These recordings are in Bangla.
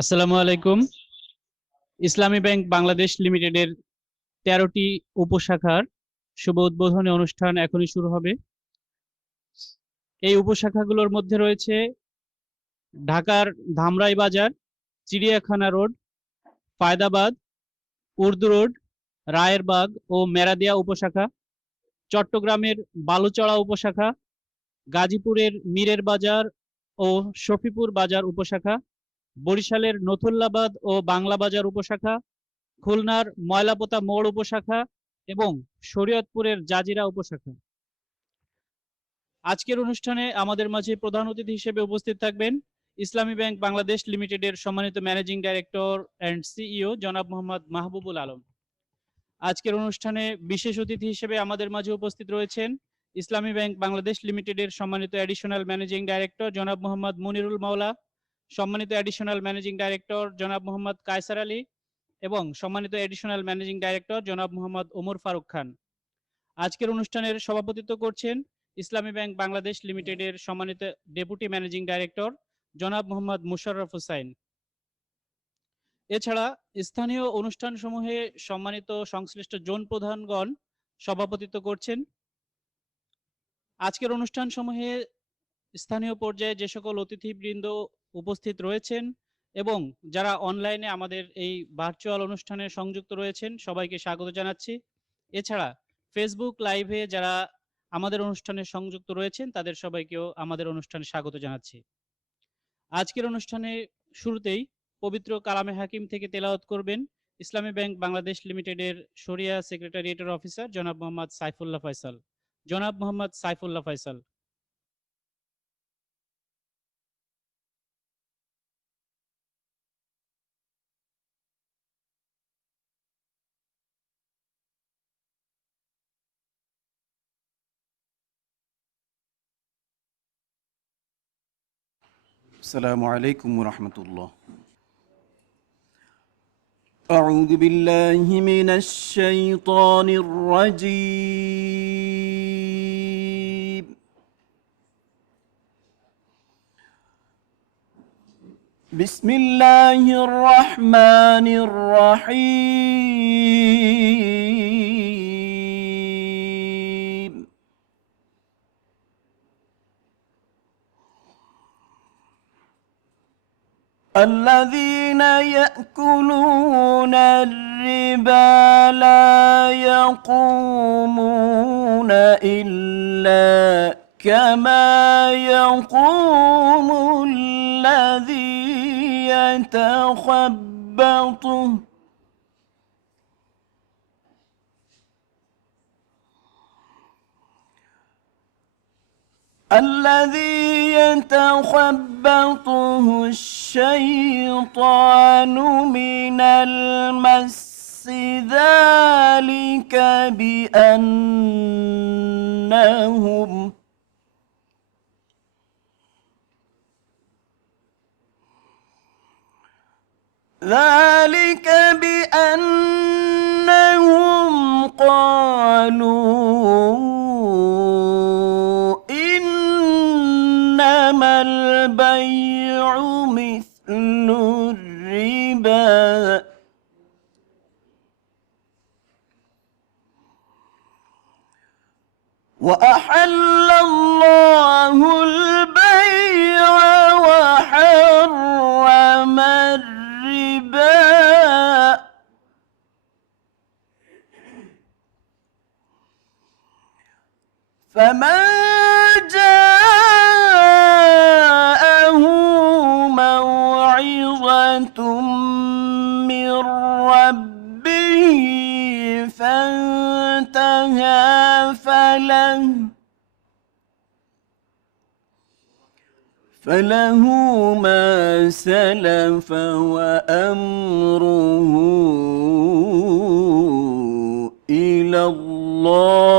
আসসালামু আলাইকুম। ইসলামী ব্যাংক বাংলাদেশ লিমিটেডের 13টি উপশাখার শুভ উদ্বোধনী অনুষ্ঠান এখনই শুরু হবে। এই উপশাখাগুলোর মধ্যে রয়েছে ঢাকার ধামরাই বাজার, চিড়িয়াখানা রোড, ফায়দাবাদ, উর্দু রোড, রায়েরবাগ ও মেরাদিয়া উপশাখা, চট্টগ্রামের বালুচড়া উপশাখা, গাজীপুরের মীরের বাজার ও শফিপুর বাজার উপশাখা, বরিশালের নথুল্লাবাদ ও বাংলা বাজার উপশাখা, খুলনার ময়লাপোতা মোড় উপশাখা এবং শরীয়তপুরের জাজিরা উপশাখা। আজকের অনুষ্ঠানে আমাদের মাঝে প্রধান অতিথি হিসেবে উপস্থিত থাকবেন ইসলামী ব্যাংক বাংলাদেশ লিমিটেডের সম্মানিত ম্যানেজিং ডাইরেক্টর অ্যান্ড সিইও জনাব মোহাম্মদ মাহবুবুল আলম। আজকের অনুষ্ঠানে বিশেষ অতিথি হিসেবে আমাদের মাঝে উপস্থিত রয়েছেন ইসলামী ব্যাংক বাংলাদেশ লিমিটেডের সম্মানিত অ্যাডিশনাল ম্যানেজিং ডাইরেক্টর জনাব মোহাম্মদ মুনিরুল মাওলা, সম্মানিত অ্যাডিশনাল ম্যানেজিং ডাইরেক্টর জনাব মোহাম্মদ কায়সার আলী এবং সম্মানিত এডিশনাল ম্যানেজিং ডাইরেক্টর জনাব মোহাম্মদ ওমর ফারুক খান। আজকের অনুষ্ঠানের সভাপতিত্ব করছেন ইসলামী ব্যাংক বাংলাদেশ লিমিটেডের সম্মানিত ডেপুটি ম্যানেজিং ডাইরেক্টর জনাব মোহাম্মদ মুশাররফ হোসাইন। এছাড়া স্থানীয় অনুষ্ঠানসমূহে সম্মানিত সংশ্লিষ্ট জোন প্রধানগণ সভাপতিত্ব করছেন। আজকের অনুষ্ঠান সমূহে স্থানীয় পর্যায়ে যে সকল অতিথিবৃন্দ উপস্থিত রয়েছেন এবং যারা অনলাইনে আমাদের এই ভার্চুয়াল অনুষ্ঠানে সংযুক্ত রয়েছেন সবাইকে স্বাগত জানাচ্ছি। এছাড়া ফেসবুক লাইভে যারা আমাদের অনুষ্ঠানে সংযুক্ত রয়েছেন তাদের সবাইকেও আমাদের অনুষ্ঠানে স্বাগত জানাচ্ছি। আজকের অনুষ্ঠানে শুরুতেই পবিত্র কালামে হাকিম থেকে তেলাওয়াত করবেন ইসলামী ব্যাংক বাংলাদেশ লিমিটেডের শরিয়া সেক্রেটারিয়েটের অফিসার জনাব মোহাম্মদ সাইফুল্লাহ ফয়সাল। জনাব মোহাম্মদ সাইফুল্লাহ ফয়সাল। السلام عليكم ورحمة الله. أعوذ بالله من الشيطان الرجيم. بسم الله الرحمن الرحيم. الذين يأكلون الربا لا يقومون إلا كما يقوم الذي يتخبطه الشيطان من المس ذلك بأنهم قالوا إنما البيع مثل الربا وأحل الله البيع وحرم الربا فمن جاءه موعظة من ربه فانتهى فله ما سلف وأمره إلى الله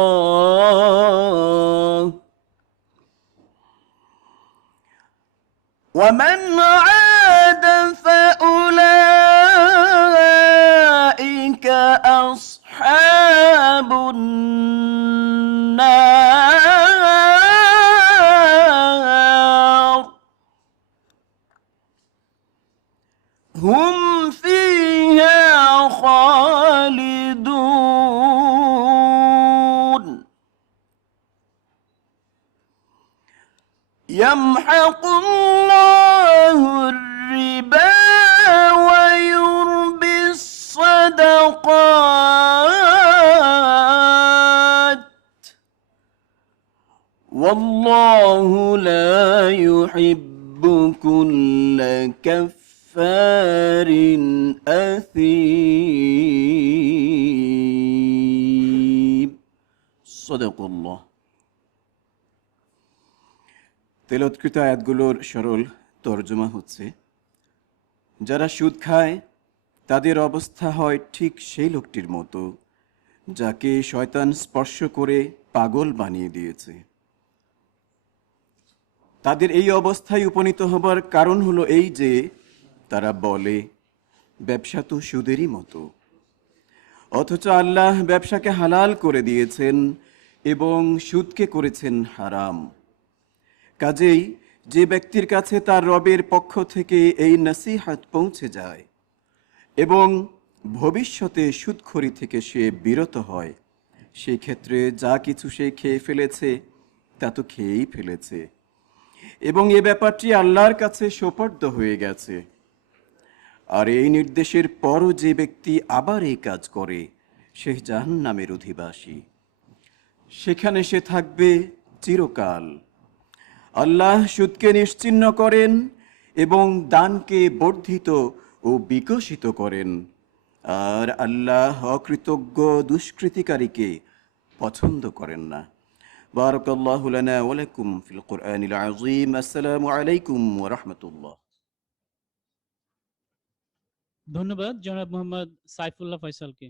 ومن عاد فأولئك أصحاب النار هم فيها خالدون يمحق الله الربا ويربي الصدقات والله لا يحب كل كفار أثيم صدق الله তেলাওয়াতকৃত আয়াতগুলোর সরল তর্জমা হচ্ছে, যারা সুদ খায় তাদের অবস্থা হয় ঠিক সেই লোকটির মতো যাকে শয়তান স্পর্শ করে পাগল বানিয়ে দিয়েছে। তাদের এই অবস্থায় উপনীত হবার কারণ হলো এই যে তারা বলে ব্যবসা তো সুদেরই মতো, অথচ আল্লাহ ব্যবসাকে হালাল করে দিয়েছেন এবং সুদকে করেছেন হারাম। কাজেই যে ব্যক্তির কাছে তার রবের পক্ষ থেকে এই নসিহত পৌঁছে যায় এবং ভবিষ্যতে সুদখোরি থেকে সে বিরত হয়, সেই ক্ষেত্রে যা কিছু সে খেয়ে ফেলেছে তা তো খেয়েই ফেলেছে এবং এ ব্যাপারটি আল্লাহর কাছে সোপর্দ হয়ে গেছে। আর এই নির্দেশের পরও যে ব্যক্তি আবার এই কাজ করে সে জাহান্নামের অধিবাসী, সেখানে সে থাকবে চিরকাল। আল্লাহ সুদকে নিশ্চিহ্ন করেন এবং দানকে বর্ধিত ও বিকশিত করেন, আর আল্লাহ অকৃতজ্ঞ দুষ্কৃতিকারীকে পছন্দ করেন না। বারাকাল্লাহু লানা ওয়া লাকুম ফিল কুরআনিল আযীম। আসসালামু আলাইকুম ওয়া রাহমাতুল্লাহ। ধন্যবাদ জনাব মোহাম্মদ সাইফুল্লাহ ফয়সালকে।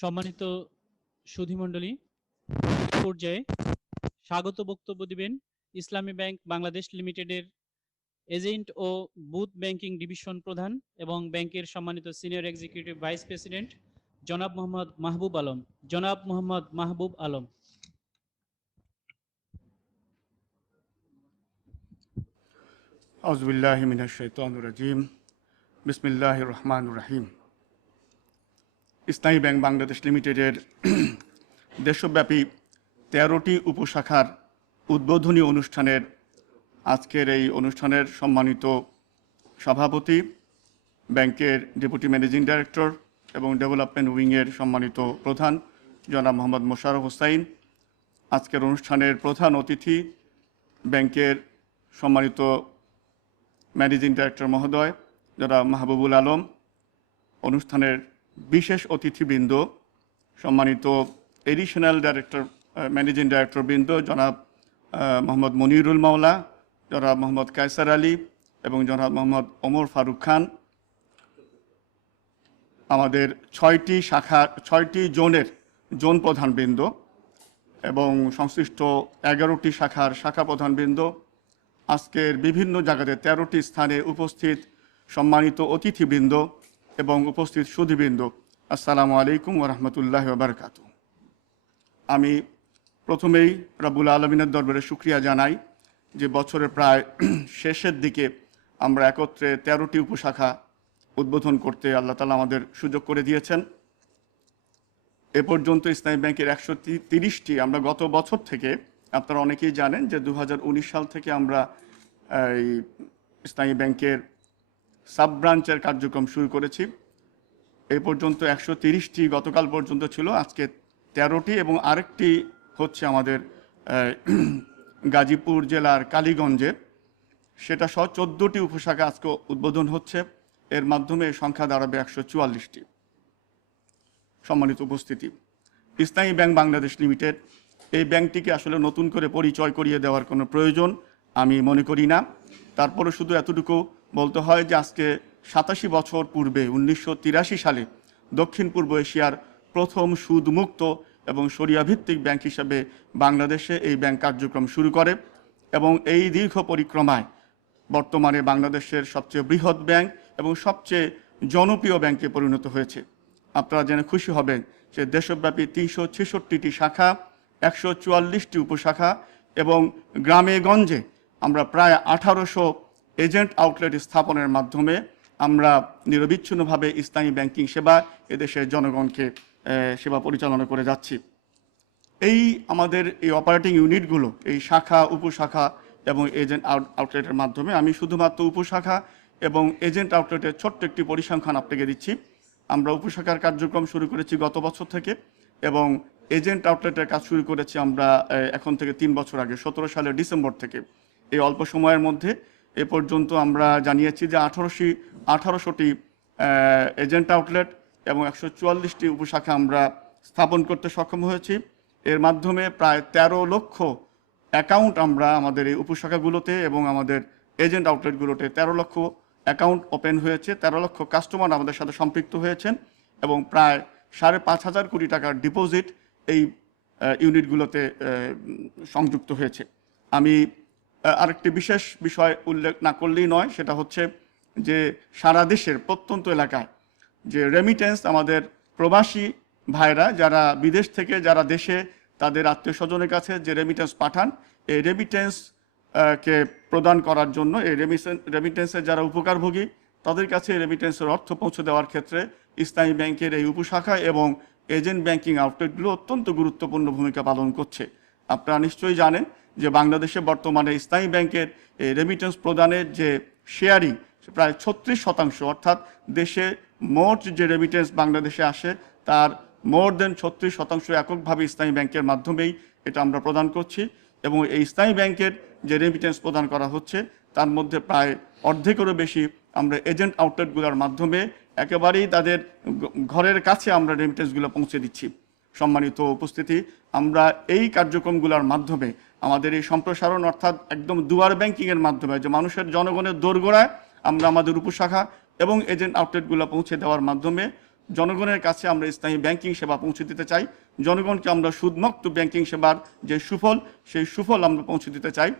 সম্মানিত সুধীমণ্ডলী, পর্যায়ে স্বাগত বক্তব্য দিবেন ইসলামী ব্যাংক বাংলাদেশ লিমিটেডের এজেন্ট ও বুথ ব্যাংকিং ডিভিশন প্রধান এবং ব্যাংকের সম্মানিত সিনিয়র এক্সিকিউটিভ ভাইস প্রেসিডেন্ট জনাব মোহাম্মদ মাহবুব আলম। জনাব মোহাম্মদ মাহবুব আলম। আউযুবিল্লাহি মিনাশ শাইতানির রাজিম। বিসমিল্লাহির রহমানির রহিম। ইসলামী ব্যাংক বাংলাদেশ লিমিটেডের দেশব্যাপী 13টি উপশাখার উদ্বোধনী অনুষ্ঠানের আজকের এই অনুষ্ঠানের সম্মানিত সভাপতি, ব্যাংকের ডেপুটি ম্যানেজিং ডাইরেক্টর এবং ডেভেলপমেন্ট উইংয়ের সম্মানিত প্রধান জনাব মোহাম্মদ মোশাররফ হোসাইন, আজকের অনুষ্ঠানের প্রধান অতিথি ব্যাংকের সম্মানিত ম্যানেজিং ডাইরেক্টর মহোদয় জনাব মাহবুবুল আলম, অনুষ্ঠানের বিশেষ অতিথিবৃন্দ, সম্মানিত এডিশনাল ডাইরেক্টর ম্যানেজিং ডাইরেক্টর বৃন্দ জনাব মোহাম্মদ মনিরুল মাওলা, জনাব মোহাম্মদ কায়সার আলী এবং জনাব মোহাম্মদ ওমর ফারুক খান, আমাদের 6টি জোনের জোন প্রধানবৃন্দ এবং সংশ্লিষ্ট 11টি শাখার শাখা প্রধানবৃন্দ, আজকের বিভিন্ন জায়গাতে 13টি স্থানে উপস্থিত সম্মানিত অতিথিবৃন্দ এবং উপস্থিত সুধীবৃন্দ, আসসালামু আলাইকুম ওয়া রাহমাতুল্লাহি ওয়া বারাকাতুহু। আমি প্রথমেই রব্বুল আলমিনের দরবারে শুকরিয়া জানাই যে বছরের প্রায় শেষের দিকে আমরা একত্রে 13টি উপশাখা উদ্বোধন করতে আল্লাহ তাআলা আমাদের সুযোগ করে দিয়েছেন। এ পর্যন্ত ইসলামী ব্যাংকের 130টি, আমরা গত বছর থেকে, আপনারা অনেকেই জানেন যে 2019 সাল থেকে আমরা এই ইসলামী ব্যাংকের সাব ব্রাঞ্চের কার্যক্রম শুরু করেছি। এই পর্যন্ত 130টি গতকাল পর্যন্ত ছিল, আজকে 13টি এবং আরেকটি হচ্ছে আমাদের গাজীপুর জেলার কালীগঞ্জে, সেটা সহ 14টি উপশাখা আজকে উদ্বোধন হচ্ছে। এর মাধ্যমে সংখ্যা দাঁড়াবে 144টি। সম্মানিত উপস্থিতি, ইসলামী ব্যাংক বাংলাদেশ লিমিটেড এই ব্যাংকটিকে আসলে নতুন করে পরিচয় করিয়ে দেওয়ার কোনো প্রয়োজন আমি মনে করি না। তারপরে শুধু এতটুকু বলতে হয় যে আজকে 87 বছর পূর্বে 1983 সালে দক্ষিণ পূর্ব এশিয়ার প্রথম সুদমুক্ত এবং শরিয়াভিত্তিক ব্যাংক হিসেবে বাংলাদেশে এই ব্যাংক কার্যক্রম শুরু করে এবং এই দীর্ঘ পরিক্রমায় বর্তমানে বাংলাদেশের সবচেয়ে বৃহৎ ব্যাংক এবং সবচেয়ে জনপ্রিয় ব্যাংকে পরিণত হয়েছে। আপনারা জেনে খুশি হবেন যে দেশব্যাপী 366টি শাখা, 144টি উপশাখা এবং গ্রামে গঞ্জে আমরা প্রায় 1800 এজেন্ট আউটলেট স্থাপনের মাধ্যমে আমরা নিরবিচ্ছিন্নভাবে ইসলামী ব্যাংকিং সেবা এদেশের জনগণকে সেবা পরিচালনা করে যাচ্ছি। আমাদের এই অপারেটিং ইউনিটগুলো, এই শাখা, উপশাখা এবং এজেন্ট আউটলেটের মাধ্যমে আমি শুধুমাত্র উপশাখা এবং এজেন্ট আউটলেটের ছোট্ট একটি পরিসংখ্যান আপনাকে দিচ্ছি। আমরা উপশাখার কার্যক্রম শুরু করেছি গত বছর থেকে এবং এজেন্ট আউটলেটের কাজ শুরু করেছি আমরা এখন থেকে 3 বছর আগে 17 সালের ডিসেম্বর থেকে। এই অল্প সময়ের মধ্যে এ পর্যন্ত আমরা জানিয়েছি যে 1800টি এজেন্ট আউটলেট এবং 144টি উপশাখা আমরা স্থাপন করতে সক্ষম হয়েছি। এর মাধ্যমে প্রায় 13 লক্ষ অ্যাকাউন্ট আমরা আমাদের এই উপশাখাগুলোতে এবং আমাদের এজেন্ট আউটলেটগুলোতে 13 লক্ষ অ্যাকাউন্ট ওপেন হয়েছে, 13 লক্ষ কাস্টমার আমাদের সাথে সম্পৃক্ত হয়েছেন এবং প্রায় 5,500 কোটি টাকার ডিপোজিট এই ইউনিটগুলোতে সংযুক্ত হয়েছে। আমি আরেকটি বিশেষ বিষয় উল্লেখ না করলেই নয়, সেটা হচ্ছে যে সারা দেশের প্রত্যন্ত এলাকায় যে রেমিটেন্স, আমাদের প্রবাসী ভাইরা যারা বিদেশ থেকে যারা দেশে তাদের আত্মীয় স্বজনের কাছে যে রেমিটেন্স পাঠান, এই রেমিটেন্স কে প্রদান করার জন্য এই রেমিটেন্সের যারা উপকারভোগী তাদের কাছে রেমিটেন্সের অর্থ পৌঁছে দেওয়ার ক্ষেত্রে ইসলামী ব্যাংকের এই উপশাখা এবং এজেন্ট ব্যাংকিং আউটলেটগুলো অত্যন্ত গুরুত্বপূর্ণ ভূমিকা পালন করছে। আপনারা নিশ্চয়ই জানেন যে বাংলাদেশে বর্তমানে ইসলামী ব্যাংকের এই রেমিটেন্স প্রদানের যে শেয়ারিং প্রায় 36%, অর্থাৎ দেশে মোট যে রেমিটেন্স বাংলাদেশে আসে তার মোর দেন 36% এককভাবে ইসলামী ব্যাংকের মাধ্যমেই এটা আমরা প্রদান করছি এবং এই ইসলামী ব্যাংকের যে রেমিটেন্স প্রদান করা হচ্ছে তার মধ্যে প্রায় অর্ধেকেরও বেশি আমরা এজেন্ট আউটলেটগুলোর মাধ্যমে একেবারেই তাদের ঘরের কাছে আমরা রেমিটেন্সগুলো পৌঁছে দিচ্ছি। সম্মানিত উপস্থিতি, আমরা এই কার্যক্রমগুলোর মাধ্যমে আমাদের এই সম্প্রসারণ অর্থাৎ একদম দুয়ার ব্যাংকিংয়ের মাধ্যমে যে মানুষের জনগণের দোরগোড়ায় আমরা আমাদের উপশাখা এবং এজেন্ট আউটলেটগুলো পৌঁছে দেওয়ার মাধ্যমে জনগণের কাছে আমরা ইসলামী ব্যাংকিং সেবা পৌঁছে দিতে চাই। জনগণকে আমরা সুদমুক্ত ব্যাংকিং সেবার যে সুফল, সেই সুফল আমরা পৌঁছে দিতে চাই।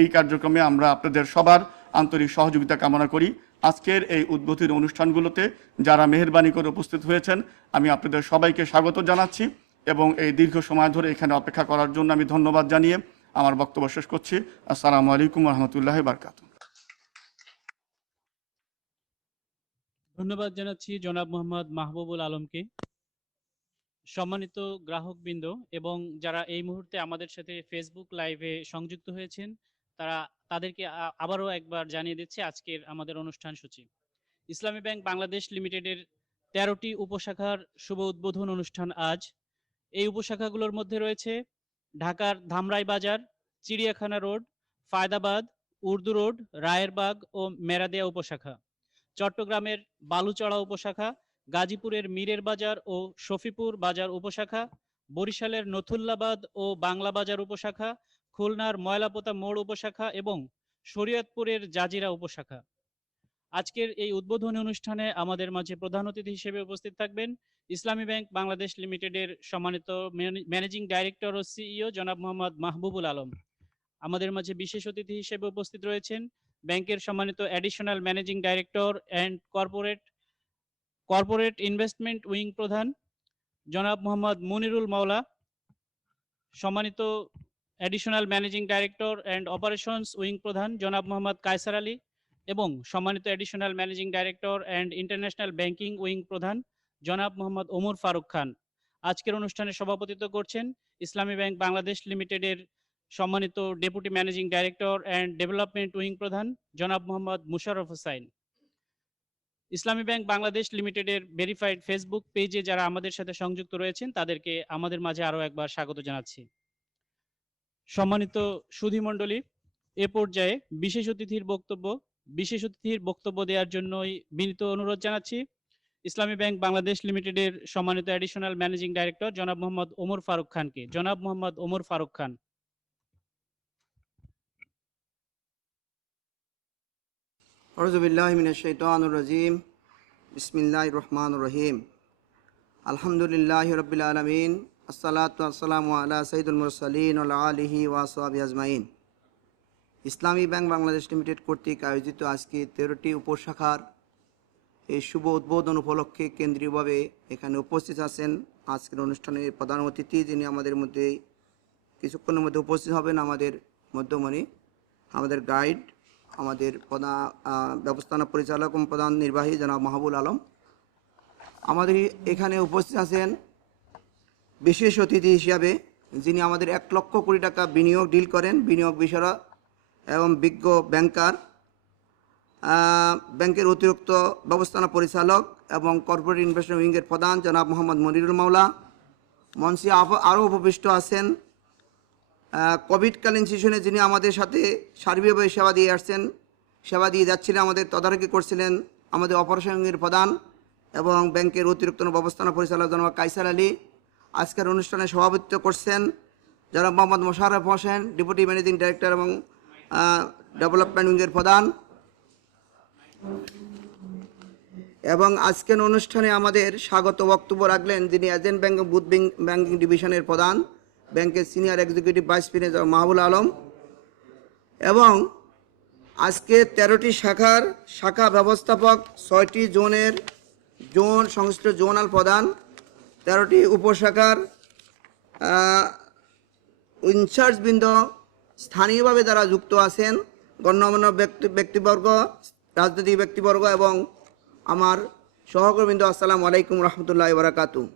এই কার্যক্রমে আমরা আপনাদের সবার আন্তরিক সহযোগিতা কামনা করি। আজকের এই উদ্বোধনী অনুষ্ঠানগুলোতে যারা মেহেরবানি করে উপস্থিত হয়েছেন আমি আপনাদের সবাইকে স্বাগত জানাচ্ছি এবং এই দীর্ঘ সময় ধরে এখানে অপেক্ষা করার জন্য আমি ধন্যবাদ জানিয়ে আমার বক্তব্য শেষ করছি। আসসালামু আলাইকুম রহমতুল্লাহ বারকাত। ধন্যবাদ জানাচ্ছি জনাব মোহাম্মদ মাহবুবুল আলমকে। সম্মানিত গ্রাহকবৃন্দ এবং যারা এই মুহূর্তে আমাদের সাথে ফেসবুক লাইভে সংযুক্ত হয়েছেন তাদেরকে আবারও একবার জানিয়ে দিচ্ছি আজকের আমাদের অনুষ্ঠান সূচি। ইসলামী ব্যাংক বাংলাদেশ লিমিটেডের 13টি উপশাখার শুভ উদ্বোধন অনুষ্ঠান আজ। এই উপশাখাগুলোর মধ্যে রয়েছে ঢাকার ধামরাই বাজার, চিড়িয়াখানা রোড, ফায়দাবাদ, উর্দু রোড, রায়েরবাগ ও মেরাদিয়া উপশাখা, চট্টগ্রামের বালুচড়া উপশাখা, গাজীপুরের মীরের বাজার ও শফিপুর বাজার উপশাখা, বরিশালের নথুল্লাবাদ ও বাংলা বাজার উপশাখা, খুলনার ময়লাপোতা মোড় উপশাখা এবং শরীয়তপুরের জাজিরা উপশাখা। আজকের এই উদ্বোধনী অনুষ্ঠানে আমাদের মাঝে প্রধান অতিথি হিসেবে উপস্থিত থাকবেন ইসলামী ব্যাংক বাংলাদেশ লিমিটেডের সম্মানিত ম্যানেজিং ডাইরেক্টর ও সিইও জনাব মোহাম্মদ মাহবুবুল আলম। আমাদের মাঝে বিশেষ অতিথি হিসেবে উপস্থিত রয়েছেন ব্যাংকের সম্মানিত additional managing director and corporate investment wing প্রধান জনাব মোহাম্মদ মুনিরুল মাওলা, সম্মানিত additional managing director and operations wing প্রধান জনাব মোহাম্মদ কায়সার আলী এবং সম্মানিত additional managing director and international banking wing প্রধান জনাব মোহাম্মদ ওমর ফারুক খান। আজকের অনুষ্ঠানে সভাপতিত্ব করছেন ইসলামী ব্যাংক বাংলাদেশ লিমিটেডের সম্মানিত deputy managing director and development wing প্রধান জনাব মোহাম্মদ মুশাররফ হোসাইন। ইসলামী ব্যাংক বাংলাদেশ লিমিটেডের ভেরিফাইড ফেসবুক পেজে যারা আমাদের সাথে সংযুক্ত রয়েছেন তাদেরকে আমাদের মাঝে আরও একবার স্বাগত জানাচ্ছি। সম্মানিত সুধী মণ্ডলী, এ পর্যায়ে বিশেষ অতিথির বক্তব্য দেওয়ার জন্যই বিনীত অনুরোধ জানাচ্ছি ইসলামী ব্যাংক বাংলাদেশ লিমিটেডের সম্মানিত অ্যাডিশনাল ম্যানেজিং ডাইরেক্টর জনাব মোহাম্মদ ওমর ফারুক খানকে। জনাব মোহাম্মদ ওমর ফারুক খান। আউযু বিল্লাহি মিনাশ শাইতানির রাজিম। বিসমিল্লাহির রহমানির রহিম। আলহামদুলিল্লাহি রাব্বিল আলামিন। আসসালাতু ওয়াসসালামু আলা সাইয়্যিদুল মুরসালিন ওয়া আলা আলিহি ওয়া আসহাবিহি আজমাইন। ইসলামী ব্যাংক বাংলাদেশ লিমিটেড কর্তৃক আয়োজিত আজকে 13টি উপশাখার এই শুভ উদ্বোধন উপলক্ষে কেন্দ্রীয়ভাবে এখানে উপস্থিত আছেন আজকের অনুষ্ঠানের প্রধান অতিথি, যিনি আমাদের মধ্যে কিছুক্ষণের মধ্যে উপস্থিত হবেন, আমাদের মধ্যমণি, আমাদের গাইড আমাদের প্রধান ব্যবস্থাপনা পরিচালক এবং প্রধান নির্বাহী জনাব মাহবুল আলম, আমাদের এখানে উপস্থিত আছেন বিশেষ অতিথি হিসাবে যিনি আমাদের 1 লক্ষ কোটি টাকা বিনিয়োগ ডিল করেন, বিনিয়োগ বিষয়ক এবং বিজ্ঞ ব্যাংকার, ব্যাংকের অতিরিক্ত ব্যবস্থাপনা পরিচালক এবং কর্পোরেট ইনভেস্টমেন্ট উইংয়ের প্রধান জনাব মোহাম্মদ মনিরুল মাওলা। মঞ্চে আরও উপবিষ্ট আছেন কোভিডকালীন সিজনে যিনি আমাদের সাথে সার্বিকভাবে সেবা দিয়ে যাচ্ছিলেন, আমাদের তদারকি করছিলেন আমাদের অপারেশন উইংয়ের প্রধান এবং ব্যাংকের অতিরিক্ত ব্যবস্থাপনা পরিচালক জনাব কাইসার আলী। আজকের অনুষ্ঠানে সভাপতিত্ব করছেন জনাব Mohammad Mosharraf Hossain, deputy managing director এবং ডেভেলপমেন্ট উইংয়ের প্রধান। এবং আজকের অনুষ্ঠানে আমাদের স্বাগত বক্তব্য রাখলেন যিনি এজেন্ট ব্যাংক বুথ ব্যাংকিং ডিভিশনের প্রধান, ব্যাংকের senior executive vice president Mahbul Alam. এবং আজকে 13টি শাখা ব্যবস্থাপক, 6টি জোন সংশ্লিষ্ট জোনাল প্রধান, 13টি উপশাখার ইনচার্জবৃন্দ, স্থানীয়ভাবে যারা যুক্ত আছেন, গণ্যমান্য ব্যক্তিবর্গ, রাজনৈতিক ব্যক্তিবর্গ এবং আমার সহকর্মীবৃন্দ, আসসালামু আলাইকুম রহমতুল্লাহি ওয়া বারাকাতুহু।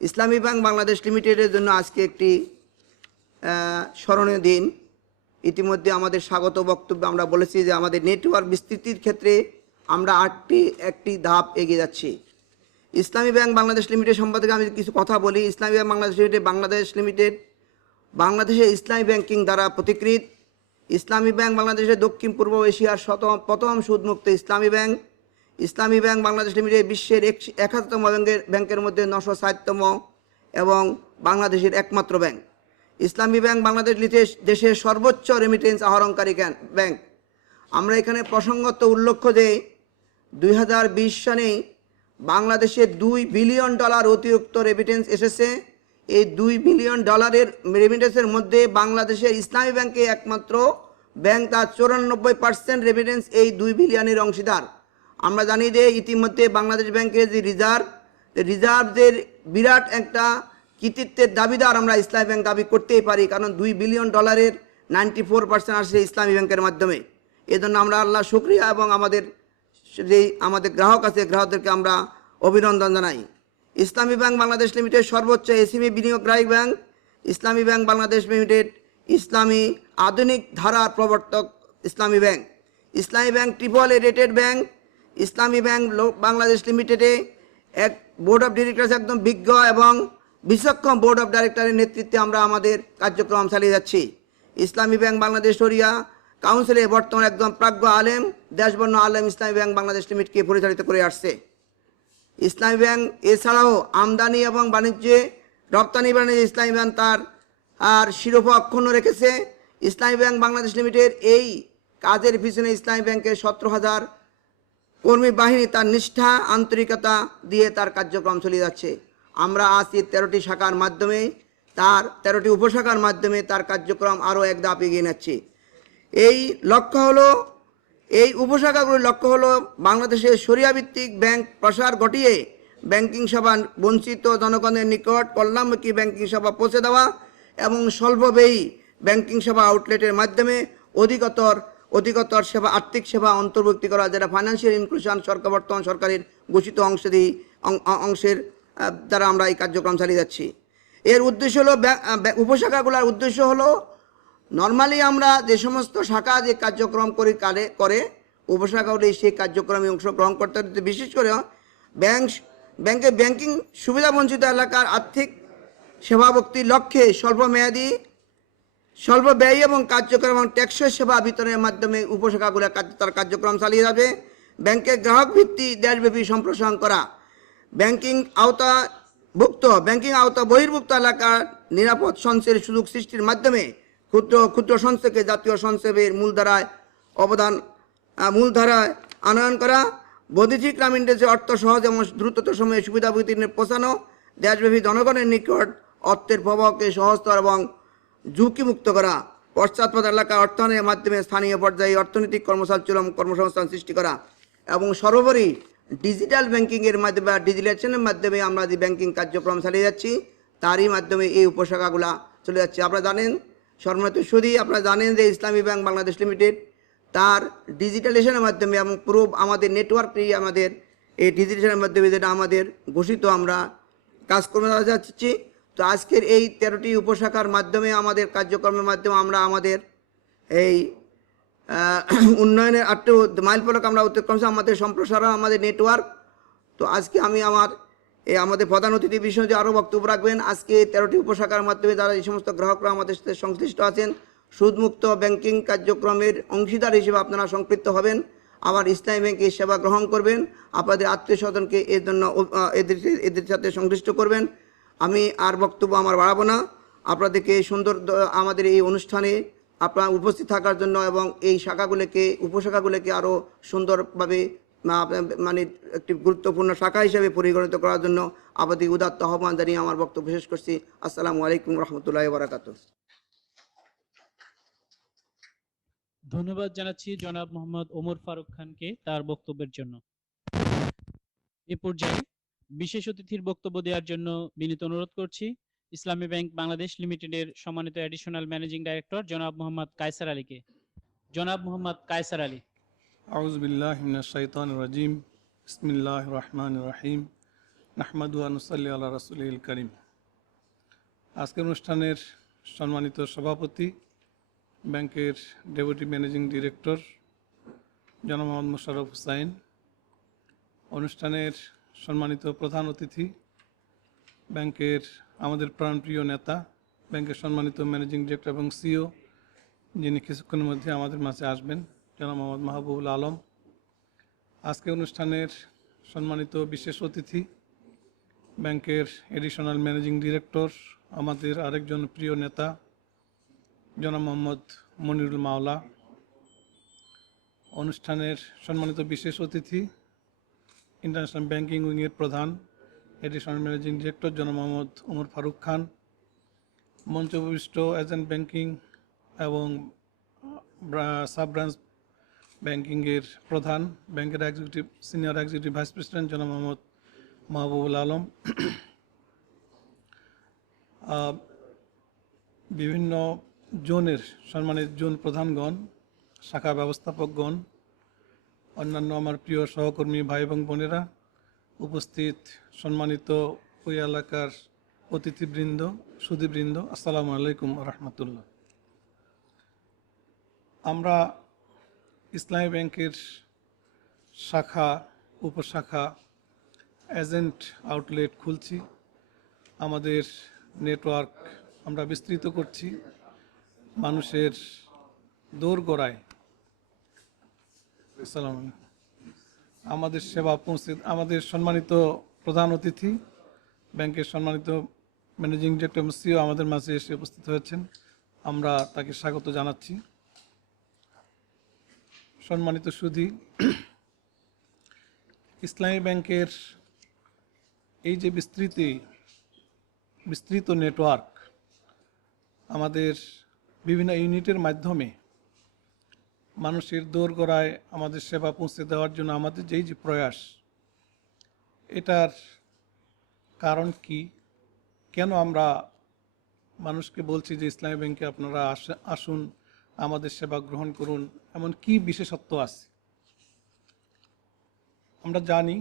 ইসলামী ব্যাংক বাংলাদেশ লিমিটেডের জন্য আজকে একটি স্মরণীয় দিন। ইতিমধ্যে আমাদের স্বাগত বক্তব্যে আমরা বলেছি যে আমাদের নেটওয়ার্ক বিস্তৃতির ক্ষেত্রে আমরা একটি ধাপ এগিয়ে যাচ্ছি। ইসলামী ব্যাংক বাংলাদেশ লিমিটেড সম্পর্কে আমি কিছু কথা বলি। ইসলামী ব্যাংক বাংলাদেশ লিমিটেড বাংলাদেশের ইসলামী ব্যাংকিং দ্বারা প্রতিকৃত। ইসলামী ব্যাংক বাংলাদেশের দক্ষিণ পূর্ব এশিয়ার প্রথম সুদমুক্ত ইসলামী ব্যাংক। ইসলামী ব্যাংক বাংলাদেশ লিমিটেড বিশ্বের 71তম ব্যাংকের মধ্যে 960তম এবং বাংলাদেশের একমাত্র ব্যাংক। ইসলামী ব্যাংক বাংলাদেশ দেশের সর্বোচ্চ রেমিটেন্স আহরণকারী ব্যাংক। আমরা এখানে প্রসঙ্গত উল্লেখ্য যে 2020 সালে বাংলাদেশে $2 বিলিয়ন অতিরিক্ত রেমিটেন্স এসেছে। এই $2 বিলিয়ন রেমিটেন্সের মধ্যে বাংলাদেশের ইসলামী ব্যাংকে একমাত্র ব্যাংক, তার 94% রেমিটেন্স এই $2 বিলিয়নের অংশীদার। আমরা জানি যে ইতিমধ্যে বাংলাদেশ ব্যাংকের যে রিজার্ভদের বিরাট একটা কৃতিত্বের দাবিদার আমরা ইসলামী ব্যাংক দাবি করতেই পারি, কারণ $2 বিলিয়ন 94% আসছে ইসলামী ব্যাংকের মাধ্যমে। এজন্য আমরা আল্লাহ শুকরিয়া এবং আমাদের গ্রাহক আছে, গ্রাহকদেরকে আমরা অভিনন্দন জানাই। ইসলামী ব্যাংক বাংলাদেশ লিমিটেড সর্বোচ্চ এসএমই বিনিয়োগকারী ব্যাংক। ইসলামী ব্যাংক বাংলাদেশ লিমিটেড ইসলামী আধুনিক ধারার প্রবর্তক ইসলামী ব্যাংক। ইসলামী ব্যাংক AAA রেটেড ব্যাংক। ইসলামী ব্যাংক বাংলাদেশ লিমিটেডে এক বোর্ড অফ ডিরেক্টরস একদম বিজ্ঞ এবং বিচক্ষণ বোর্ড অফ ডাইরেক্টরের নেতৃত্বে আমরা আমাদের কার্যক্রম চালিয়ে যাচ্ছি। ইসলামী ব্যাংক বাংলাদেশ শরিয়া কাউন্সিলে বর্তমান একদম প্রাজ্ঞ আলেম, দেশবর্ণ আলেম ইসলামী ব্যাংক বাংলাদেশ লিমিটেডকে পরিচালিত করে আসছে। ইসলামী ব্যাংক এছাড়াও আমদানি এবং বাণিজ্যে রপ্তানি বাণিজ্যে ইসলামী ব্যাংক তার শিরোপা অক্ষুণ্ণ রেখেছে। ইসলামী ব্যাংক বাংলাদেশ লিমিটেড এই কাজের পিছনে ইসলামী ব্যাংকের 17,000 কর্মী বাহিনী তার নিষ্ঠা আন্তরিকতা দিয়ে তার কার্যক্রম চালিয়ে যাচ্ছে। আমরা আজ এই 13টি শাখার মাধ্যমে, তার 13টি উপশাখার মাধ্যমে তার কার্যক্রম আরও এক ধাপ এগিয়ে নিচ্ছে। এই উপশাখাগুলির লক্ষ্য হলো বাংলাদেশের শরিয়াভিত্তিক ব্যাংক প্রসার ঘটিয়ে ব্যাংকিং সেবা বঞ্চিত জনগণের নিকট কল্যাণমুখী ব্যাংকিং সেবা পৌঁছে দেওয়া এবং স্বল্পব্যয়ী ব্যাংকিং সেবা আউটলেটের মাধ্যমে অধিকতর সেবা, আর্থিক সেবা অন্তর্ভুক্তি করা, যেটা ফাইন্যান্সিয়াল ইনক্লুশন বর্তমান সরকারের ঘোষিত অংশের দ্বারা আমরা এই কার্যক্রম চালিয়ে যাচ্ছি। এর উদ্দেশ্য হলো উপশাখাগুলোর উদ্দেশ্য হলো নর্মালি আমরা যে সমস্ত শাখা যে কার্যক্রম করে উপশাখাগুলি সেই কার্যক্রমে অংশগ্রহণ করতে হতে, বিশেষ করে ব্যাংকিং সুবিধা বঞ্চিত এলাকার আর্থিক সেবা ভক্তির লক্ষ্যে স্বল্পব্যয়ী এবং কার্যক্রম এবং টেকসই সেবা বিতরণের মাধ্যমে উপশাখাগুলো তার কার্যক্রম চালিয়ে যাবে। ব্যাংকের গ্রাহক ভিত্তি দেশব্যাপী সম্প্রসারণ করা, ব্যাংকিং আওতা বহির্ভুক্ত এলাকার নিরাপদ সঞ্চয়ের সুযোগ সৃষ্টির মাধ্যমে ক্ষুদ্র সঞ্চয়কে জাতীয় সঞ্চয়ের মূলধারায় আনয়ন করা, বৈদেশিক গ্রামীণ দেশে অর্থ সহজ এবং দ্রুততর সময়ে সুবিধা বিতরণে পৌঁছানো, দেশব্যাপী জনগণের নিকট অর্থের প্রবাহকে সহজতর এবং ঝুঁকিমুক্ত করা, পশ্চাৎপদ এলাকার অর্থায়নের মাধ্যমে স্থানীয় পর্যায়ে অর্থনৈতিক কর্মসংস্থান সৃষ্টি করা এবং সর্বোপরি ডিজিটাল ব্যাংকিংয়ের মাধ্যমে বা ডিজিটালাইজেশনের মাধ্যমে আমরা যে ব্যাংকিং কার্যক্রম চালিয়ে যাচ্ছি তারই মাধ্যমে এই উপশাখাগুলা চলে যাচ্ছে। আপনারা জানেন, সম্মানিত সুধী, আপনারা জানেন যে ইসলামী ব্যাংক বাংলাদেশ লিমিটেড তার ডিজিটালাইজেশনের মাধ্যমে এবং পুরো আমাদের নেটওয়ার্কই আমাদের এই ডিজিটালের মাধ্যমে যেটা আমাদের ঘোষিত আমরা কাজকর্ম যাচ্ছি। তো আজকের এই 13টি উপশাখার মাধ্যমে আমাদের কার্যক্রমের মাধ্যমে আমরা আমাদের এই উন্নয়নের 8টি মাইলফলক আমরা অতিক্রম করছি, আমাদের সম্প্রসারণ, আমাদের নেটওয়ার্ক। তো আজকে আমি আমাদের প্রধান অতিথি বিষয়ে আরও বক্তব্য রাখবেন। আজকে 13টি উপশাখার মাধ্যমে যারা এই সমস্ত গ্রাহকরা আমাদের সাথে সংশ্লিষ্ট আছেন, সুদমুক্ত ব্যাংকিং কার্যক্রমের অংশীদার হিসেবে আপনারা সম্পৃক্ত হবেন, আবার ইসলামী ব্যাংকের সেবা গ্রহণ করবেন, আপনাদের আত্মীয় স্বজনকে এর জন্য এদের সাথে সংশ্লিষ্ট করবেন। আমি আর বক্তব্য আমার বাড়াবো না। আপনাদেরকে সুন্দর আমাদের এই অনুষ্ঠানে আপনারা উপস্থিত থাকার জন্য এবং এই উপশাখাগুলোকে আরও সুন্দরভাবে মানে একটি গুরুত্বপূর্ণ শাখা হিসেবে পরিগণিত করার জন্য আপনাদের উদাত্ত আহ্বান জানিয়ে আমার বক্তব্য শেষ করছি। আসসালামু আলাইকুম রহমতুল্লাহি ওয়া বারাকাতুহু। ধন্যবাদ জানাচ্ছি জনাব মোহাম্মদ ওমর ফারুক খানকে তার বক্তব্যের জন্য। এ পর্যায়ে বিশেষ অতিথির বক্তব্য দেওয়ার জন্য বিনীত অনুরোধ করছি ইসলামী ব্যাংক বাংলাদেশ লিমিটেডের সম্মানিত অ্যাডিশনাল ম্যানেজিং ডাইরেক্টর জনাব মোহাম্মদ কায়সার আলীকে। জনাব মোহাম্মদ কায়সার আলী। আউযু বিল্লাহি মিনাশ শাইতানির রাজিম। বিসমিল্লাহির রহমানির রহিম। নাহমাদুহু ওয়া নুসাল্লি আলা রাসূলিল কারীম। আজকের অনুষ্ঠানের সম্মানিত সভাপতি, ব্যাংকের ডেপুটি ম্যানেজিং ডিরেক্টর জনাব মোহাম্মদ মোশাররফ হোসাইন, অনুষ্ঠানের সম্মানিত প্রধান অতিথি, ব্যাংকের আমাদের প্রাণপ্রিয় নেতা, ব্যাংকের সম্মানিত ম্যানেজিং ডিরেক্টর এবং সিইও, যিনি কিছুক্ষণের মধ্যে আমাদের মাঝে আসবেন, জনাব মোহাম্মদ মাহবুবুল আলম। আজকে অনুষ্ঠানের সম্মানিত বিশেষ অতিথি, ব্যাংকের এডিশনাল ম্যানেজিং ডিরেক্টর, আমাদের আরেকজন প্রিয় নেতা জনাব মোহাম্মদ মনিরুল মাওলা। অনুষ্ঠানের সম্মানিত বিশেষ অতিথি, ইন্টারন্যাশনাল ব্যাংকিং উইংয়ের প্রধান, এডিশনাল ম্যানেজিং ডিরেক্টর জনাব মোহাম্মদ ওমর ফারুক খান, মঞ্চ উপবিষ্ট এজেন্ট ব্যাংকিং এবং সাব ব্রাঞ্চ ব্যাংকিংয়ের প্রধান, ব্যাংকের সিনিয়র এক্সিকিউটিভ ভাইস প্রেসিডেন্ট জনাব মোহাম্মদ মাহবুবুল আলম, বিভিন্ন জোনের সম্মানিত জোন প্রধানগণ, শাখা ব্যবস্থাপকগণ, অন্যান্য আমার প্রিয় সহকর্মী ভাই এবং বোনেরা, উপস্থিত সম্মানিত ওই এলাকার অতিথিবৃন্দ, সুধীবৃন্দ, আসসালামু আলাইকুম রহমতুল্লাহ। আমরা ইসলামী ব্যাংকের শাখা, উপশাখা, এজেন্ট আউটলেট খুলছি, আমাদের নেটওয়ার্ক আমরা বিস্তৃত করছি, মানুষের দোরগোড়ায় আমাদের সেবা পৌঁছে। আমাদের সম্মানিত প্রধান অতিথি, ব্যাংকের সম্মানিত ম্যানেজিং ডিরেক্টর সিইও আমাদের মাঝে এসে উপস্থিত হয়েছেন, আমরা তাকে স্বাগত জানাচ্ছি। সম্মানিত সুধী, ইসলামী ব্যাংকের এই যে বিস্তৃত নেটওয়ার্ক, আমাদের বিভিন্ন ইউনিটের মাধ্যমে মানুষের দোরগোড়ায় আমাদের সেবা পৌঁছে দেওয়ার জন্য আমাদের যেই যে প্রয়াস, এটার কারণ কি, কেন আমরা মানুষকে বলছি যে ইসলামী ব্যাংকে আপনারা আসুন, আমাদের সেবা গ্রহণ করুন, এমন কি বিশেষত্ব আছে? আমরা জানি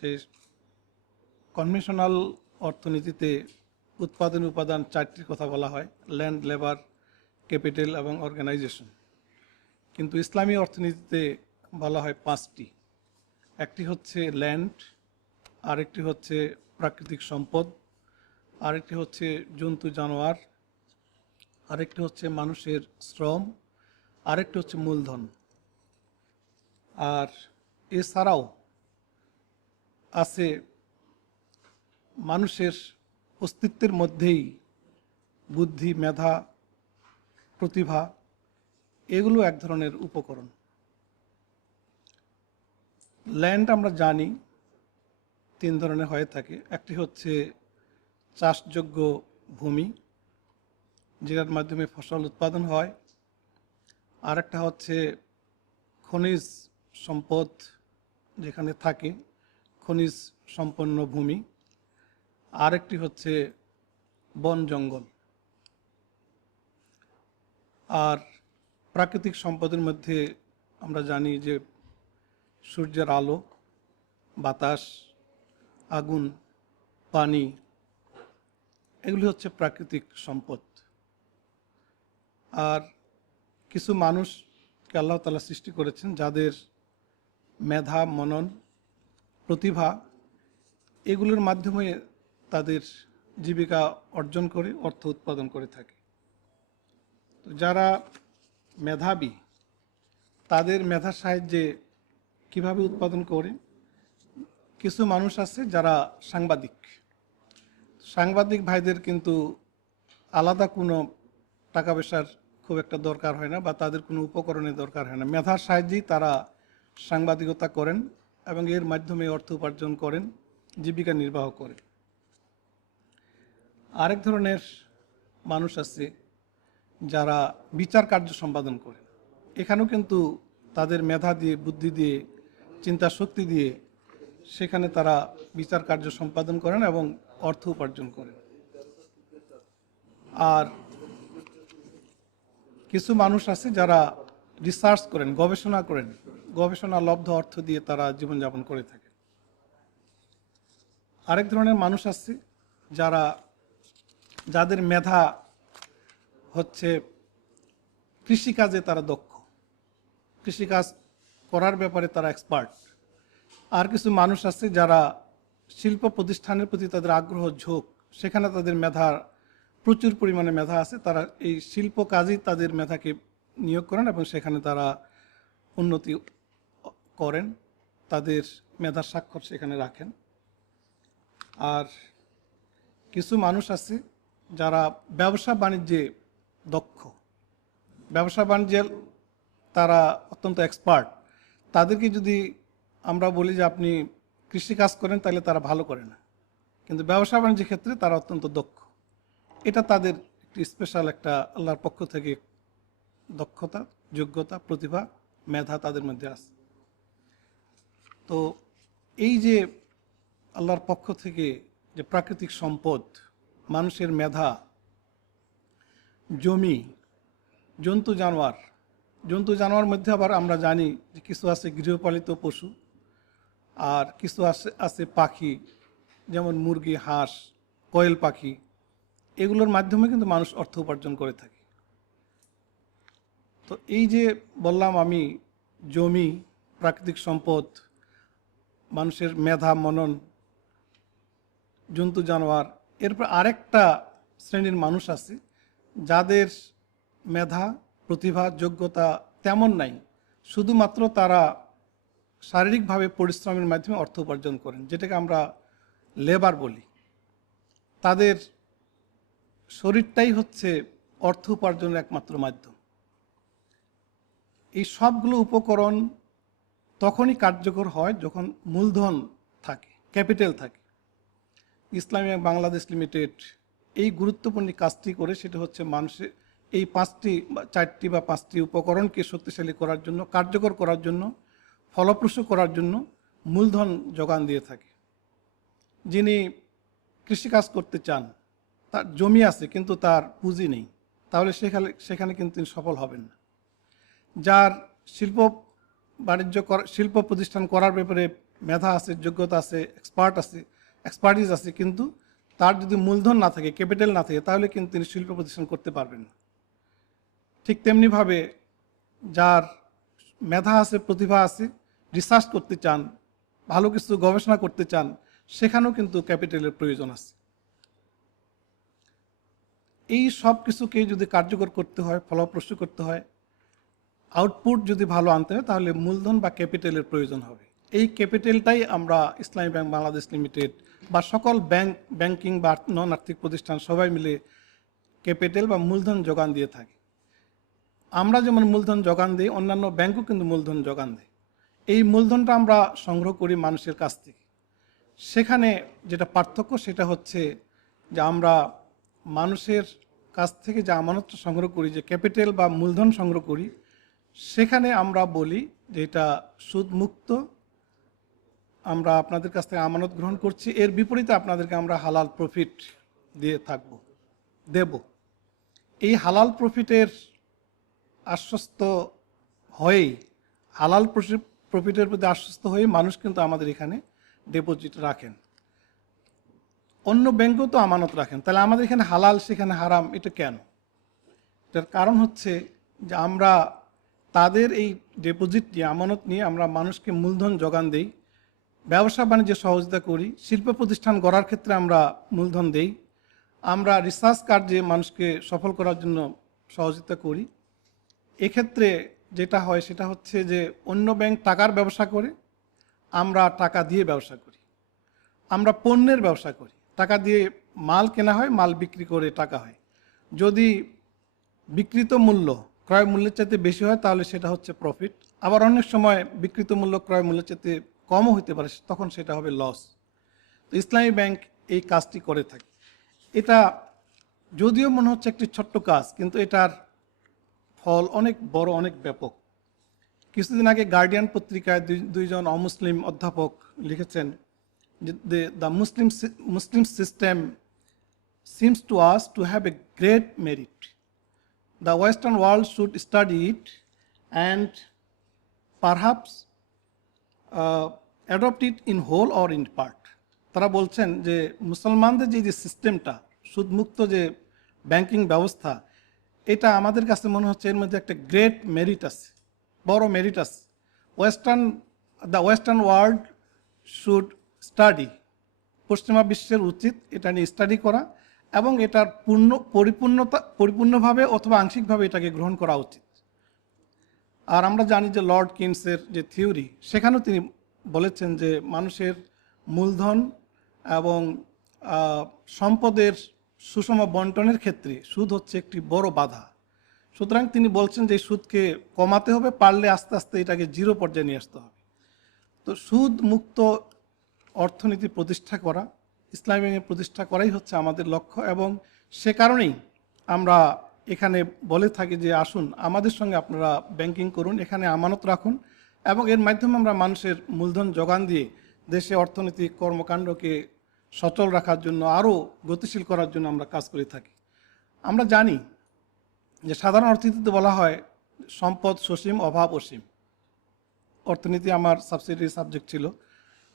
যে কনভেনশনাল অর্থনীতিতে উৎপাদন উপাদান 4টির কথা বলা হয়, ল্যান্ড, লেবার, ক্যাপিটাল এবং অর্গানাইজেশন। কিন্তু ইসলামী অর্থনীতিতে বলা হয় 5টি। একটি হচ্ছে ল্যান্ড, আরেকটি হচ্ছে প্রাকৃতিক সম্পদ, আরেকটি হচ্ছে জন্তু জানোয়ার, আরেকটি হচ্ছে মানুষের শ্রম, আরেকটি হচ্ছে মূলধন। আর এছাড়াও আছে মানুষের অস্তিত্বের মধ্যেই বুদ্ধি, মেধা, প্রতিভা, এগুলো এক ধরনের উপকরণ। ল্যান্ড আমরা জানি 3 ধরনের হয়ে থাকে। একটি হচ্ছে চাষযোগ্য ভূমি, যেটার মাধ্যমে ফসল উৎপাদন হয়। আরেকটা হচ্ছে খনিজ সম্পদ, যেখানে থাকে খনিজ সম্পন্ন ভূমি। আরেকটি হচ্ছে বন জঙ্গল। আর প্রাকৃতিক সম্পদের মধ্যে আমরা জানি যে সূর্যের আলো, বাতাস, আগুন, পানি, এগুলি হচ্ছে প্রাকৃতিক সম্পদ। আর কিছু মানুষকে আল্লাহ তাআলা সৃষ্টি করেছেন যাদের মেধা, মনন, প্রতিভা এগুলোর মাধ্যমে তাদের জীবিকা অর্জন করে অর্থ উৎপাদন করে থাকে। তো যারা মেধাবী তাদের মেধার সাহায্যে কিভাবে উৎপাদন করে? কিছু মানুষ আছে যারা সাংবাদিক ভাইদের কিন্তু আলাদা কোনো টাকা পয়সার খুব একটা দরকার হয় না, বা তাদের কোনো উপকরণের দরকার হয় না। মেধার সাহায্যেই তারা সাংবাদিকতা করেন এবং এর মাধ্যমে অর্থ উপার্জন করেন, জীবিকা নির্বাহ করেন। আরেক ধরনের মানুষ আছে যারা বিচার কার্য সম্পাদন করে। এখানেও কিন্তু তাদের মেধা দিয়ে, বুদ্ধি দিয়ে, চিন্তা শক্তি দিয়ে সেখানে তারা বিচার কার্য সম্পাদন করেন এবং অর্থ উপার্জন করেন। আর কিছু মানুষ আছে যারা রিসার্চ করেন, গবেষণা করেন, গবেষণা লব্ধ অর্থ দিয়ে তারা জীবনযাপন করে থাকে। আরেক ধরনের মানুষ আছে যাদের মেধা হচ্ছে কৃষিকাজে তারা দক্ষ, কৃষিকাজ করার ব্যাপারে তারা এক্সপার্ট। আর কিছু মানুষ আছে যারা শিল্প প্রতিষ্ঠানের প্রতি তাদের আগ্রহ, ঝোঁক, সেখানে তাদের মেধার প্রচুর পরিমাণে মেধা আছে, তারা এই শিল্প কাজেই তাদের মেধাকে নিয়োগ করেন এবং সেখানে তারা উন্নতি করেন, তাদের মেধার স্বাক্ষর সেখানে রাখেন। আর কিছু মানুষ আছে যারা ব্যবসা বাণিজ্যে দক্ষ, ব্যবসা বাণিজ্যে তারা অত্যন্ত এক্সপার্ট। তাদেরকে যদি আমরা বলি যে আপনি কৃষিকাজ করেন, তাহলে তারা ভালো করে না, কিন্তু ব্যবসা বাণিজ্যের ক্ষেত্রে তারা অত্যন্ত দক্ষ। এটা তাদের একটি স্পেশাল একটা আল্লাহর পক্ষ থেকে দক্ষতা, যোগ্যতা, প্রতিভা, মেধা তাদের মধ্যে আছে। তো এই যে আল্লাহর পক্ষ থেকে যে প্রাকৃতিক সম্পদ, মানুষের মেধা, জমি, জন্তু জানোয়ার মধ্যে আবার আমরা জানি যে কিছু আছে গৃহপালিত পশু, আর কিছু আছে পাখি, যেমন মুরগি, হাঁস, কোয়েল পাখি। এগুলোর মাধ্যমে কিন্তু মানুষ অর্থ উপার্জন করে থাকে। তো এই যে বললাম আমি, জমি, প্রাকৃতিক সম্পদ, মানুষের মেধা, মনন, জন্তু জানোয়ার, এরপর আরেকটা শ্রেণীর মানুষ আছে যাদের মেধা, প্রতিভা, যোগ্যতা তেমন নাই, শুধুমাত্র তারা শারীরিকভাবে পরিশ্রমের মাধ্যমে অর্থ উপার্জন করেন, যেটাকে আমরা লেবার বলি। তাদের শরীরটাই হচ্ছে অর্থ উপার্জনের একমাত্র মাধ্যম। এই সবগুলো উপকরণ তখনই কার্যকর হয় যখন মূলধন থাকে, ক্যাপিটাল থাকে। ইসলামী ব্যাংক বাংলাদেশ লিমিটেড এই গুরুত্বপূর্ণ কাজটি করে, সেটা হচ্ছে মানুষের এই 4টি বা 5টি উপকরণকে শক্তিশালী করার জন্য, কার্যকর করার জন্য, ফলপ্রসূ করার জন্য মূলধন যোগান দিয়ে থাকে। যিনি কৃষিকাজ করতে চান, তার জমি আছে কিন্তু তার পুঁজি নেই, তাহলে সেখানে কিন্তু তিনি সফল হবেন না। যার শিল্প প্রতিষ্ঠান করার ব্যাপারে মেধা আছে, যোগ্যতা আছে, এক্সপার্টিস আছে, কিন্তু তার যদি মূলধন না থাকে, ক্যাপিটাল না থাকে, তাহলে কিন্তু তিনি শিল্প প্রতিষ্ঠান করতে পারবেন না। ঠিক তেমনিভাবে যার মেধা আছে, প্রতিভা আছে, রিসার্চ করতে চান, ভালো কিছু গবেষণা করতে চান, সেখানেও কিন্তু ক্যাপিটালের প্রয়োজন আছে। এই সব কিছুকে যদি কার্যকর করতে হয়, ফলপ্রসূ করতে হয়, আউটপুট যদি ভালো আনতে হয়, তাহলে মূলধন বা ক্যাপিটালের প্রয়োজন হবে। এই ক্যাপিটালটাই আমরা ইসলামী ব্যাংক বাংলাদেশ লিমিটেড বা সকল ব্যাংকিং বা নন আর্থিক প্রতিষ্ঠান সবাই মিলে ক্যাপিটাল বা মূলধন যোগান দিয়ে থাকে। আমরা যেমন মূলধন যোগান দিই, অন্যান্য ব্যাংকও কিন্তু মূলধন যোগান দেয়। এই মূলধনটা আমরা সংগ্রহ করি মানুষের কাছ থেকে। সেখানে যেটা পার্থক্য, সেটা হচ্ছে যে আমরা মানুষের কাছ থেকে যে আমানতটা সংগ্রহ করি, যে ক্যাপিটাল বা মূলধন সংগ্রহ করি, সেখানে আমরা বলি যে এটা সুদমুক্ত, আমরা আপনাদের কাছ থেকে আমানত গ্রহণ করছি, এর বিপরীতে আপনাদেরকে আমরা হালাল প্রফিট দিয়ে দেব। এই হালাল প্রফিটের আশ্বস্ত হয়েই হালাল প্রফিটের প্রতি আশ্বস্ত হয়ে মানুষ কিন্তু আমাদের এখানে ডিপোজিট রাখেন। অন্য ব্যাংকেও তো আমানত রাখেন, তাহলে আমাদের এখানে হালাল সেখানে হারাম, এটা কেন? এটার কারণ হচ্ছে যে আমরা তাদের এই ডিপোজিট নিয়ে, আমানত নিয়ে আমরা মানুষকে মূলধন যোগান দেই, ব্যবসা বাণিজ্যে সহযোগিতা করি, শিল্প প্রতিষ্ঠান গড়ার ক্ষেত্রে আমরা মূলধন দেই, আমরা রিসার্চ কার্যে মানুষকে সফল করার জন্য সহযোগিতা করি। এক্ষেত্রে যেটা হয় সেটা হচ্ছে যে অন্য ব্যাংক টাকার ব্যবসা করে, আমরা টাকা দিয়ে ব্যবসা করি। আমরা পণ্যের ব্যবসা করি, টাকা দিয়ে মাল কেনা হয়, মাল বিক্রি করে টাকা হয়। যদি বিক্রিত মূল্য ক্রয় মূল্যের চাইতে বেশি হয় তাহলে সেটা হচ্ছে প্রফিট। আবার অনেক সময় বিক্রিত মূল্য ক্রয় মূল্যের চাইতে কমও হতে পারে, তখন সেটা হবে লস। তো ইসলামী ব্যাংক এই কাজটি করে থাকে। এটা যদিও মনে হচ্ছে একটি ছোট্ট কাজ, কিন্তু এটার ফল অনেক বড়, অনেক ব্যাপক। কিছুদিন আগে গার্ডিয়ান পত্রিকায় দুইজন অমুসলিম অধ্যাপক লিখেছেন যে the Muslim system seems to us to have a great merit. The Western world should study it and perhaps adopt it in whole or in part. তারা বলছেন যে মুসলমানদের যে সিস্টেমটা, সুদমুক্ত যে ব্যাংকিং ব্যবস্থা, এটা আমাদের কাছে মনে হচ্ছে এর মধ্যে একটা গ্রেট মেরিট আছে, বড় মেরিট আছে। The western world should study, পশ্চিমা বিশ্বের উচিত এটা নিয়ে স্টাডি করা এবং এটার পরিপূর্ণভাবে অথবা আংশিকভাবে এটাকে গ্রহণ করা উচিত। আর আমরা জানি যে লর্ড কিনসের যে থিওরি, সেখানেও তিনি বলেছেন যে মানুষের মূলধন এবং সম্পদের সুষম বন্টনের ক্ষেত্রে সুদ হচ্ছে একটি বড় বাধা। সুতরাং তিনি বলছেন যে সুদকে কমাতে হবে, পারলে আস্তে আস্তে এটাকে জিরো পর্যায়ে নিয়ে আসতে হবে। তো সুদ মুক্ত অর্থনীতি প্রতিষ্ঠা করা, ইসলামী ব্যাংকের প্রতিষ্ঠা করাই হচ্ছে আমাদের লক্ষ্য। এবং সে কারণেই আমরা এখানে বলে থাকি যে আসুন আমাদের সঙ্গে আপনারা ব্যাংকিং করুন, এখানে আমানত রাখুন এবং এর মাধ্যমে আমরা মানুষের মূলধন যোগান দিয়ে দেশে অর্থনৈতিক কর্মকাণ্ডকে সচল রাখার জন্য, আরও গতিশীল করার জন্য আমরা কাজ করে থাকি। আমরা জানি যে সাধারণ অর্থনীতিতে বলা হয় সম্পদ সসীম, অভাব অসীম। অর্থনীতি আমার সাবসিডিয়ারি সাবজেক্ট ছিল।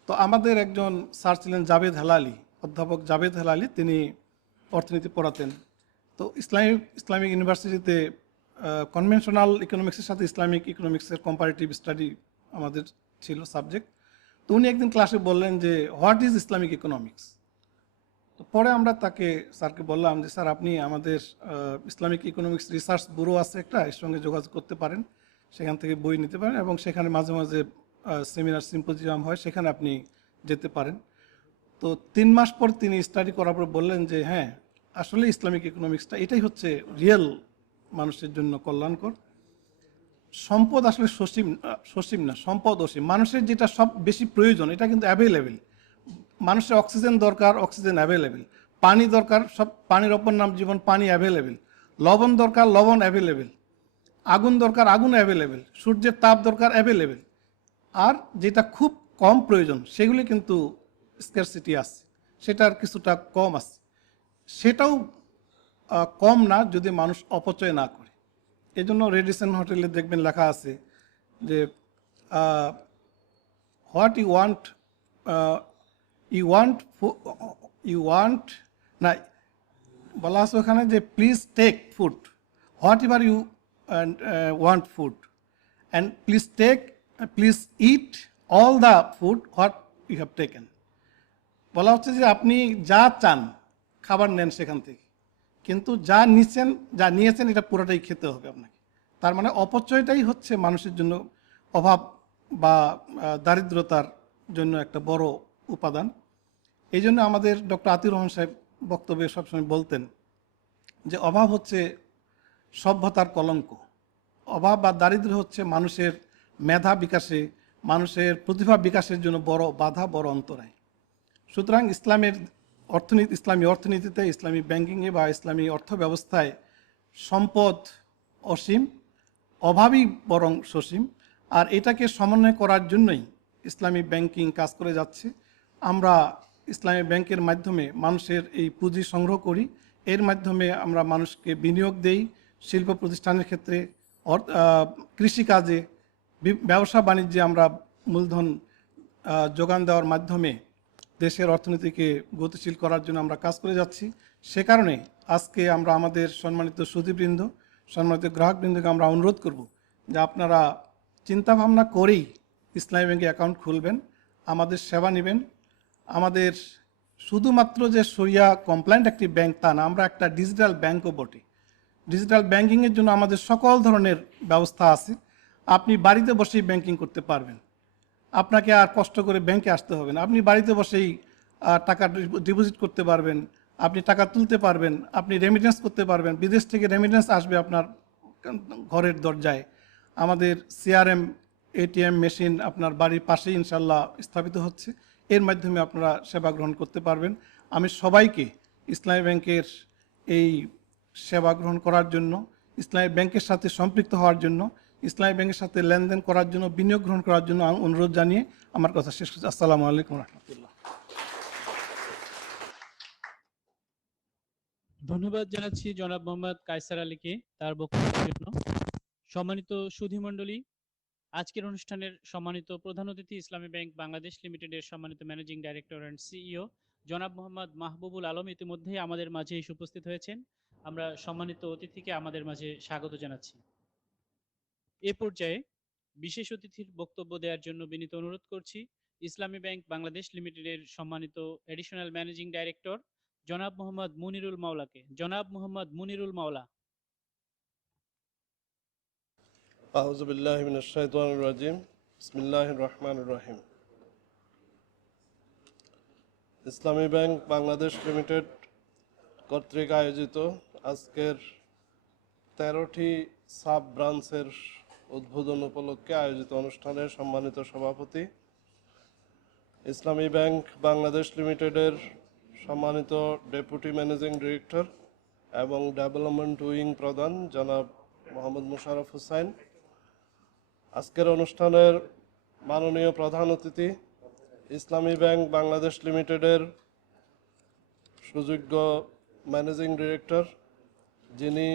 তো আমাদের একজন স্যার ছিলেন জাভেদ হেলালি, অধ্যাপক জাভেদ হেলালি, তিনি অর্থনীতি পড়াতেন। তো ইসলামিক ইউনিভার্সিটিতে কনভেনশনাল ইকোনমিক্সের সাথে ইসলামিক ইকোনমিক্সের কম্পারেটিভ স্টাডি আমাদের ছিল সাবজেক্ট। তো উনি একদিন ক্লাসে বললেন যে হোয়াট ইজ ইসলামিক ইকোনমিক্স। তো পরে আমরা স্যারকে বললাম যে স্যার আপনি আমাদের ইসলামিক ইকোনমিক্স রিসার্চ ব্যুরো আছে একটা, এর সঙ্গে যোগাযোগ করতে পারেন, সেখান থেকে বই নিতে পারেন এবং সেখানে মাঝে মাঝে সেমিনার সিম্পোজিয়াম হয়, সেখানে আপনি যেতে পারেন। তো 3 মাস পর তিনি স্টাডি করার পর বললেন যে হ্যাঁ, আসলে ইসলামিক ইকোনমিক্সটা এটাই হচ্ছে রিয়েল মানুষের জন্য কল্যাণকর। সম্পদ আসলে সসীম না, সম্পদ অসীম। মানুষের যেটা সব বেশি প্রয়োজন এটা কিন্তু অ্যাভেলেবেল। মানুষের অক্সিজেন দরকার, অক্সিজেন অ্যাভেলেবেল। পানি দরকার, সব পানির অপর নাম জীবন, পানি অ্যাভেলেবেল। লবণ দরকার, লবণ অ্যাভেলেবেল। আগুন দরকার, আগুন অ্যাভেলেবেল। সূর্যের তাপ দরকার, অ্যাভেলেবেল। আর যেটা খুব কম প্রয়োজন সেগুলি কিন্তু স্কারসিটি আছে, সেটার কিছুটা কম আছে। সেটাও কম না যদি মানুষ অপচয় না করে। এই জন্য রেডিসন হোটেলে দেখবেন লেখা আছে যে হোয়াট ইউ ওয়ান্ট না, বলা আছে ওখানে যে please take food, whatever you want food, and please eat all the food what you have taken. বলা হচ্ছে যে আপনি যা চান খাবার নেন সেখান থেকে, কিন্তু যা নিয়েছেন এটা পুরোটাই খেতে হবে আপনাকে। তার মানে অপচয়টাই হচ্ছে মানুষের জন্য অভাব বা দারিদ্রতার জন্য একটা বড় উপাদান। এই জন্য আমাদের ডক্টর আতিউর রহমান সাহেব বক্তব্যে সবসময় বলতেন যে অভাব হচ্ছে সভ্যতার কলঙ্ক। অভাব বা দারিদ্র্য হচ্ছে মানুষের মেধা বিকাশে, মানুষের প্রতিভা বিকাশের জন্য বড় বাধা, বড় অন্তরায়। সুতরাং ইসলামী অর্থনীতিতে, ইসলামী ব্যাংকিংয়ে বা ইসলামী অর্থ ব্যবস্থায় সম্পদ অসীম, অভাবই বরং সসীম। আর এটাকে সমন্বয় করার জন্যই ইসলামী ব্যাংকিং কাজ করে যাচ্ছে। আমরা ইসলামী ব্যাংকের মাধ্যমে মানুষের এই পুঁজি সংগ্রহ করি, এর মাধ্যমে আমরা মানুষকে বিনিয়োগ দেই, শিল্প প্রতিষ্ঠানের ক্ষেত্রে, কৃষিকাজে, ব্যবসা বাণিজ্যে আমরা মূলধন যোগান দেওয়ার মাধ্যমে দেশের অর্থনীতিকে গতিশীল করার জন্য আমরা কাজ করে যাচ্ছি। সে কারণে আজকে আমরা আমাদের সম্মানিত সুধীবৃন্দ, সম্মানিত গ্রাহকবৃন্দকে আমরা অনুরোধ করব যে আপনারা চিন্তাভাবনা করেই ইসলামী ব্যাংকে অ্যাকাউন্ট খুলবেন, আমাদের সেবা নেবেন। আমাদের শুধুমাত্র যে শরিয়া কমপ্লায়েন্ট একটি ব্যাংক তা না, আমরা একটা ডিজিটাল ব্যাংকও বটে। ডিজিটাল ব্যাংকিংয়ের জন্য আমাদের সকল ধরনের ব্যবস্থা আছে। আপনি বাড়িতে বসেই ব্যাংকিং করতে পারবেন, আপনাকে আর কষ্ট করে ব্যাংকে আসতে হবে না। আপনি বাড়িতে বসেই টাকা ডিপোজিট করতে পারবেন, আপনি টাকা তুলতে পারবেন, আপনি রেমিটেন্স করতে পারবেন। বিদেশ থেকে রেমিটেন্স আসবে আপনার ঘরের দরজায়। আমাদের সিআরএম এটিএম মেশিন আপনার বাড়ির পাশেই ইনশাল্লাহ স্থাপিত হচ্ছে, এর মাধ্যমে আপনারা সেবা গ্রহণ করতে পারবেন। আমি সবাইকে ইসলামী ব্যাংকের এই সেবা গ্রহণ করার জন্য, ইসলামী ব্যাংকের সাথে সম্পৃক্ত হওয়ার জন্য, ইসলামী ব্যাংকের সাথে লেনদেন করার জন্য, বিনিয়োগ গ্রহণ করার জন্য অনুরোধ জানিয়ে আমার কথা শেষ করছি। আসসালামু আলাইকুম রহমতুল্লাহ। ধন্যবাদ জানাচ্ছি জনাব মোহাম্মদ কায়সার আলীকে তার বক্তব্যের জন্য। সম্মানিত সুধীমণ্ডলী, আজকের অনুষ্ঠানের সম্মানিত প্রধান অতিথি ইসলামী ব্যাংক বাংলাদেশ লিমিটেডের সম্মানিত ম্যানেজিং ডাইরেক্টর অ্যান্ড সিইও জনাব মোহাম্মদ মাহবুবুল আলম ইতিমধ্যেই আমাদের মাঝে এসে উপস্থিত হয়েছেন। আমরা সম্মানিত অতিথিকে আমাদের মাঝে স্বাগত জানাচ্ছি। এ পর্যায়ে বিশেষ অতিথির বক্তব্য দেওয়ার জন্য বিনীত অনুরোধ করছি ইসলামী ব্যাংক বাংলাদেশ লিমিটেডের সম্মানিত এডিশনাল ম্যানেজিং ডাইরেক্টর জনাব মোহাম্মদ মুনিরুল মাওলাকে। জনাব মোহাম্মদ মুনিরুল মাওলা। আউযু বিল্লাহি মিনাশ শাইতানির রাজিম। বিসমিল্লাহির রহমানির রহিম। ইসলামী ব্যাংক বাংলাদেশ লিমিটেড কর্তৃক আয়োজিত আজকের 13টি সাব ব্রাঞ্চের উদ্বোধন উপলক্ষে আয়োজিত অনুষ্ঠানের সম্মানিত সভাপতি, ইসলামী ব্যাংক বাংলাদেশ লিমিটেডের সম্মানিত ডেপুটি ম্যানেজিং ডিরেক্টর এবং ডেভেলপমেন্ট উইং প্রধান জনাব মোহাম্মদ মোশাররফ হোসাইন, আজকের অনুষ্ঠানের মাননীয় প্রধান অতিথি ইসলামী ব্যাংক বাংলাদেশ লিমিটেডের সুযোগ্য ম্যানেজিং ডিরেক্টর, যিনি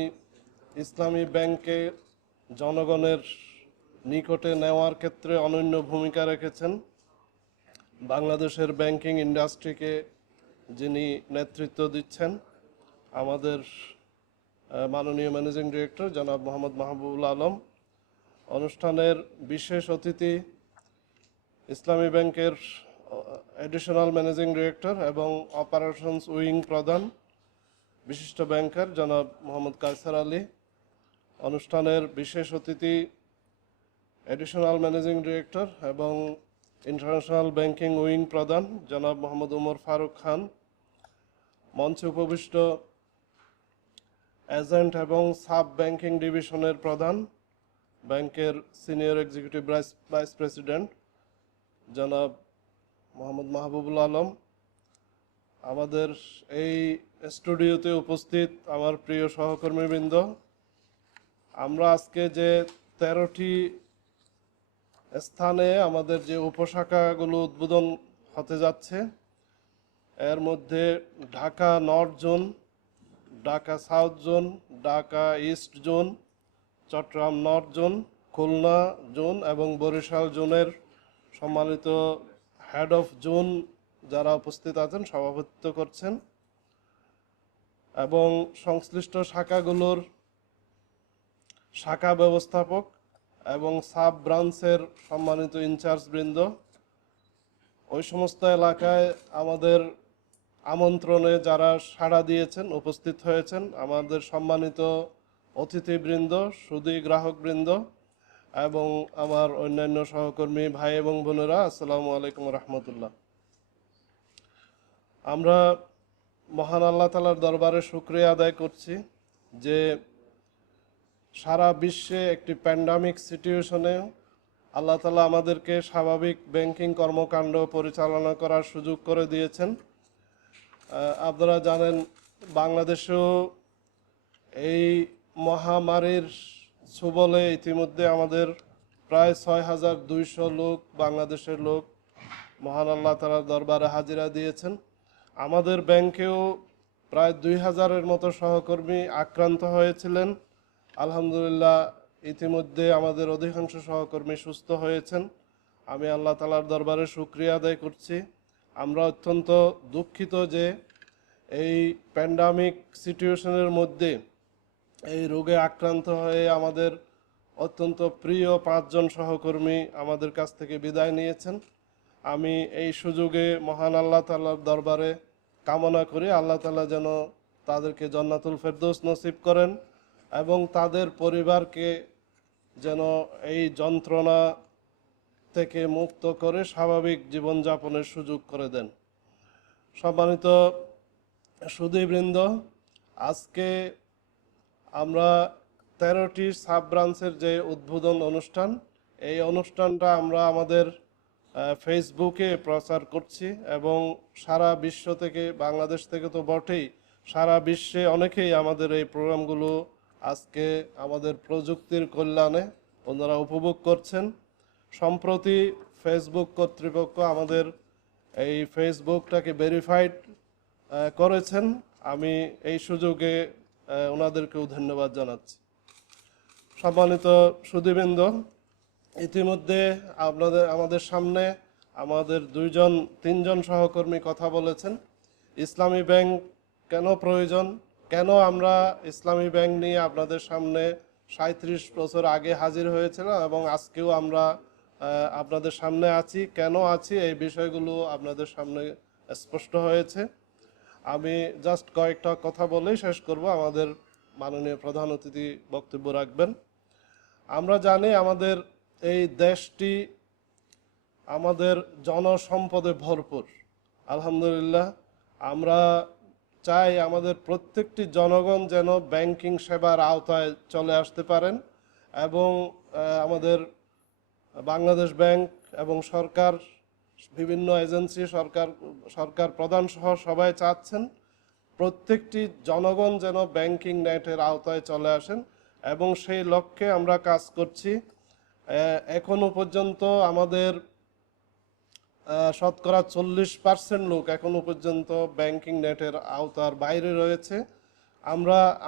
ইসলামী ব্যাংকে জনগণের নিকটে নেওয়ার ক্ষেত্রে অনন্য ভূমিকা রেখেছেন, বাংলাদেশের ব্যাংকিং ইন্ডাস্ট্রিকে যিনি নেতৃত্ব দিচ্ছেন, আমাদের মাননীয় ম্যানেজিং ডিরেক্টর জনাব মোহাম্মদ মাহবুবুল আলম, অনুষ্ঠানের বিশেষ অতিথি ইসলামী ব্যাংকের এডিশনাল ম্যানেজিং ডিরেক্টর এবং অপারেশনস উইং প্রধান বিশিষ্ট ব্যাংকার জনাব মোহাম্মদ কায়সার আলী, অনুষ্ঠানের বিশেষ অতিথি এডিশনাল ম্যানেজিং ডিরেক্টর এবং ইন্টারন্যাশনাল ব্যাংকিং উইং প্রধান জনাব মোহাম্মদ উমর ফারুক খান, মঞ্চে উপবিষ্ট এজেন্ট এবং সাব ব্যাংকিং ডিভিশনের প্রধান, ব্যাংকের সিনিয়র এক্সিকিউটিভ ভাইস প্রেসিডেন্ট জনাব মোহাম্মদ মাহবুবুল আলম, আমাদের এই স্টুডিওতে উপস্থিত আমার প্রিয় সহকর্মীবৃন্দ, আমরা আজকে যে 13টি স্থানে আমাদের যে উপশাখাগুলো উদ্বোধন হতে যাচ্ছে, এর মধ্যে Dhaka north zone, Dhaka south zone, Dhaka east zone, Chittagong north zone, Khulna zone এবং বরিশাল জোনের সম্মানিত হেড অফ জোন যারা উপস্থিত আছেন সভাপতিত্ব করছেন এবং সংশ্লিষ্ট শাখাগুলোর শাখা ব্যবস্থাপক এবং সাব ব্রাঞ্চের সম্মানিত ইনচার্জ বৃন্দ, ওই সমস্ত এলাকায় আমাদের আমন্ত্রণে যারা সাড়া দিয়েছেন, উপস্থিত হয়েছেন, আমাদের সম্মানিত অতিথিবৃন্দ, সুধী গ্রাহকবৃন্দ এবং আমার অন্যান্য সহকর্মী ভাই এবং বোনেরা, আসসালামু আলাইকুম রহমতুল্লাহ। আমরা মহান আল্লাহ তাআলার দরবারে শুকরিয়া আদায় করছি যে সারা বিশ্বে একটি প্যান্ডামিক সিচুয়েশনে আল্লাহ তাআলা আমাদেরকে স্বাভাবিক ব্যাংকিং কর্মকাণ্ড পরিচালনা করার সুযোগ করে দিয়েছেন। আপনারা জানেন বাংলাদেশেও এই মহামারীর সুবলে ইতিমধ্যে আমাদের প্রায় ৬,২০০ লোক বাংলাদেশের লোক মহান আল্লাহ তাআলার দরবারে হাজিরা দিয়েছেন। আমাদের ব্যাংকেও প্রায় ২,০০০-এর মতো সহকর্মী আক্রান্ত হয়েছিলেন। আলহামদুলিল্লাহ ইতিমধ্যে আমাদের অধিকাংশ সহকর্মী সুস্থ হয়েছেন। আমি আল্লাহ তাআলার দরবারে শুকরিয়া আদায় করছি। আমরা অত্যন্ত দুঃখিত যে এই প্যান্ডামিক সিচুয়েশনের মধ্যে এই রোগে আক্রান্ত হয়ে আমাদের অত্যন্ত প্রিয় 5 জন সহকর্মী আমাদের কাছ থেকে বিদায় নিয়েছেন। আমি এই সুযোগে মহান আল্লাহ তাআলার দরবারে কামনা করি আল্লাহ তাআলা যেন তাদেরকে জান্নাতুল ফেরদৌস নসিব করেন এবং তাদের পরিবারকে যেন এই যন্ত্রণা থেকে মুক্ত করে স্বাভাবিক জীবনযাপনের সুযোগ করে দেন। সম্মানিত সুধীবৃন্দ, আজকে আমরা 13টি সাব ব্রাঞ্চের যে উদ্বোধন অনুষ্ঠান, এই অনুষ্ঠানটা আমরা আমাদের ফেসবুকে প্রচার করছি এবং সারা বিশ্ব থেকে, বাংলাদেশ থেকে তো বটেই, সারা বিশ্বে অনেকেই আমাদের এই প্রোগ্রামগুলো আজকে আমাদের প্রযুক্তির কল্যাণে ওনারা উপভোগ করছেন। সম্প্রতি ফেসবুক কর্তৃপক্ষ আমাদের এই ফেসবুকটাকে ভেরিফাইড করেছেন। আমি এই সুযোগে ওনাদেরকেও ধন্যবাদ জানাচ্ছি। সম্মানিত সুধীবৃন্দ, ইতিমধ্যে আমাদের সামনে আমাদের 3জন সহকর্মী কথা বলেছেন। ইসলামী ব্যাংক কেন প্রয়োজন, কেন আমরা ইসলামী ব্যাংক নিয়ে আপনাদের সামনে 37 বছর আগে হাজির হয়েছিলাম এবং আজকেও আমরা আপনাদের সামনে আছি, কেন আছি, এই বিষয়গুলো আপনাদের সামনে স্পষ্ট হয়েছে। আমি জাস্ট কয়েকটা কথা বলেই শেষ করব, আমাদের মাননীয় প্রধান অতিথি বক্তব্য রাখবেন। আমরা জানি আমাদের এই দেশটি আমাদের জনসম্পদে ভরপুর। আলহামদুলিল্লাহ, আমরা চাই আমাদের প্রত্যেকটি জনগণ যেন ব্যাংকিং সেবার আওতায় চলে আসতে পারেন এবং আমাদের বাংলাদেশ ব্যাংক এবং সরকার, বিভিন্ন এজেন্সি, সরকার প্রধান সহ সবাই চাচ্ছেন প্রত্যেকটি জনগণ যেন ব্যাংকিং নেটের আওতায় চলে আসেন এবং সেই লক্ষ্যে আমরা কাজ করছি। এখনো পর্যন্ত আমাদের শতকরা 40% লোক এখনো পর্যন্ত ব্যাংকিং নেটের আওতার বাইরে রয়েছে।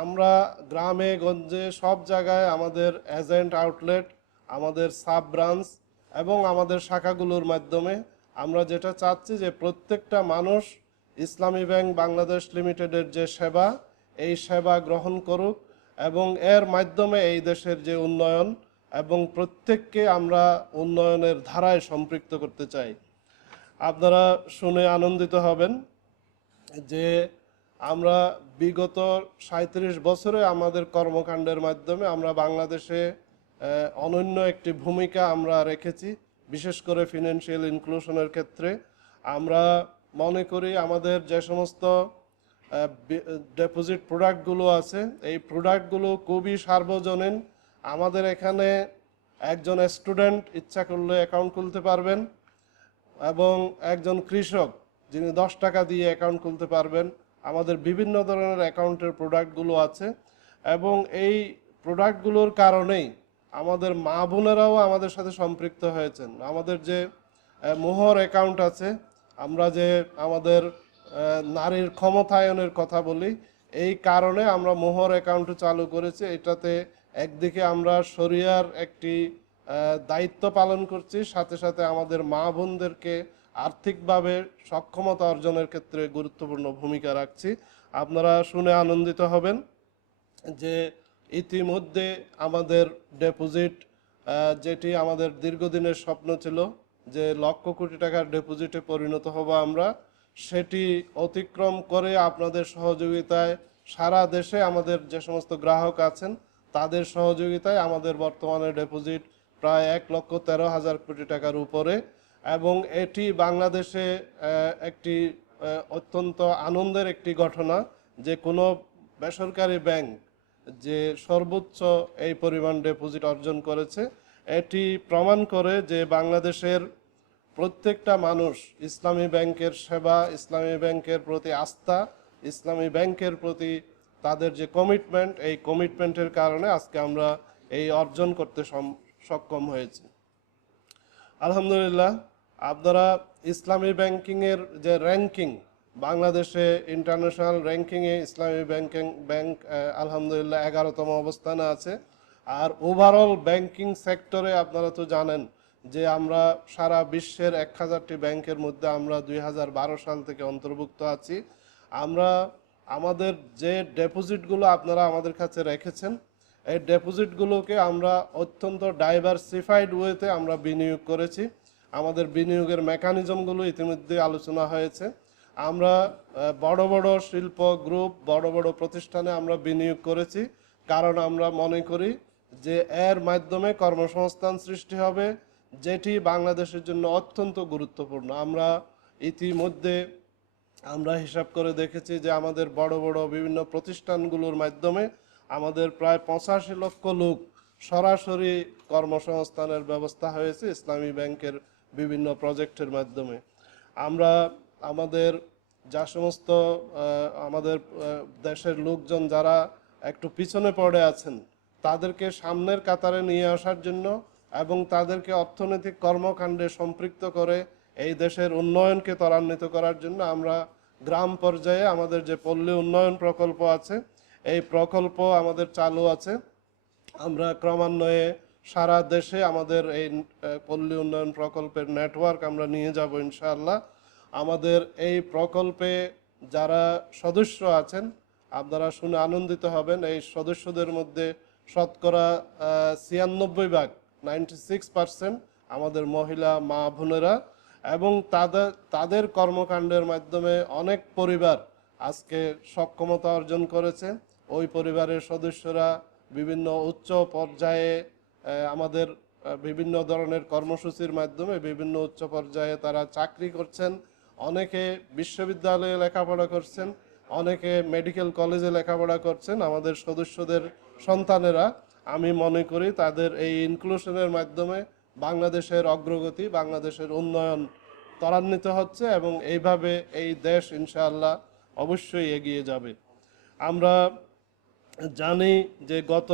আমরা গ্রামে গঞ্জে সব জায়গায় আমাদের এজেন্ট আউটলেট, আমাদের সাব ব্রাঞ্চ এবং আমাদের শাখাগুলোর মাধ্যমে আমরা যেটা চাচ্ছি যে প্রত্যেকটা মানুষ ইসলামী ব্যাংক বাংলাদেশ লিমিটেডের যে সেবা, এই সেবা গ্রহণ করুক এবং এর মাধ্যমে এই দেশের যে উন্নয়ন এবং প্রত্যেককে আমরা উন্নয়নের ধারায় সম্পৃক্ত করতে চাই। আপনারা শুনে আনন্দিত হবেন যে আমরা বিগত 37 বছরে আমাদের কর্মকাণ্ডের মাধ্যমে আমরা বাংলাদেশে অনন্য একটি ভূমিকা আমরা রেখেছি। বিশেষ করে ফিনান্সিয়াল ইনক্লুশনের ক্ষেত্রে আমরা মনে করি আমাদের যে সমস্ত ডিপোজিট প্রোডাক্টগুলো আছে, এই প্রোডাক্টগুলো খুবই সার্বজনীন। আমাদের এখানে একজন স্টুডেন্ট ইচ্ছা করলে অ্যাকাউন্ট খুলতে পারবেন এবং একজন কৃষক যিনি 10 টাকা দিয়ে অ্যাকাউন্ট খুলতে পারবেন। আমাদের বিভিন্ন ধরনের অ্যাকাউন্টের প্রোডাক্টগুলো আছে এবং এই প্রোডাক্টগুলোর কারণেই আমাদের মা বোনেরাও আমাদের সাথে সম্পৃক্ত হয়েছেন। আমাদের যে মোহর অ্যাকাউন্ট আছে, আমরা যে আমাদের নারীর ক্ষমতায়নের কথা বলি, এই কারণে আমরা মোহর অ্যাকাউন্ট চালু করেছি। এটাতে একদিকে আমরা শরিয়ার একটি দায়িত্ব পালন করছি, সাথে সাথে আমাদের মা বোনদেরকে আর্থিকভাবে সক্ষমতা অর্জনের ক্ষেত্রে গুরুত্বপূর্ণ ভূমিকা রাখছি। আপনারা শুনে আনন্দিত হবেন যে ইতিমধ্যে আমাদের ডিপোজিট, যেটি আমাদের দীর্ঘদিনের স্বপ্ন ছিল যে লক্ষ কোটি টাকার ডিপোজিটে পরিণত হব আমরা, সেটি অতিক্রম করে আপনাদের সহযোগিতায় সারা দেশে আমাদের যে সমস্ত গ্রাহক আছেন তাদের সহযোগিতায় আমাদের বর্তমানে ডিপোজিট প্রায় 1,13,000 কোটি টাকার উপরে এবং এটি বাংলাদেশে একটি অত্যন্ত আনন্দের একটি ঘটনা যে কোনো বেসরকারি ব্যাংক যে সর্বোচ্চ এই পরিমাণ ডিপোজিট অর্জন করেছে। এটি প্রমাণ করে যে বাংলাদেশের প্রত্যেকটা মানুষ ইসলামী ব্যাংকের সেবা, ইসলামী ব্যাংকের প্রতি আস্থা, ইসলামী ব্যাংকের প্রতি তাদের যে কমিটমেন্ট, এই কমিটমেন্টের কারণে আজকে আমরা এই অর্জন করতে সক্ষম হয়েছি। আলহামদুলিল্লাহ, আপনারা ইসলামী ব্যাংকিংয়ের যে র্যাঙ্কিং, বাংলাদেশে ইন্টারন্যাশনাল র্যাঙ্কিংয়ে ইসলামী ব্যাংক আলহামদুলিল্লাহ 11তম অবস্থানে আছে। আর ওভারঅল ব্যাংকিং সেক্টরে আপনারা তো জানেন যে আমরা সারা বিশ্বের 1000টি ব্যাংকের মধ্যে আমরা 2012 সাল থেকে অন্তর্ভুক্ত আছি। আমরা আমাদের যে ডেপোজিটগুলো আপনারা আমাদের কাছে রেখেছেন, এই ডেপোজিটগুলোকে আমরা অত্যন্ত ডাইভার্সিফাইড ওয়েতে আমরা বিনিয়োগ করেছি। আমাদের বিনিয়োগের মেকানিজমগুলো ইতিমধ্যে আলোচনা হয়েছে। আমরা বড় বড় শিল্প গ্রুপ, বড় বড় প্রতিষ্ঠানে আমরা বিনিয়োগ করেছি, কারণ আমরা মনে করি যে এর মাধ্যমে কর্মসংস্থান সৃষ্টি হবে, যেটি বাংলাদেশের জন্য অত্যন্ত গুরুত্বপূর্ণ। আমরা ইতিমধ্যে আমরা হিসাব করে দেখেছি যে আমাদের বড় বড় বিভিন্ন প্রতিষ্ঠানগুলোর মাধ্যমে আমাদের প্রায় 85 লক্ষ লোক সরাসরি কর্মসংস্থানের ব্যবস্থা হয়েছে ইসলামী ব্যাংকের বিভিন্ন প্রজেক্টের মাধ্যমে। আমরা আমাদের যা সমস্ত আমাদের দেশের লোকজন যারা একটু পিছনে পড়ে আছেন, তাদেরকে সামনের কাতারে নিয়ে আসার জন্য এবং তাদেরকে অর্থনৈতিক কর্মকাণ্ডে সম্পৃক্ত করে এই দেশের উন্নয়নকে ত্বরান্বিত করার জন্য আমরা গ্রাম পর্যায়ে আমাদের যে পল্লী উন্নয়ন প্রকল্প আছে, এই প্রকল্প আমাদের চালু আছে। আমরা ক্রমান্বয়ে সারা দেশে আমাদের এই পল্লী উন্নয়ন প্রকল্পের নেটওয়ার্ক আমরা নিয়ে যাব ইনশাআল্লাহ। আমাদের এই প্রকল্পে যারা সদস্য আছেন, আপনারা শুনে আনন্দিত হবেন, এই সদস্যদের মধ্যে শতকরা 96% 96% আমাদের মহিলা মা বোনেরা, এবং তাদের কর্মকাণ্ডের মাধ্যমে অনেক পরিবার আজকে সক্ষমতা অর্জন করেছে। ওই পরিবারের সদস্যরা বিভিন্ন উচ্চ পর্যায়ে আমাদের বিভিন্ন ধরনের কর্মসূচির মাধ্যমে বিভিন্ন উচ্চ পর্যায়ে তারা চাকরি করছেন, অনেকে বিশ্ববিদ্যালয়ে লেখাপড়া করছেন, অনেকে মেডিকেল কলেজে লেখাপড়া করছেন। আমাদের সদস্যদের সন্তানেরা, আমি মনে করি তাদের এই ইনক্লুশনের মাধ্যমে বাংলাদেশের অগ্রগতি, বাংলাদেশের উন্নয়ন ত্বরান্বিত হচ্ছে এবং এইভাবে এই দেশ ইনশাআল্লাহ অবশ্যই এগিয়ে যাবে। আমরা জানি যে গত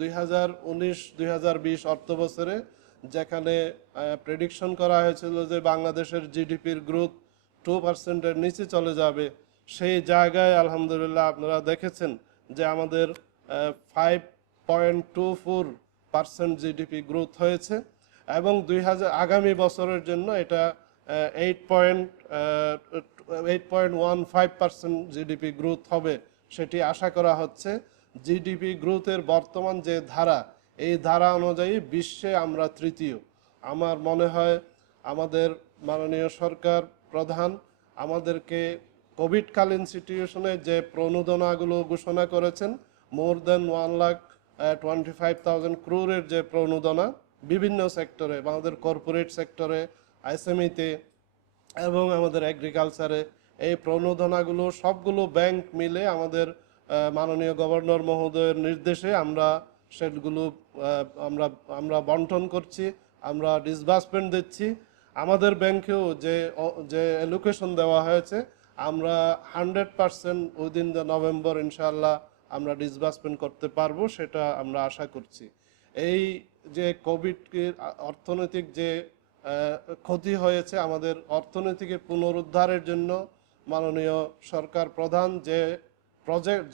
2019-2020 অর্থ বছরে যেখানে প্রেডিকশন করা হয়েছিল যে বাংলাদেশের জিডিপির গ্রোথ 2%-এর নিচে চলে যাবে, সেই জায়গায় আলহামদুলিল্লাহ আপনারা দেখেছেন যে আমাদের 5.24% জিডিপি গ্রোথ হয়েছে এবং আগামী বছরের জন্য এটা 8.15% জিডিপি গ্রোথ হবে সেটি আশা করা হচ্ছে। জিডিপি গ্রোথের বর্তমান যে ধারা, এই ধারা অনুযায়ী বিশ্বে আমরা তৃতীয়। আমার মনে হয় আমাদের মাননীয় সরকার প্রধান আমাদেরকে কোভিডকালীন সিচুয়েশনে যে প্রণোদনাগুলো ঘোষণা করেছেন, মোর দেন 1,25,000 crore যে প্রণোদনা বিভিন্ন সেক্টরে, আমাদের কর্পোরেট সেক্টরে, আইএসএমইতে এবং আমাদের এগ্রিকালচারে, এই প্রণোদনাগুলো সবগুলো ব্যাংক মিলে আমাদের মাননীয় গভর্নর মহোদয়ের নির্দেশে আমরা সেগুলো আমরা বন্টন করছি, আমরা ডিসবার্সমেন্ট দিচ্ছি। আমাদের ব্যাংকেও যে অ্যালোকেশন দেওয়া হয়েছে, আমরা 100% উইদিন দ্য নভেম্বর ইনশাআল্লাহ আমরা ডিসবার্সমেন্ট করতে পারবো, সেটা আমরা আশা করছি। এই যে কোভিড অর্থনৈতিক যে ক্ষতি হয়েছে, আমাদের অর্থনীতিকে পুনরুদ্ধারের জন্য মাননীয় সরকার প্রধান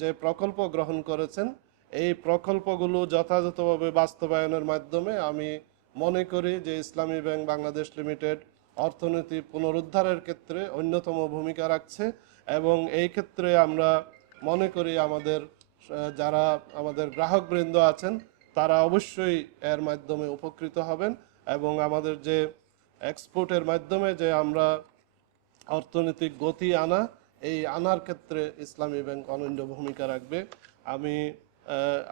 যে প্রকল্প গ্রহণ করেছেন, এই প্রকল্পগুলো যথাযথভাবে বাস্তবায়নের মাধ্যমে আমি মনে করি যে ইসলামী ব্যাংক বাংলাদেশ লিমিটেড অর্থনীতি পুনরুদ্ধারের ক্ষেত্রে অন্যতম ভূমিকা রাখছে এবং এই ক্ষেত্রে আমরা মনে করি যারা আমাদের গ্রাহকবৃন্দ আছেন তারা অবশ্যই এর মাধ্যমে উপকৃত হবেন এবং আমাদের যে এক্সপোর্টের মাধ্যমে যে আমরা অর্থনৈতিক গতি আনার ক্ষেত্রে ইসলামী ব্যাংক অনন্য ভূমিকা রাখবে। আমি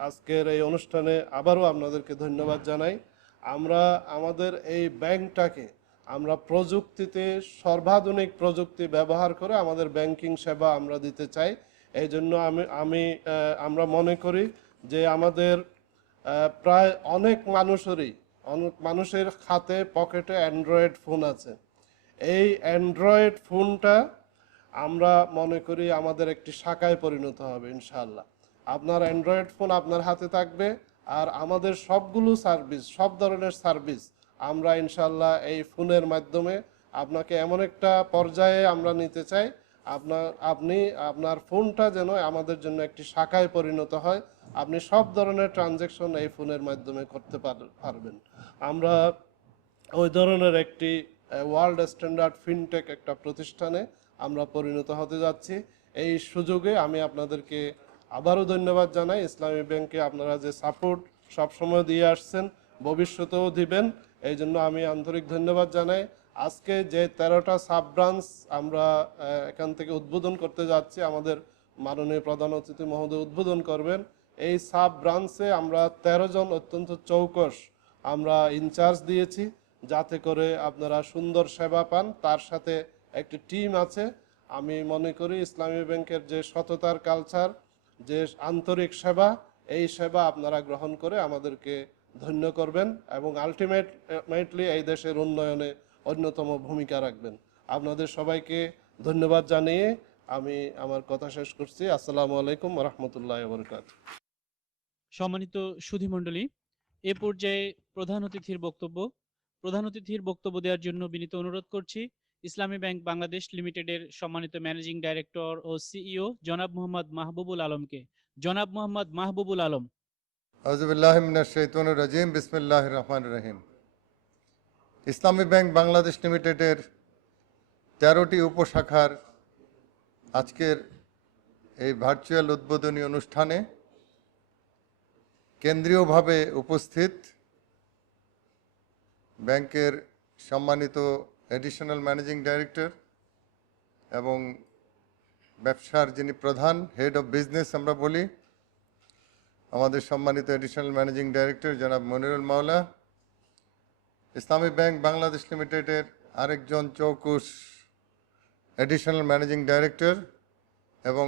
আজকের এই অনুষ্ঠানে আবারও আপনাদেরকে ধন্যবাদ জানাই। আমরা আমাদের এই ব্যাংকটাকে আমরা প্রযুক্তিতে সর্বাধুনিক প্রযুক্তি ব্যবহার করে আমাদের ব্যাংকিং সেবা আমরা দিতে চাই। এই জন্য আমরা মনে করি যে আমাদের প্রায় অনেক মানুষের হাতে পকেটে অ্যান্ড্রয়েড ফোন আছে। এই অ্যান্ড্রয়েড ফোনটা আমরা মনে করি আমাদের একটি শাখায় পরিণত হবে ইনশাআল্লাহ। আপনার অ্যান্ড্রয়েড ফোন আপনার হাতে থাকবে আর আমাদের সব ধরনের সার্ভিস আমরা ইনশাআল্লাহ এই ফোনের মাধ্যমে আপনাকে এমন একটা পর্যায়ে আমরা নিতে চাই, আপনার ফোনটা যেন আমাদের জন্য একটি শাখায় পরিণত হয়, আপনি সব ধরনের ট্রানজ্যাকশন এই ফোনের মাধ্যমে করতে পারবেন। আমরা ওই ধরনের একটি ওয়ার্ল্ড স্ট্যান্ডার্ড ফিনটেক একটা প্রতিষ্ঠানে আমরা পরিণত হতে যাচ্ছি। এই সুযোগে আমি আপনাদেরকে আবারও ধন্যবাদ জানাই। ইসলামী ব্যাংকে আপনারা যে সাপোর্ট সবসময় দিয়ে আসছেন, ভবিষ্যতেও দিবেন, এই জন্য আমি আন্তরিক ধন্যবাদ জানাই। আজকে যে 13টা সাব ব্রাঞ্চ আমরা এখান থেকে উদ্বোধন করতে যাচ্ছি, আমাদের মাননীয় প্রধান অতিথি মহোদয় উদ্বোধন করবেন। এই সাব ব্রাঞ্চে আমরা 13 জন অত্যন্ত চৌকস আমরা ইনচার্জ দিয়েছি, যাতে করে আপনারা সুন্দর সেবা পান। তার সাথে একটি টিম আছে। আমি মনে করি ইসলামী ব্যাংকের যে সততার কালচার, যে আন্তরিক সেবা, এই সেবা আপনারা গ্রহণ করে আমাদেরকে ধন্য করবেন এবং আলটিমেটলি এই দেশের উন্নয়নে অন্যতম ভূমিকা রাখবেন। আপনাদের সবাইকে ধন্যবাদ জানিয়ে আমি আমার কথা শেষ করছি। আসসালামু আলাইকুম ওয়া রাহমাতুল্লাহি ওয়া বারাকাতুহু। সম্মানিত সুধীমণ্ডলী, এ পর্যায়ে প্রধান অতিথির বক্তব্য দেওয়ার জন্য বিনীত অনুরোধ করছি ইসলামী ব্যাংক বাংলাদেশ লিমিটেডের সম্মানিত ম্যানেজিং ডাইরেক্টর ও সিইও জনাব মোহাম্মদ মাহবুবুল আলমকে। জনাব মোহাম্মদ মাহবুবুল আলম। আউযুবিল্লাহি মিনাশ শাইতানির রাজিম, বিসমিল্লাহির রহমানির রহিম। ইসলামী ব্যাংক বাংলাদেশ লিমিটেডের 13টি উপশাখার আজকের এই ভার্চুয়াল উদ্বোধনী অনুষ্ঠানে কেন্দ্রীয়ভাবে উপস্থিত ব্যাংকের সম্মানিত এডিশনাল ম্যানেজিং ডাইরেক্টর এবং ব্যবসার যিনি প্রধান, হেড অফ বিজনেস আমরা বলি, আমাদের সম্মানিত এডিশনাল ম্যানেজিং ডাইরেক্টর জনাব মনিরুল মাওলা, ইসলামী ব্যাংক বাংলাদেশ লিমিটেডের আরেকজন চৌকুশ এডিশনাল ম্যানেজিং ডাইরেক্টর এবং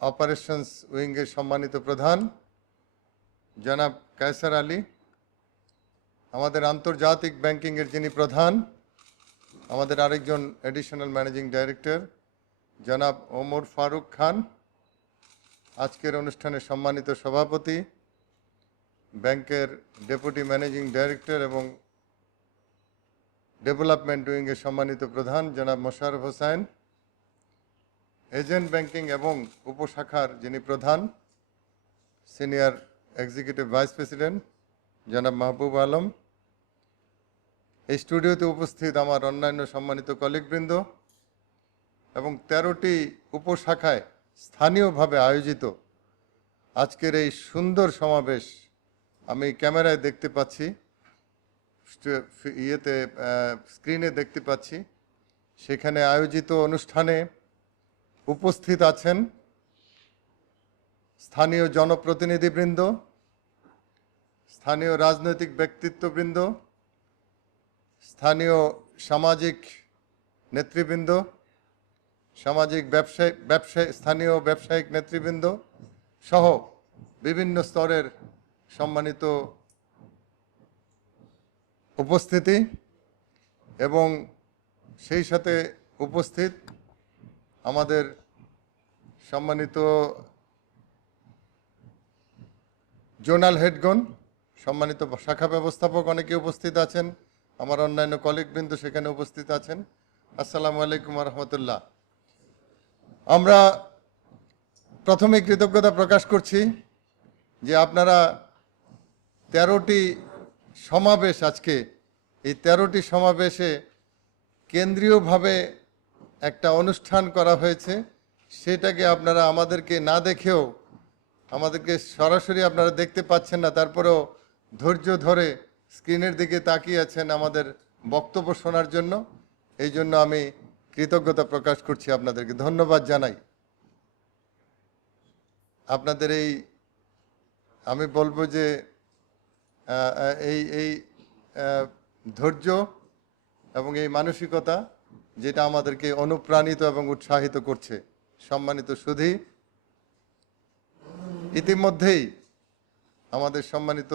অপারেশনস উইংয়ের সম্মানিত প্রধান জনাব কায়সার আলী, আমাদের আন্তর্জাতিক ব্যাংকিংয়ের যিনি প্রধান, আমাদের আরেকজন এডিশনাল ম্যানেজিং ডাইরেক্টর জনাব ওমর ফারুক খান, আজকের অনুষ্ঠানের সম্মানিত সভাপতি, ব্যাংকের ডেপুটি ম্যানেজিং ডাইরেক্টর এবং ডেভেলপমেন্ট উইংয়ের সম্মানিত প্রধান জনাব মোশাররফ হোসেন, এজেন্ট ব্যাংকিং এবং উপশাখার যিনি প্রধান সিনিয়র এক্সিকিউটিভ ভাইস প্রেসিডেন্ট জনাব মাহবুব আলম, এই স্টুডিওতে উপস্থিত আমার অন্যান্য সম্মানিত কলিগবৃন্দ এবং 13টি উপশাখায় স্থানীয়ভাবে আয়োজিত আজকের এই সুন্দর সমাবেশ আমি ক্যামেরায় দেখতে পাচ্ছি, স্ক্রিনে দেখতে পাচ্ছি। সেখানে আয়োজিত অনুষ্ঠানে উপস্থিত আছেন স্থানীয় জনপ্রতিনিধিবৃন্দ, স্থানীয় রাজনৈতিক ব্যক্তিত্ববৃন্দ, স্থানীয় সামাজিক নেতৃবৃন্দ, স্থানীয় ব্যবসায়িক নেতৃবৃন্দ সহ বিভিন্ন স্তরের সম্মানিত উপস্থিতি এবং সেই সাথে উপস্থিত আমাদের সম্মানিত জোনাল হেডগণ, সম্মানিত শাখা ব্যবস্থাপক অনেকে উপস্থিত আছেন, আমার অন্যান্য কলিগবৃন্দ সেখানে উপস্থিত আছেন। আসসালামু আলাইকুম ওয়া রাহমাতুল্লাহ। আমরা প্রথমে কৃতজ্ঞতা প্রকাশ করছি যে আপনারা 13টি সমাবেশ, আজকে এই 13টি সমাবেশে কেন্দ্রীয়ভাবে একটা অনুষ্ঠান করা হয়েছে, সেটাকে আপনারা আমাদেরকে না দেখেও, আমাদেরকে সরাসরি আপনারা দেখতে পাচ্ছেন না, তারপরেও ধৈর্য ধরে স্ক্রিনের দিকে তাকিয়ে আছেন আমাদের বক্তব্য শোনার জন্য। এই জন্য আমি কৃতজ্ঞতা প্রকাশ করছি, আপনাদেরকে ধন্যবাদ জানাই। আপনাদের এই আমি বলবো যে এই ধৈর্য এবং এই মানসিকতা যেটা আমাদেরকে অনুপ্রাণিত এবং উৎসাহিত করছে। সম্মানিত সুধী, ইতিমধ্যেই আমাদের সম্মানিত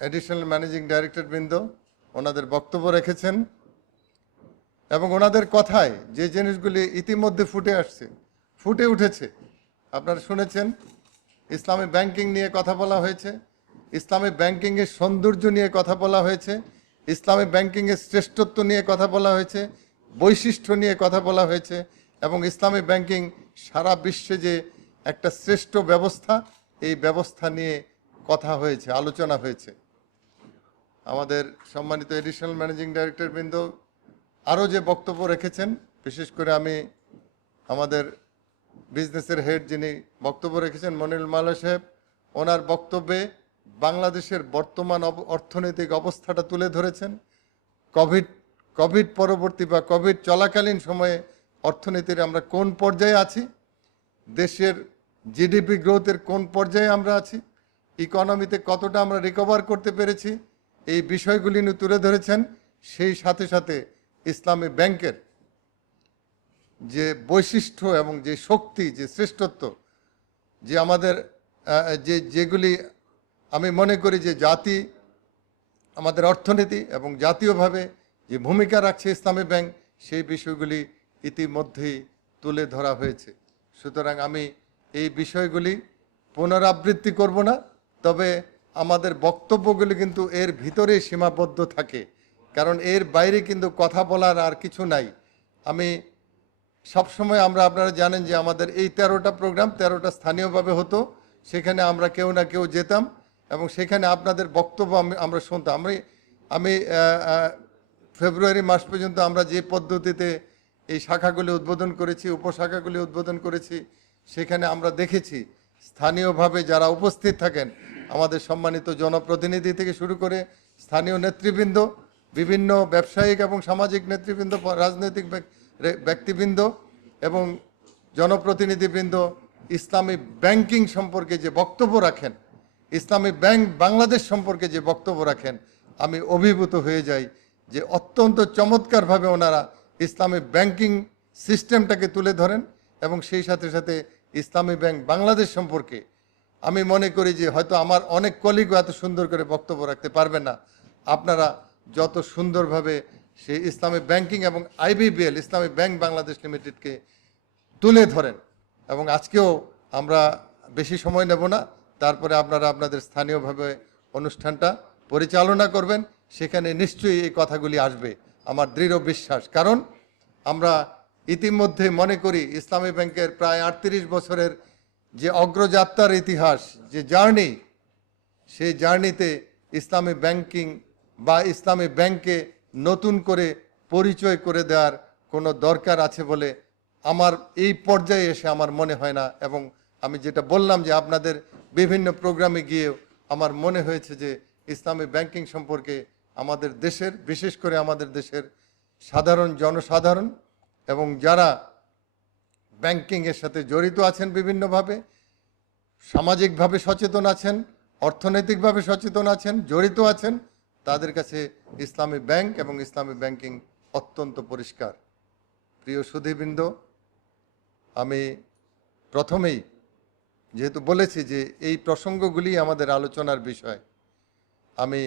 এডিশনাল ম্যানেজিং ডাইরেক্টর বৃন্দ ওনাদের বক্তব্য রেখেছেন এবং ওনাদের কথায় যে জিনিসগুলি ইতিমধ্যে ফুটে উঠেছে আপনারা শুনেছেন। ইসলামী ব্যাংকিং নিয়ে কথা বলা হয়েছে, ইসলামী ব্যাংকিংয়ের সৌন্দর্য নিয়ে কথা বলা হয়েছে, ইসলামী ব্যাংকিংয়ের শ্রেষ্ঠত্ব নিয়ে কথা বলা হয়েছে, বৈশিষ্ট্য নিয়ে কথা বলা হয়েছে এবং ইসলামী ব্যাংকিং সারা বিশ্বে যে একটা শ্রেষ্ঠ ব্যবস্থা, এই ব্যবস্থা নিয়ে কথা হয়েছে, আলোচনা হয়েছে। আমাদের সম্মানিত এডিশনাল ম্যানেজিং ডাইরেক্টর বৃন্দ আরও যে বক্তব্য রেখেছেন, বিশেষ করে আমি আমাদের বিজনেসের হেড যিনি বক্তব্য রেখেছেন মনিরুল মাল্লা সাহেব, ওনার বক্তব্যে বাংলাদেশের বর্তমান অর্থনৈতিক অবস্থাটা তুলে ধরেছেন। কোভিড পরবর্তী বা কোভিড চলাকালীন সময়ে অর্থনীতির আমরা কোন পর্যায়ে আছি, দেশের জিডিপি গ্রোথের কোন পর্যায়ে আমরা আছি, ইকোনমিতে কতটা আমরা রিকভার করতে পেরেছি, এই বিষয়গুলি নিয়ে তুলে ধরেছেন। সেই সাথে সাথে ইসলামী ব্যাংকের যে বৈশিষ্ট্য এবং যে শক্তি, যে শ্রেষ্ঠত্ব, যে আমাদের যেগুলি আমি মনে করি যে জাতি, আমাদের অর্থনীতি এবং জাতীয়ভাবে যে ভূমিকা রাখছে ইসলামী ব্যাংক, সেই বিষয়গুলি ইতিমধ্যেই তুলে ধরা হয়েছে। সুতরাং আমি এই বিষয়গুলি পুনরাবৃত্তি করব না, তবে আমাদের বক্তব্যগুলি কিন্তু এর ভিতরেই সীমাবদ্ধ থাকে, কারণ এর বাইরে কিন্তু কথা বলার আর কিছু নাই। আমি সবসময় আপনারা জানেন যে আমাদের এই 13টা প্রোগ্রাম 13টা স্থানীয়ভাবে হতো, সেখানে আমরা কেউ না কেউ যেতাম এবং সেখানে আপনাদের বক্তব্য আমরা শুনতাম। আমি ফেব্রুয়ারি মাস পর্যন্ত আমরা যে পদ্ধতিতে এই শাখাগুলি উদ্বোধন করেছি, উপশাখাগুলি উদ্বোধন করেছি, সেখানে আমরা দেখেছি স্থানীয়ভাবে যারা উপস্থিত থাকেন, আমাদের সম্মানিত জনপ্রতিনিধি থেকে শুরু করে স্থানীয় নেতৃবৃন্দ, বিভিন্ন ব্যবসায়িক এবং সামাজিক নেতৃবৃন্দ, রাজনৈতিক ব্যক্তিবৃন্দ এবং জনপ্রতিনিধিবৃন্দ ইসলামী ব্যাংকিং সম্পর্কে যে বক্তব্য রাখেন, ইসলামী ব্যাংক বাংলাদেশ সম্পর্কে যে বক্তব্য রাখেন, আমি অভিভূত হয়ে যাই যে অত্যন্ত চমৎকারভাবে ওনারা ইসলামী ব্যাংকিং সিস্টেমটাকে তুলে ধরেন এবং সেই সাথে সাথে ইসলামী ব্যাংক বাংলাদেশ সম্পর্কে আমি মনে করি যে হয়তো আমার অনেক কলিগও এত সুন্দর করে বক্তব্য রাখতে পারবে না, আপনারা যত সুন্দরভাবে সেই ইসলামী ব্যাংকিং এবং আইবিবিএল ইসলামী ব্যাংক বাংলাদেশ লিমিটেডকে তুলে ধরেন। এবং আজকেও আমরা বেশি সময় নেব না, তারপরে আপনারা আপনাদের স্থানীয়ভাবে অনুষ্ঠানটা পরিচালনা করবেন, সেখানে নিশ্চয়ই এই কথাগুলি আসবে, আমার দৃঢ় বিশ্বাস। কারণ আমরা ইতিমধ্যে মনে করি ইসলামী ব্যাংকের প্রায় 38 বছরের যে অগ্রযাত্রার ইতিহাস, যে জার্নি, সেই জার্নিতে ইসলামী ব্যাংকিং বা ইসলামী ব্যাংকে নতুন করে পরিচয় করে দেওয়ার কোনো দরকার আছে বলে আমার এই পর্যায়ে এসে আমার মনে হয় না। এবং আমি যেটা বললাম যে আপনাদের বিভিন্ন প্রোগ্রামে গিয়েও আমার মনে হয়েছে যে ইসলামী ব্যাংকিং সম্পর্কে আমাদের দেশের, বিশেষ করে আমাদের দেশের সাধারণ জনসাধারণ এবং যারা ব্যাংকিংয়ের সাথে জড়িত আছেন, বিভিন্নভাবে সামাজিকভাবে সচেতন আছেন, অর্থনৈতিকভাবে সচেতন আছেন, জড়িত আছেন, তাদের কাছে ইসলামী ব্যাংক এবং ইসলামী ব্যাংকিং অত্যন্ত পরিষ্কার। প্রিয় সুধীবৃন্দ, আমি প্রথমেই যেহেতু বলেছি যে এই প্রসঙ্গগুলি আমাদের আলোচনার বিষয়, আমি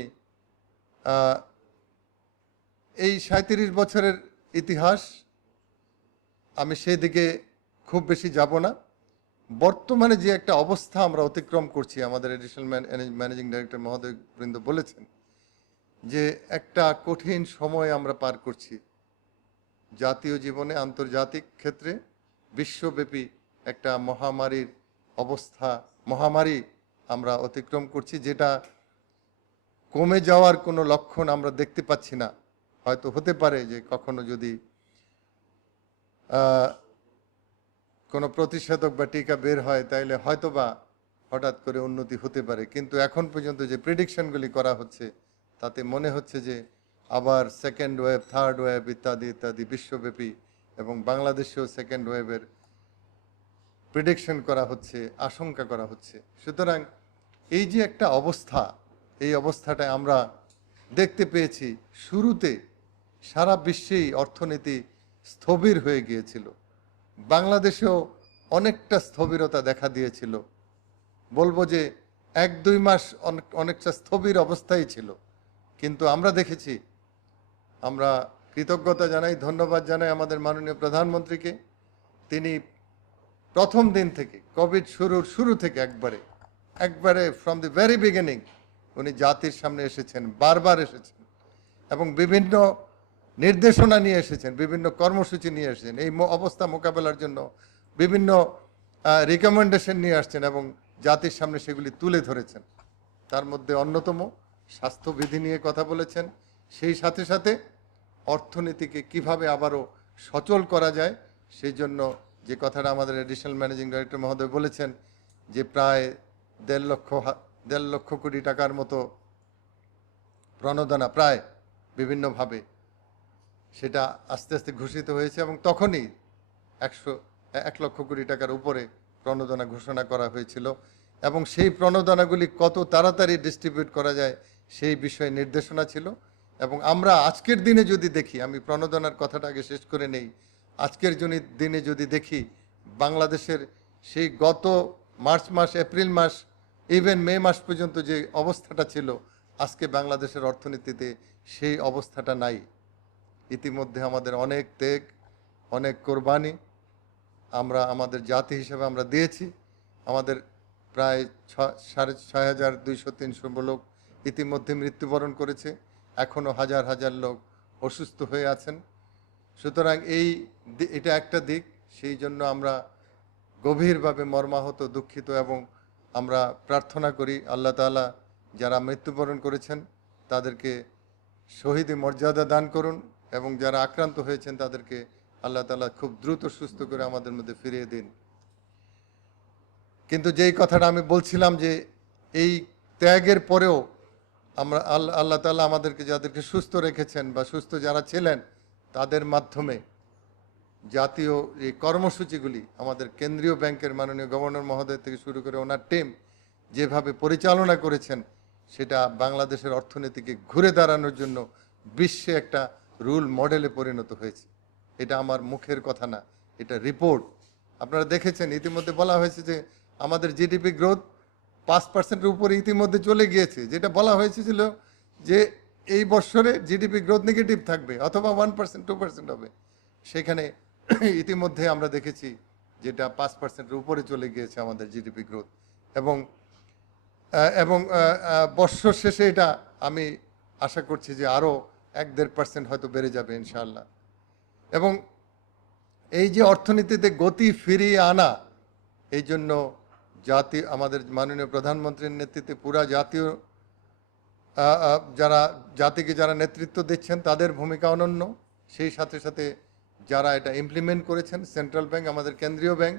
এই 37 বছরের ইতিহাস আমি সেদিকে খুব বেশি যাব না। বর্তমানে যে একটা অবস্থা আমরা অতিক্রম করছি, আমাদের এডিশনাল ম্যানেজিং ডাইরেক্টর মহোদয় বৃন্দ বলেছেন যে একটা কঠিন সময় আমরা পার করছি, জাতীয় জীবনে, আন্তর্জাতিক ক্ষেত্রে, বিশ্বব্যাপী একটা মহামারীর অবস্থা, মহামারী আমরা অতিক্রম করছি, যেটা কমে যাওয়ার কোনো লক্ষণ আমরা দেখতে পাচ্ছি না। হয়তো হতে পারে যে কখনো যদি কোনো প্রতিষেধক বা টিকা বের হয় তাইলে হয়তোবা হঠাৎ করে উন্নতি হতে পারে, কিন্তু এখন পর্যন্ত যে প্রেডিকশনগুলি করা হচ্ছে তাতে মনে হচ্ছে যে আবার সেকেন্ড ওয়েভ, থার্ড ওয়েভ ইত্যাদি ইত্যাদি বিশ্বব্যাপী এবং বাংলাদেশেও সেকেন্ড ওয়েভের প্রেডিকশন করা হচ্ছে, আশঙ্কা করা হচ্ছে। সুতরাং এই যে একটা অবস্থা, এই অবস্থাটায় আমরা দেখতে পেয়েছি শুরুতে সারা বিশ্বেই অর্থনীতি স্থবির হয়ে গিয়েছিল, বাংলাদেশেও অনেকটা স্থবিরতা দেখা দিয়েছিল। বলবো যে 1-2 মাস অনেকটা স্থবির অবস্থায় ছিল, কিন্তু আমরা দেখেছি, আমরা কৃতজ্ঞতা জানাই, ধন্যবাদ জানাই আমাদের মাননীয় প্রধানমন্ত্রীকে। তিনি প্রথম দিন থেকে, কোভিড শুরু থেকে একবারে ফ্রম দি ভেরি বিগিনিং উনি জাতির সামনে এসেছেন, বারবার এসেছেন এবং বিভিন্ন নির্দেশনা নিয়ে এসেছেন, বিভিন্ন কর্মসূচি নিয়ে এসেছেন এই অবস্থা মোকাবেলার জন্য। বিভিন্ন রিকমেন্ডেশন নিয়ে আসছেন এবং জাতির সামনে সেগুলি তুলে ধরেছেন। তার মধ্যে অন্যতম স্বাস্থ্যবিধি নিয়ে কথা বলেছেন, সেই সাথে সাথে অর্থনীতিকে কিভাবে আবারও সচল করা যায় সেই জন্য যে কথাটা আমাদের এডিশনাল ম্যানেজিং ডাইরেক্টর মহোদয় বলেছেন যে প্রায় 1.5 লক্ষ কোটি টাকার মতো প্রণোদনা প্রায় বিভিন্নভাবে সেটা আস্তে আস্তে ঘোষিত হয়েছে এবং তখনই 1 লক্ষ কোটি টাকার উপরে প্রণোদনা ঘোষণা করা হয়েছিল এবং সেই প্রণোদনাগুলি কত তাড়াতাড়ি ডিস্ট্রিবিউট করা যায় সেই বিষয়ে নির্দেশনা ছিল। এবং আমরা আজকের দিনে যদি দেখি, আমি প্রণোদনার কথাটা আগে শেষ করে নেই, আজকের দিনে যদি দেখি বাংলাদেশের সেই গত মার্চ মাস, এপ্রিল মাস, ইভেন মে মাস পর্যন্ত যে অবস্থাটা ছিল, আজকে বাংলাদেশের অর্থনীতিতে সেই অবস্থাটা নাই। ইতিমধ্যে আমাদের অনেক ত্যাগ, অনেক কোরবানি আমরা আমাদের জাতি হিসেবে আমরা দিয়েছি। আমাদের প্রায় 6,500-300 লোক ইতিমধ্যে মৃত্যুবরণ করেছে, এখনও হাজার হাজার লোক অসুস্থ হয়ে আছেন। সুতরাং এটা একটা দিক, সেই জন্য আমরা গভীরভাবে মর্মাহত, দুঃখিত এবং আমরা প্রার্থনা করি আল্লাহ তাআলা যারা মৃত্যুবরণ করেছেন তাদেরকে শহীদি মর্যাদা দান করুন এবং যারা আক্রান্ত হয়েছেন তাদেরকে আল্লাহ তাআলা খুব দ্রুত সুস্থ করে আমাদের মধ্যে ফিরিয়ে দিন। কিন্তু যেই কথাটা আমি বলছিলাম যে এই ত্যাগের পরেও আমরা আল্লাহ তাআলা আমাদেরকে যাদেরকে সুস্থ রেখেছেন বা সুস্থ যারা ছিলেন তাদের মাধ্যমে জাতীয় এই কর্মসূচিগুলি আমাদের কেন্দ্রীয় ব্যাংকের মাননীয় গভর্নর মহোদয় থেকে শুরু করে ওনার টিম যেভাবে পরিচালনা করেছেন সেটা বাংলাদেশের অর্থনীতিকে ঘুরে দাঁড়ানোর জন্য বিশ্বে একটা রুল মডেলে পরিণত হয়েছে। এটা আমার মুখের কথা না, এটা রিপোর্ট। আপনারা দেখেছেন ইতিমধ্যে বলা হয়েছে যে আমাদের জিডিপি গ্রোথ 5%-এর উপরে ইতিমধ্যে চলে গিয়েছে, যেটা বলা হয়েছিল যে এই বছরে জিডিপি গ্রোথ নেগেটিভ থাকবে অথবা 1%-2% হবে, সেখানে ইতিমধ্যে আমরা দেখেছি যেটা 5%-এর উপরে চলে গিয়েছে আমাদের জিডিপি গ্রোথ। এবং বছর শেষে এটা আমি আশা করছি যে আরও 1-1.5% হয়তো বেড়ে যাবে ইনশাআল্লাহ। এবং এই যে অর্থনীতিতে গতি ফিরিয়ে আনা, এই জন্য আমাদের মাননীয় প্রধানমন্ত্রীর নেতৃত্বে পুরা জাতীয় জাতিকে যারা নেতৃত্ব দিচ্ছেন তাদের ভূমিকা অনন্য, সেই সাথে সাথে যারা এটা ইমপ্লিমেন্ট করেছেন সেন্ট্রাল ব্যাংক, আমাদের কেন্দ্রীয় ব্যাংক,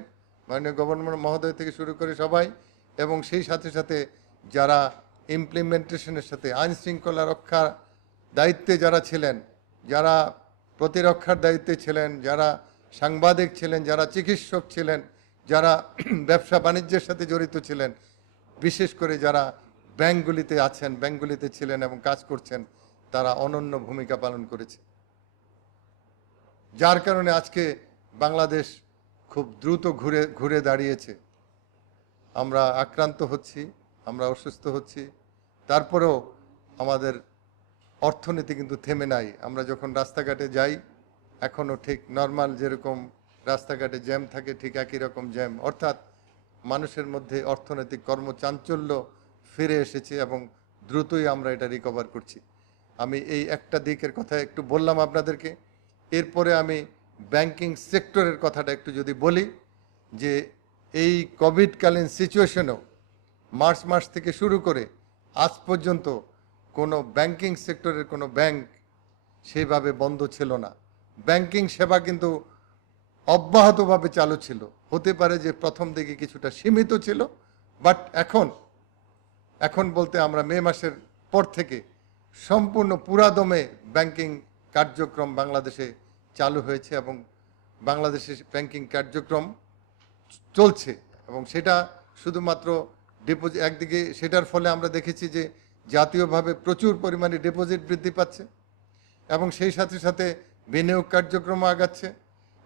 মাননীয় গভর্নর মহোদয় থেকে শুরু করে সবাই, এবং সেই সাথে সাথে যারা ইমপ্লিমেন্টেশনের সাথে আইন শৃঙ্খলা রক্ষার দায়িত্বে যারা ছিলেন, যারা প্রতিরক্ষার দায়িত্বে ছিলেন, যারা সাংবাদিক ছিলেন, যারা চিকিৎসক ছিলেন, যারা ব্যবসা বাণিজ্যের সাথে জড়িত ছিলেন, বিশেষ করে যারা ব্যাংকগুলিতে আছেন, ব্যাংকগুলিতে ছিলেন এবং কাজ করছেন, তারা অনন্য ভূমিকা পালন করেছে, যার কারণে আজকে বাংলাদেশ খুব দ্রুত ঘুরে দাঁড়িয়েছে। আমরা আক্রান্ত হচ্ছি, আমরা অসুস্থ হচ্ছি, তারপরেও আমাদের অর্থনীতি কিন্তু থেমে নাই। আমরা যখন রাস্তাঘাটে যাই এখনও ঠিক নর্মাল যেরকম রাস্তাঘাটে জ্যাম থাকে ঠিক একই রকম জ্যাম, অর্থাৎ মানুষের মধ্যে অর্থনৈতিক কর্মচাঞ্চল্য ফিরে এসেছে এবং দ্রুতই আমরা এটা রিকভার করছি। আমি এই একটা দিকের কথা একটু বললাম আপনাদেরকে। এরপরে আমি ব্যাংকিং সেক্টরের কথাটা একটু যদি বলি, যে এই কোভিডকালীন সিচুয়েশনেও মার্চ মাস থেকে শুরু করে আজ পর্যন্ত কোনো ব্যাংকিং সেক্টরের কোনো ব্যাংক সেইভাবে বন্ধ ছিল না। ব্যাংকিং সেবা কিন্তু অব্যাহতভাবে চালু ছিল। হতে পারে যে প্রথম দিকে কিছুটা সীমিত ছিল, বাট এখন বলতে আমরা মে মাসের পর থেকে সম্পূর্ণ পুরাদমে ব্যাংকিং কার্যক্রম বাংলাদেশে চালু হয়েছে এবং বাংলাদেশে ব্যাংকিং কার্যক্রম চলছে। এবং সেটা শুধুমাত্র ডিপোজিট, একদিকে সেটার ফলে আমরা দেখেছি যে জাতীয়ভাবে প্রচুর পরিমাণে ডিপোজিট বৃদ্ধি পাচ্ছে এবং সেই সাথে সাথে বিনিয়োগ কার্যক্রম আগাচ্ছে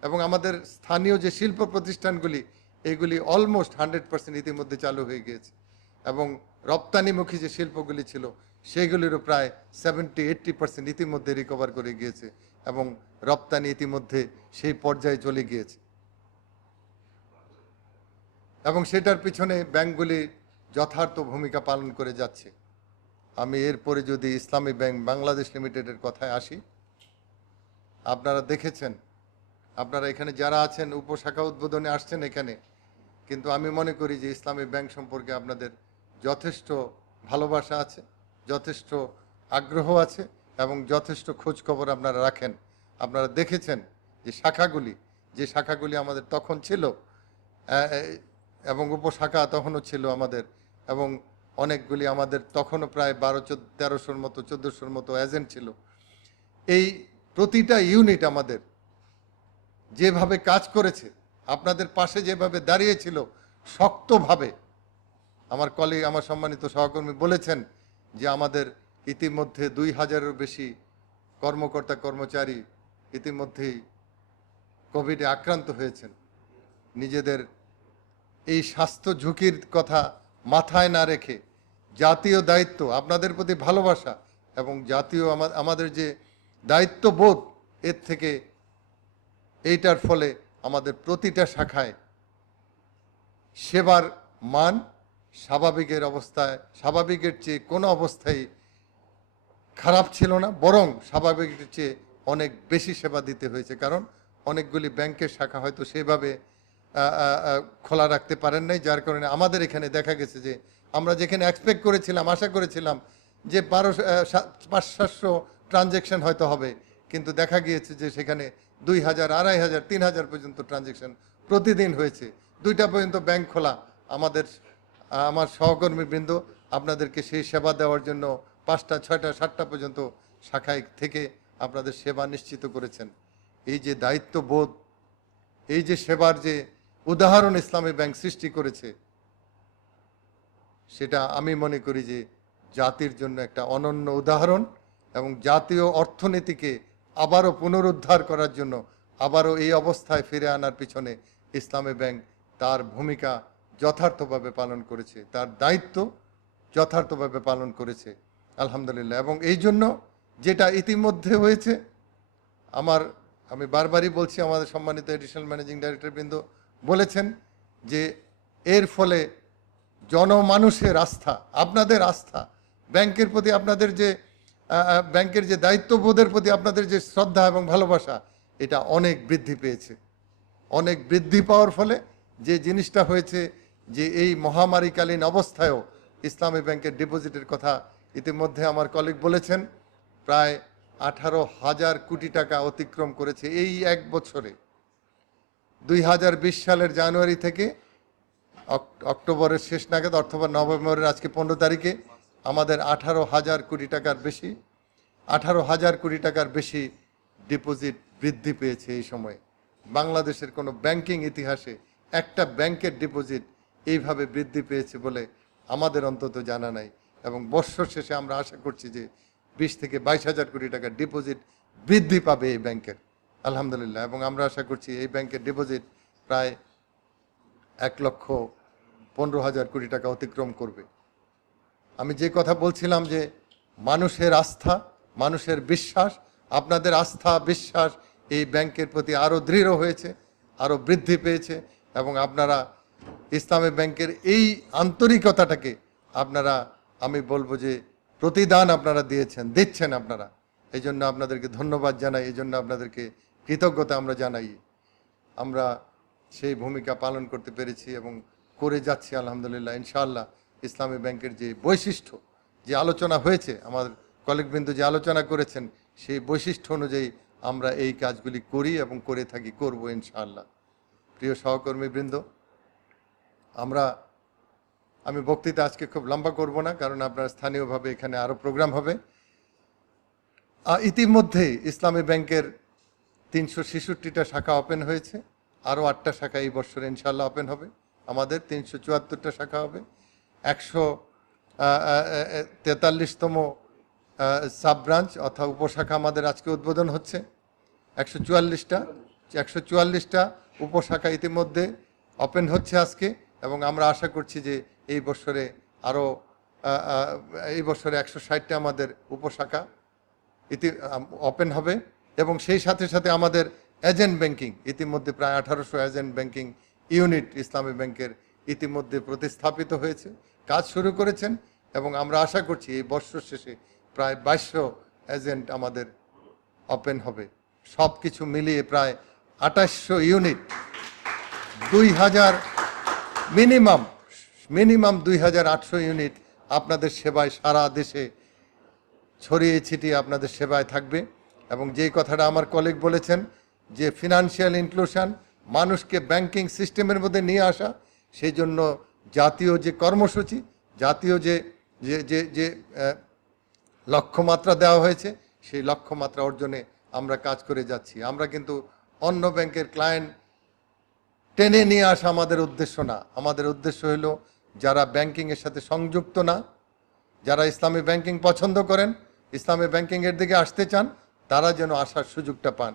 এবং আমাদের স্থানীয় যে শিল্প প্রতিষ্ঠানগুলি এগুলি অলমোস্ট 100% ইতিমধ্যে চালু হয়ে গিয়েছে এবং রপ্তানিমুখী যে শিল্পগুলি ছিল সেগুলিরও প্রায় 70-80% ইতিমধ্যে রিকভার করে গিয়েছে এবং রপ্তানি ইতিমধ্যে সেই পর্যায়ে চলে গিয়েছে এবং সেটার পিছনে ব্যাংকগুলি যথার্থ ভূমিকা পালন করে যাচ্ছে। আমি এরপরে যদি ইসলামী ব্যাংক বাংলাদেশ লিমিটেডের কথায় আসি, আপনারা দেখেছেন, আপনারা এখানে যারা আছেন উপশাখা উদ্বোধনে আসছেন, এখানে কিন্তু আমি মনে করি যে ইসলামী ব্যাংক সম্পর্কে আপনাদের যথেষ্ট ভালোবাসা আছে, যথেষ্ট আগ্রহ আছে এবং যথেষ্ট খোঁজ খবর আপনারা রাখেন। আপনারা দেখেছেন যে শাখাগুলি আমাদের তখন ছিল এবং উপশাখা তখনও ছিল আমাদের, এবং অনেকগুলি আমাদের তখনও প্রায় 1300-র মতো 1400-র মতো এজেন্ট ছিল। এই প্রতিটা ইউনিট আমাদের যেভাবে কাজ করেছে, আপনাদের পাশে যেভাবে দাঁড়িয়েছিল শক্তভাবে, আমার সম্মানিত সহকর্মী বলেছেন যে আমাদের ইতিমধ্যে 2000-এরও বেশি কর্মকর্তা কর্মচারী ইতিমধ্যেই কোভিডে আক্রান্ত হয়েছেন। নিজেদের এই স্বাস্থ্য ঝুঁকির কথা মাথায় না রেখে জাতীয় দায়িত্ব, আপনাদের প্রতি ভালোবাসা এবং জাতীয় আমাদের যে দায়িত্ববোধ, এর থেকে এইটার ফলে আমাদের প্রতিটা শাখায় সেবার মান স্বাভাবিকের চেয়ে কোনো অবস্থায় খারাপ ছিল না, বরং স্বাভাবিকের চেয়ে অনেক বেশি সেবা দিতে হয়েছে। কারণ অনেকগুলি ব্যাংকের শাখা হয়তো সেভাবে খোলা রাখতে পারেন নাই, যার কারণে আমাদের এখানে দেখা গেছে যে আমরা যেখানে এক্সপেক্ট করেছিলাম, আশা করেছিলাম যে 500-700 ট্রানজ্যাকশন হয়তো হবে, কিন্তু দেখা গিয়েছে যে সেখানে 2000, 2500, 3000 পর্যন্ত ট্রানজ্যাকশন প্রতিদিন হয়েছে। 2টা পর্যন্ত ব্যাংক খোলা। আমার সহকর্মীবৃন্দ আপনাদেরকে সেই সেবা দেওয়ার জন্য 5টা, 6টা, 7টা পর্যন্ত শাখায় থেকে আপনাদের সেবা নিশ্চিত করেছেন। এই যে দায়িত্ববোধ, এই যে সেবার যে উদাহরণ ইসলামী ব্যাংক সৃষ্টি করেছে, সেটা আমি মনে করি যে জাতির জন্য একটা অনন্য উদাহরণ, এবং জাতীয় অর্থনীতিকে আবারও পুনরুদ্ধার করার জন্য, আবারও এই অবস্থায় ফিরে আনার পিছনে ইসলামী ব্যাংক তার ভূমিকা যথার্থভাবে পালন করেছে, তার দায়িত্ব যথার্থভাবে পালন করেছে, আলহামদুলিল্লাহ। এবং এই জন্য যেটা ইতিমধ্যে হয়েছে, আমি বারবারই বলছি, আমাদের সম্মানিত এডিশনাল ম্যানেজিং ডাইরেক্টর বৃন্দ বলেছেন যে এর ফলে জনমানুষের আস্থা, আপনাদের আস্থা ব্যাংকের প্রতি, আপনাদের যে ব্যাংকের যে দায়িত্ববোধের প্রতি আপনাদের যে শ্রদ্ধা এবং ভালোবাসা, এটা অনেক বৃদ্ধি পেয়েছে। অনেক বৃদ্ধি পাওয়ার ফলে যে জিনিসটা হয়েছে যে এই মহামারীকালীন অবস্থায়ও ইসলামী ব্যাংকের ডিপোজিটের কথা ইতিমধ্যে আমার কলিগ বলেছেন, প্রায় 18,000 কোটি টাকা অতিক্রম করেছে এই এক বছরে। 2020 সালের জানুয়ারি থেকে অক্টোবরের শেষ নাগাদ অথবা নভেম্বরের আজকে 15 তারিখে আমাদের 18,000 কোটি টাকার বেশি 18,000 কোটি টাকার বেশি ডিপোজিট বৃদ্ধি পেয়েছে এই সময়ে। বাংলাদেশের কোনো ব্যাংকিং ইতিহাসে একটা ব্যাংকের ডিপোজিট এইভাবে বৃদ্ধি পেয়েছে বলে আমাদের অন্তত জানা নাই। এবং বছর শেষে আমরা আশা করছি যে 20 থেকে 22,000 কোটি টাকার ডিপোজিট বৃদ্ধি পাবে এই ব্যাংকের, আলহামদুলিল্লাহ। এবং আমরা আশা করছি এই ব্যাংকের ডিপোজিট প্রায় 1,15,000 কোটি টাকা অতিক্রম করবে। আমি যে কথা বলছিলাম যে মানুষের আস্থা, মানুষের বিশ্বাস, আপনাদের আস্থা বিশ্বাস এই ব্যাংকের প্রতি আরও দৃঢ় হয়েছে, আরও বৃদ্ধি পেয়েছে, এবং আপনারা ইসলামী ব্যাংকের এই আন্তরিকতাটাকে আপনারা, আমি বলবো যে প্রতিদান আপনারা দিচ্ছেন আপনারা। এই জন্য আপনাদেরকে ধন্যবাদ জানাই, এই জন্য আপনাদেরকে কৃতজ্ঞতা আমরা জানাই। আমরা সেই ভূমিকা পালন করতে পেরেছি এবং করে যাচ্ছি আলহামদুলিল্লাহ। ইনশাআল্লাহ ইসলামী ব্যাংকের যে বৈশিষ্ট্য, যে আলোচনা হয়েছে, আমার কলিগবৃন্দ যে আলোচনা করেছেন, সেই বৈশিষ্ট্য অনুযায়ী আমরা এই কাজগুলি করি এবং করে থাকি, করবো ইনশাআল্লাহ। প্রিয় সহকর্মীবৃন্দ, আমি বক্তৃতা আজকে খুব লম্বা করব না, কারণ আপনার স্থানীয়ভাবে এখানে আরও প্রোগ্রাম হবে। ইতিমধ্যে ইসলামী ব্যাংকের 366টা শাখা ওপেন হয়েছে, আরও 8টা শাখা এই বছরে ইনশাআল্লাহ ওপেন হবে। আমাদের 374টা শাখা হবে, 143তম সাব ব্রাঞ্চ অর্থাৎ উপশাখা আমাদের আজকে উদ্বোধন হচ্ছে। 144টা উপশাখা ইতিমধ্যে ওপেন হচ্ছে আজকে, এবং আমরা আশা করছি যে এই বছরে 160টা আমাদের উপশাখা ওপেন হবে। এবং সেই সাথে সাথে আমাদের এজেন্ট ব্যাংকিং, ইতিমধ্যে প্রায় 1800 এজেন্ট ব্যাংকিং ইউনিট ইসলামী ব্যাংকের ইতিমধ্যে প্রতিস্থাপিত হয়েছে, কাজ শুরু করেছেন, এবং আমরা আশা করছি এই বছর শেষে প্রায় 2200 এজেন্ট আমাদের ওপেন হবে। সব কিছু মিলিয়ে প্রায় 2800 ইউনিট, মিনিমাম মিনিমাম 2800 ইউনিট আপনাদের সেবায় সারা দেশে ছড়িয়ে ছিটিয়ে আপনাদের সেবায় থাকবে। এবং যেই কথাটা আমার কলিগ বলেছেন যে ফিনান্সিয়াল ইনক্লুশন, মানুষকে ব্যাংকিং সিস্টেমের মধ্যে নিয়ে আসা, সেই জন্য জাতীয় যে কর্মসূচি, জাতীয় যে যে যে যে লক্ষ্যমাত্রা দেওয়া হয়েছে, সেই লক্ষ্যমাত্রা অর্জনে আমরা কাজ করে যাচ্ছি। আমরা কিন্তু অন্য ব্যাংকের ক্লায়েন্ট টেনে নিয়ে আসা আমাদের উদ্দেশ্য না। আমাদের উদ্দেশ্য হলো যারা ব্যাংকিংয়ের সাথে সংযুক্ত না, যারা ইসলামী ব্যাংকিং পছন্দ করেন, ইসলামী ব্যাংকিংয়ের দিকে আসতে চান, তারা যেন আসার সুযোগটা পান।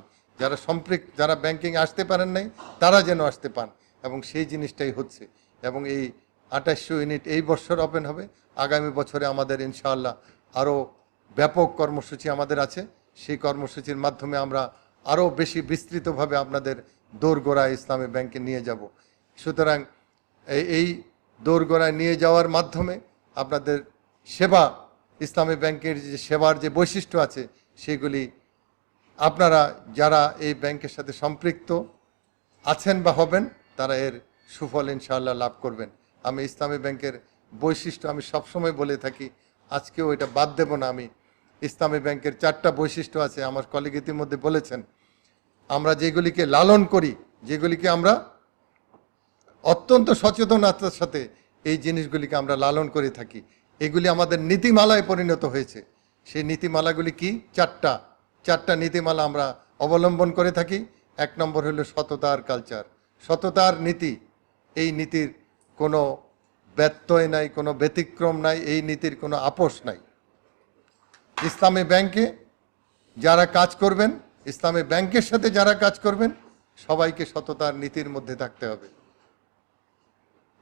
যারা ব্যাংকিং আসতে পারেন নাই, তারা যেন আসতে পান, এবং সেই জিনিসটাই হচ্ছে। এবং এই 2800 ইউনিট এই বছর ওপেন হবে। আগামী বছরে আমাদের ইনশাআল্লাহ আরও ব্যাপক কর্মসূচি আমাদের আছে। সেই কর্মসূচির মাধ্যমে আমরা আরও বেশি বিস্তৃতভাবে আপনাদের দোরগোড়ায় ইসলামী ব্যাংকে নিয়ে যাব। সুতরাং এই দোরগোড়ায় নিয়ে যাওয়ার মাধ্যমে আপনাদের সেবা, ইসলামী ব্যাংকের যে সেবার যে বৈশিষ্ট্য আছে, সেগুলি আপনারা যারা এই ব্যাংকের সাথে সম্পৃক্ত আছেন বা হবেন, তারা এর সুফল ইনশাআল্লাহ লাভ করবেন। আমি ইসলামী ব্যাংকের বৈশিষ্ট্য আমি সবসময় বলে থাকি, আজকেও এটা বাদ দেব না। আমি ইসলামী ব্যাংকের 4টা বৈশিষ্ট্য আছে, আমার কলিগ ইতিমধ্যে বলেছেন। আমরা যেগুলিকে লালন করি, যেগুলিকে আমরা অত্যন্ত সচেতনতার সাথে এই জিনিসগুলিকে আমরা লালন করে থাকি, এগুলি আমাদের নীতিমালায় পরিণত হয়েছে। সেই নীতিমালাগুলি কি? 4টা নীতিমালা আমরা অবলম্বন করে থাকি। 1 নম্বর হলো সততার কালচার, সততার নীতি। এই নীতির কোনো ব্যত্যয় নাই, কোনো ব্যতিক্রম নাই, এই নীতির কোনো আপোষ নাই। ইসলামী ব্যাংকে যারা কাজ করবেন, ইসলামী ব্যাংকের সাথে যারা কাজ করবেন, সবাইকে সততার নীতির মধ্যে থাকতে হবে।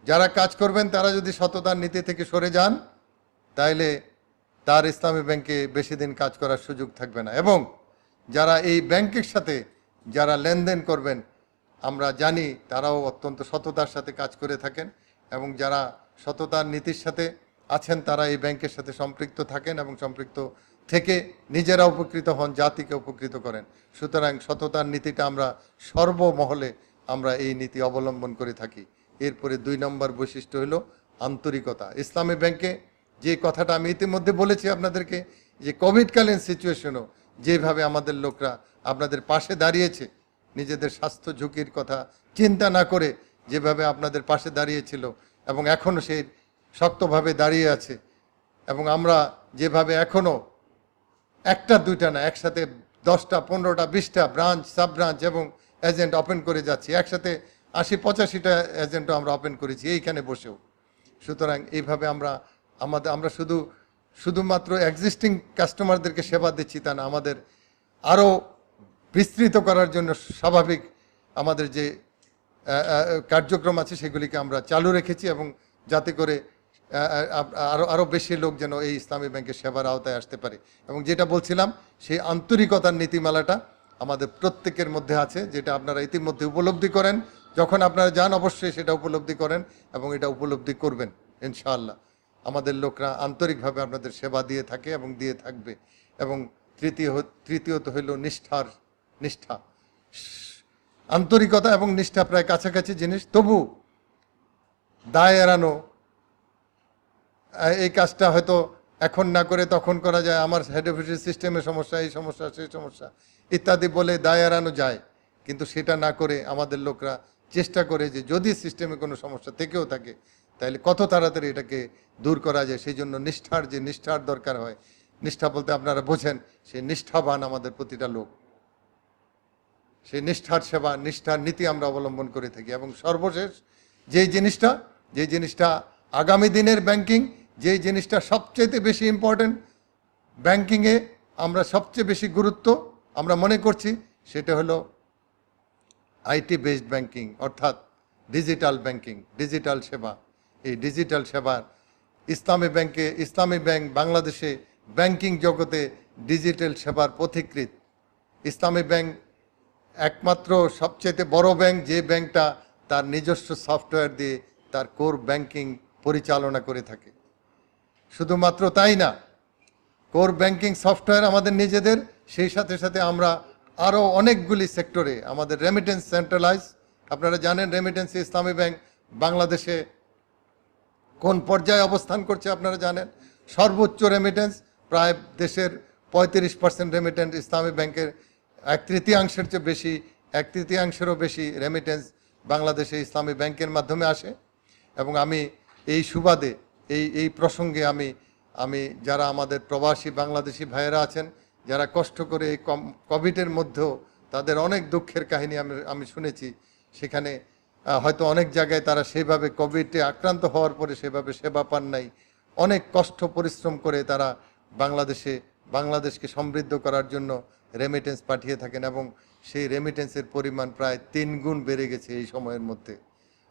যারা কাজ করবেন তারা যদি সততার নীতি থেকে সরে যান, তাহলে তার ইসলামী ব্যাংকে বেশি দিন কাজ করার সুযোগ থাকবে না। এবং যারা এই ব্যাংকের সাথে যারা লেনদেন করবেন, আমরা জানি তারাও অত্যন্ত সততার সাথে কাজ করে থাকেন, এবং যারা সততার নীতির সাথে আছেন তারা এই ব্যাংকের সাথে সম্পৃক্ত থাকেন, এবং সম্পৃক্ত থেকে নিজেরা উপকৃত হন, জাতিকে উপকৃত করেন। সুতরাং সততার নীতিটা আমরা সর্বমহলে আমরা এই নীতি অবলম্বন করে থাকি। এরপরে 2 নম্বর বৈশিষ্ট্য হলো আন্তরিকতা। ইসলামী ব্যাংকে যে কথাটা আমি ইতিমধ্যে বলেছি আপনাদেরকে, যে কোভিডকালীন সিচুয়েশনও যেভাবে আমাদের লোকরা আপনাদের পাশে দাঁড়িয়েছে, নিজেদের স্বাস্থ্য ঝুঁকির কথা চিন্তা না করে যেভাবে আপনাদের পাশে দাঁড়িয়েছিল, এবং এখনও সেই শক্তভাবে দাঁড়িয়ে আছে। এবং আমরা যেভাবে এখনও 1টা 2টা না, একসাথে 10টা 15টা 20টা ব্রাঞ্চ, সাব ব্রাঞ্চ এবং এজেন্ট ওপেন করে যাচ্ছি। একসাথে 80-85টা এজেন্টও আমরা ওপেন করেছি এইখানে বসেও। সুতরাং এইভাবে আমরা শুধুমাত্র এক্সিস্টিং কাস্টমারদেরকে সেবা দিচ্ছি তা না, আমাদের আরও বিস্তৃত করার জন্য স্বাভাবিক আমাদের যে কার্যক্রম আছে সেগুলিকে আমরা চালু রেখেছি, এবং যাতে করে আরও বেশি লোক যেন এই ইসলামী ব্যাংকের সেবার আওতায় আসতে পারে। এবং যেটা বলছিলাম, সেই আন্তরিকতার নীতিমালাটা আমাদের প্রত্যেকের মধ্যে আছে, যেটা আপনারা ইতিমধ্যে উপলব্ধি করেন। যখন আপনারা যান অবশ্যই সেটা উপলব্ধি করেন, এবং এটা উপলব্ধি করবেন ইনশাআল্লাহ। আমাদের লোকরা আন্তরিকভাবে আপনাদের সেবা দিয়ে থাকে এবং দিয়ে থাকবে। এবং তৃতীয়ত হইল নিষ্ঠা। আন্তরিকতা এবং নিষ্ঠা প্রায় কাছাকাছি জিনিস, তবু দায় এড়ানো, এই কাজটা হয়তো এখন না করে তখন করা যায়, আমার হেড অফিসের সিস্টেমের সমস্যা, এই সমস্যা, সেই সমস্যা ইত্যাদি বলে দায় এড়ানো যায়। কিন্তু সেটা না করে আমাদের লোকরা চেষ্টা করে যে যদি সিস্টেমে কোনো সমস্যা থেকেও থাকে, তাহলে কত তাড়াতাড়ি এটাকে দূর করা যায়। সেই জন্য নিষ্ঠার দরকার হয়। নিষ্ঠা বলতে আপনারা বোঝেন, সেই নিষ্ঠাবান আমাদের প্রতিটা লোক, সেই নিষ্ঠার সেবা, নিষ্ঠার নীতি আমরা অবলম্বন করে থাকি। এবং সর্বশেষ যেই জিনিসটা আগামী দিনের ব্যাংকিং, যেই জিনিসটা সবচেয়ে বেশি ইম্পর্টেন্ট ব্যাংকিংয়ে, আমরা সবচেয়ে বেশি গুরুত্ব আমরা মনে করছি, সেটা হলো আইটি বেসড ব্যাংকিং, অর্থাৎ ডিজিটাল ব্যাংকিং, ডিজিটাল সেবা। এই ডিজিটাল সেবার ইসলামী ব্যাংক বাংলাদেশে ব্যাংকিং জগতে ডিজিটাল সেবার পথিকৃৎ। ইসলামী ব্যাংক একমাত্র সবচেয়ে বড় ব্যাংক, যে ব্যাংকটা তার নিজস্ব সফটওয়্যার দিয়ে তার কোর ব্যাংকিং পরিচালনা করে থাকে। শুধুমাত্র তাই না, কোর ব্যাংকিং সফটওয়্যার আমাদের নিজেদের, সেই সাথে সাথে আমরা আরও অনেকগুলি সেক্টরে আমাদের রেমিটেন্স সেন্ট্রালাইজ। আপনারা জানেন রেমিটেন্সে ইসলামী ব্যাংক বাংলাদেশে কোন পর্যায়ে অবস্থান করছে আপনারা জানেন। সর্বোচ্চ রেমিটেন্স প্রায় দেশের 35% রেমিটেন্স ইসলামী ব্যাংকের, 1/3 চেয়ে বেশি, 1/3 বেশি রেমিটেন্স বাংলাদেশে ইসলামী ব্যাংকের মাধ্যমে আসে। এবং আমি এই সুবাদে এই প্রসঙ্গে আমি যারা আমাদের প্রবাসী বাংলাদেশি ভাইয়েরা আছেন, যারা কষ্ট করে এই কোভিডের মধ্যেও তাদের অনেক দুঃখের কাহিনী আমি শুনেছি, সেখানে হয়তো অনেক জায়গায় তারা সেইভাবে কোভিডে আক্রান্ত হওয়ার পরে সেভাবে সেবা পান নাই, অনেক কষ্ট পরিশ্রম করে তারা বাংলাদেশকে সমৃদ্ধ করার জন্য রেমিটেন্স পাঠিয়ে থাকেন এবং সেই রেমিটেন্সের পরিমাণ প্রায় 3 গুণ বেড়ে গেছে এই সময়ের মধ্যে।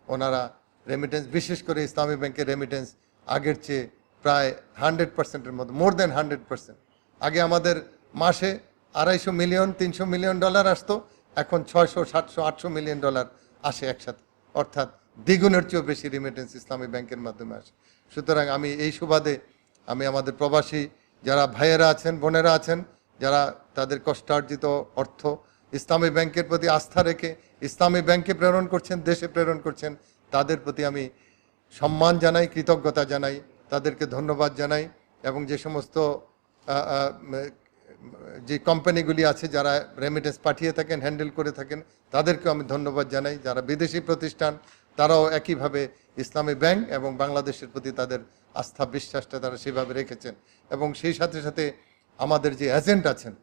ওনারা রেমিটেন্স, বিশেষ করে ইসলামী ব্যাংকের রেমিটেন্স আগের চেয়ে প্রায় 100%-এর মধ্যে, মোর দেন 100%। আগে আমাদের মাসে 250 মিলিয়ন 300 মিলিয়ন ডলার আসতো, এখন 600 700 800 মিলিয়ন ডলার আসে একসাথে, অর্থাৎ দ্বিগুণের চেয়েও বেশি রেমিটেন্স ইসলামী ব্যাংকের মাধ্যমে আসে। সুতরাং আমি এই সুবাদে আমি আমাদের প্রবাসী যারা ভাইয়েরা আছেন, বোনেরা আছেন, যারা তাদের কষ্টার্জিত অর্থ ইসলামী ব্যাংকের প্রতি আস্থা রেখে ইসলামী ব্যাংকে প্রেরণ করছেন, দেশে প্রেরণ করছেন, তাদের প্রতি আমি সম্মান জানাই, কৃতজ্ঞতা জানাই, তাদেরকে ধন্যবাদ জানাই। এবং যে সমস্ত যে কোম্পানিগুলি আছে যারা রেমিটেন্স পাঠিয়ে থাকেন, হ্যান্ডেল করে থাকেন, তাদেরকেও আমি ধন্যবাদ জানাই। যারা বিদেশি প্রতিষ্ঠান তারাও একইভাবে ইসলামী ব্যাংক এবং বাংলাদেশের প্রতি তাদের আস্থা বিশ্বাসটা তারা সেভাবে রেখেছেন। এবং সেই সাথে সাথে আমাদের যে এজেন্ট আছেন,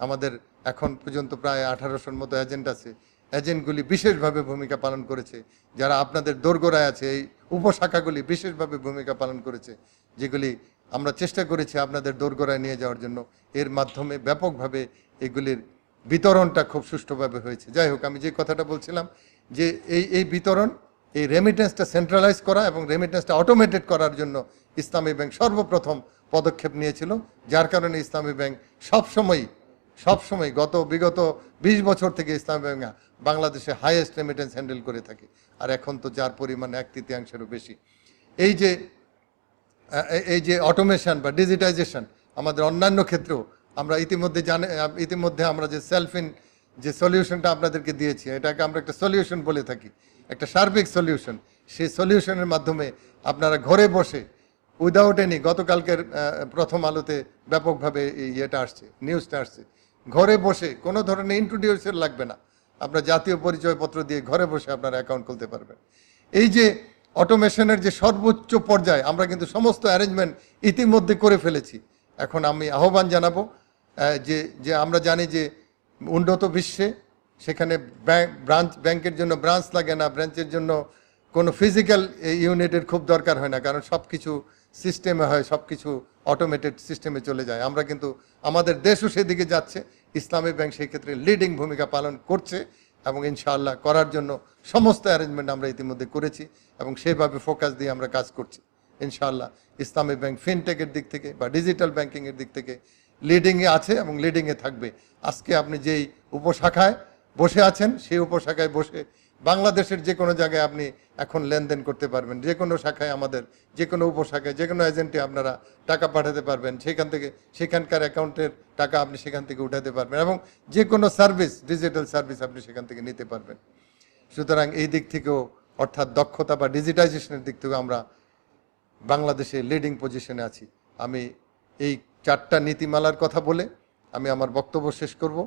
আমাদের এখন পর্যন্ত প্রায় 1800-র মতো এজেন্ট আছে, এজেন্টগুলি বিশেষভাবে ভূমিকা পালন করেছে। যারা আপনাদের দোরগোড়ায় আছে, এই উপশাখাগুলি বিশেষভাবে ভূমিকা পালন করেছে, যেগুলি আমরা চেষ্টা করেছি আপনাদের দোরগোড়ায় নিয়ে যাওয়ার জন্য। এর মাধ্যমে ব্যাপকভাবে এগুলির বিতরণটা খুব সুষ্ঠুভাবে হয়েছে। যাই হোক, আমি যে কথাটা বলছিলাম যে এই বিতরণ, এই রেমিটেন্সটা সেন্ট্রালাইজ করা এবং রেমিটেন্সটা অটোমেটেড করার জন্য ইসলামী ব্যাংক সর্বপ্রথম পদক্ষেপ নিয়েছিল, যার কারণে ইসলামী ব্যাংক সবসময় বিগত 20 বছর থেকে ইসলামী ব্যাংক বাংলাদেশে হাইয়েস্ট রেমিটেন্স হ্যান্ডেল করে থাকে। আর এখন তো যার পরিমাণ 1/3-এরও বেশি। এই যে অটোমেশন বা ডিজিটাইজেশন আমাদের অন্যান্য ক্ষেত্রেও আমরা ইতিমধ্যে আমরা যে সেলফিন যে সলিউশনটা আপনাদেরকে দিয়েছি, এটাকে আমরা একটা সলিউশন বলে থাকি, একটা সার্বিক সলিউশন। সেই সলিউশনের মাধ্যমে আপনারা ঘরে বসে উইদাউট এনি, গতকালকের প্রথম আলোতে ব্যাপকভাবে নিউজটা আসছে, ঘরে বসে কোনো ধরনের ইন্ট্রোডিউসার লাগবে না, আপনার জাতীয় পরিচয়পত্র দিয়ে ঘরে বসে আপনারা অ্যাকাউন্ট খুলতে পারবেন। এই যে অটোমেশনের যে সর্বোচ্চ পর্যায়ে আমরা কিন্তু সমস্ত অ্যারেঞ্জমেন্ট ইতিমধ্যে করে ফেলেছি। এখন আমি আহ্বান জানাবো যে আমরা জানি যে উন্নত বিশ্বে সেখানে ব্যাংকের জন্য ব্রাঞ্চ লাগে না, ব্রাঞ্চের জন্য কোনো ফিজিক্যাল ইউনিটের খুব দরকার হয় না, কারণ সব কিছু সিস্টেমে হয়, সব কিছু অটোমেটেড সিস্টেমে চলে যায়। আমরা কিন্তু আমাদের দেশও সেদিকে যাচ্ছে, ইসলামী ব্যাংক সেই ক্ষেত্রে লিডিং ভূমিকা পালন করছে এবং ইনশাআল্লাহ করার জন্য সমস্ত অ্যারেঞ্জমেন্ট আমরা ইতিমধ্যে করেছি এবং সেভাবে ফোকাস দিয়ে আমরা কাজ করছি। ইনশাআল্লাহ ইসলামী ব্যাংক ফিনটেকের দিক থেকে বা ডিজিটাল ব্যাংকিংয়ের দিক থেকে লিডিংয়ে আছে এবং লিডিংয়ে থাকবে। আজকে আপনি যেই উপশাখায় বসে আছেন, সেই উপশাখায় বসে বাংলাদেশের যে কোনো জায়গায় আপনি এখন লেনদেন করতে পারবেন। যে কোনো শাখায়, আমাদের যে কোনো উপশাখায়, যে কোনো এজেন্টে আপনারা টাকা পাঠাতে পারবেন, সেখানকার অ্যাকাউন্টের টাকা আপনি সেখান থেকে উঠাতে পারবেন এবং যে কোনো সার্ভিস, ডিজিটাল সার্ভিস আপনি সেখান থেকে নিতে পারবেন। সুতরাং এই দিক থেকেও, অর্থাৎ দক্ষতা বা ডিজিটাইজেশনের দিক থেকেও আমরা বাংলাদেশে লিডিং পজিশনে আছি। আমি এই 4টা নীতিমালার কথা বলে আমি আমার বক্তব্য শেষ করব,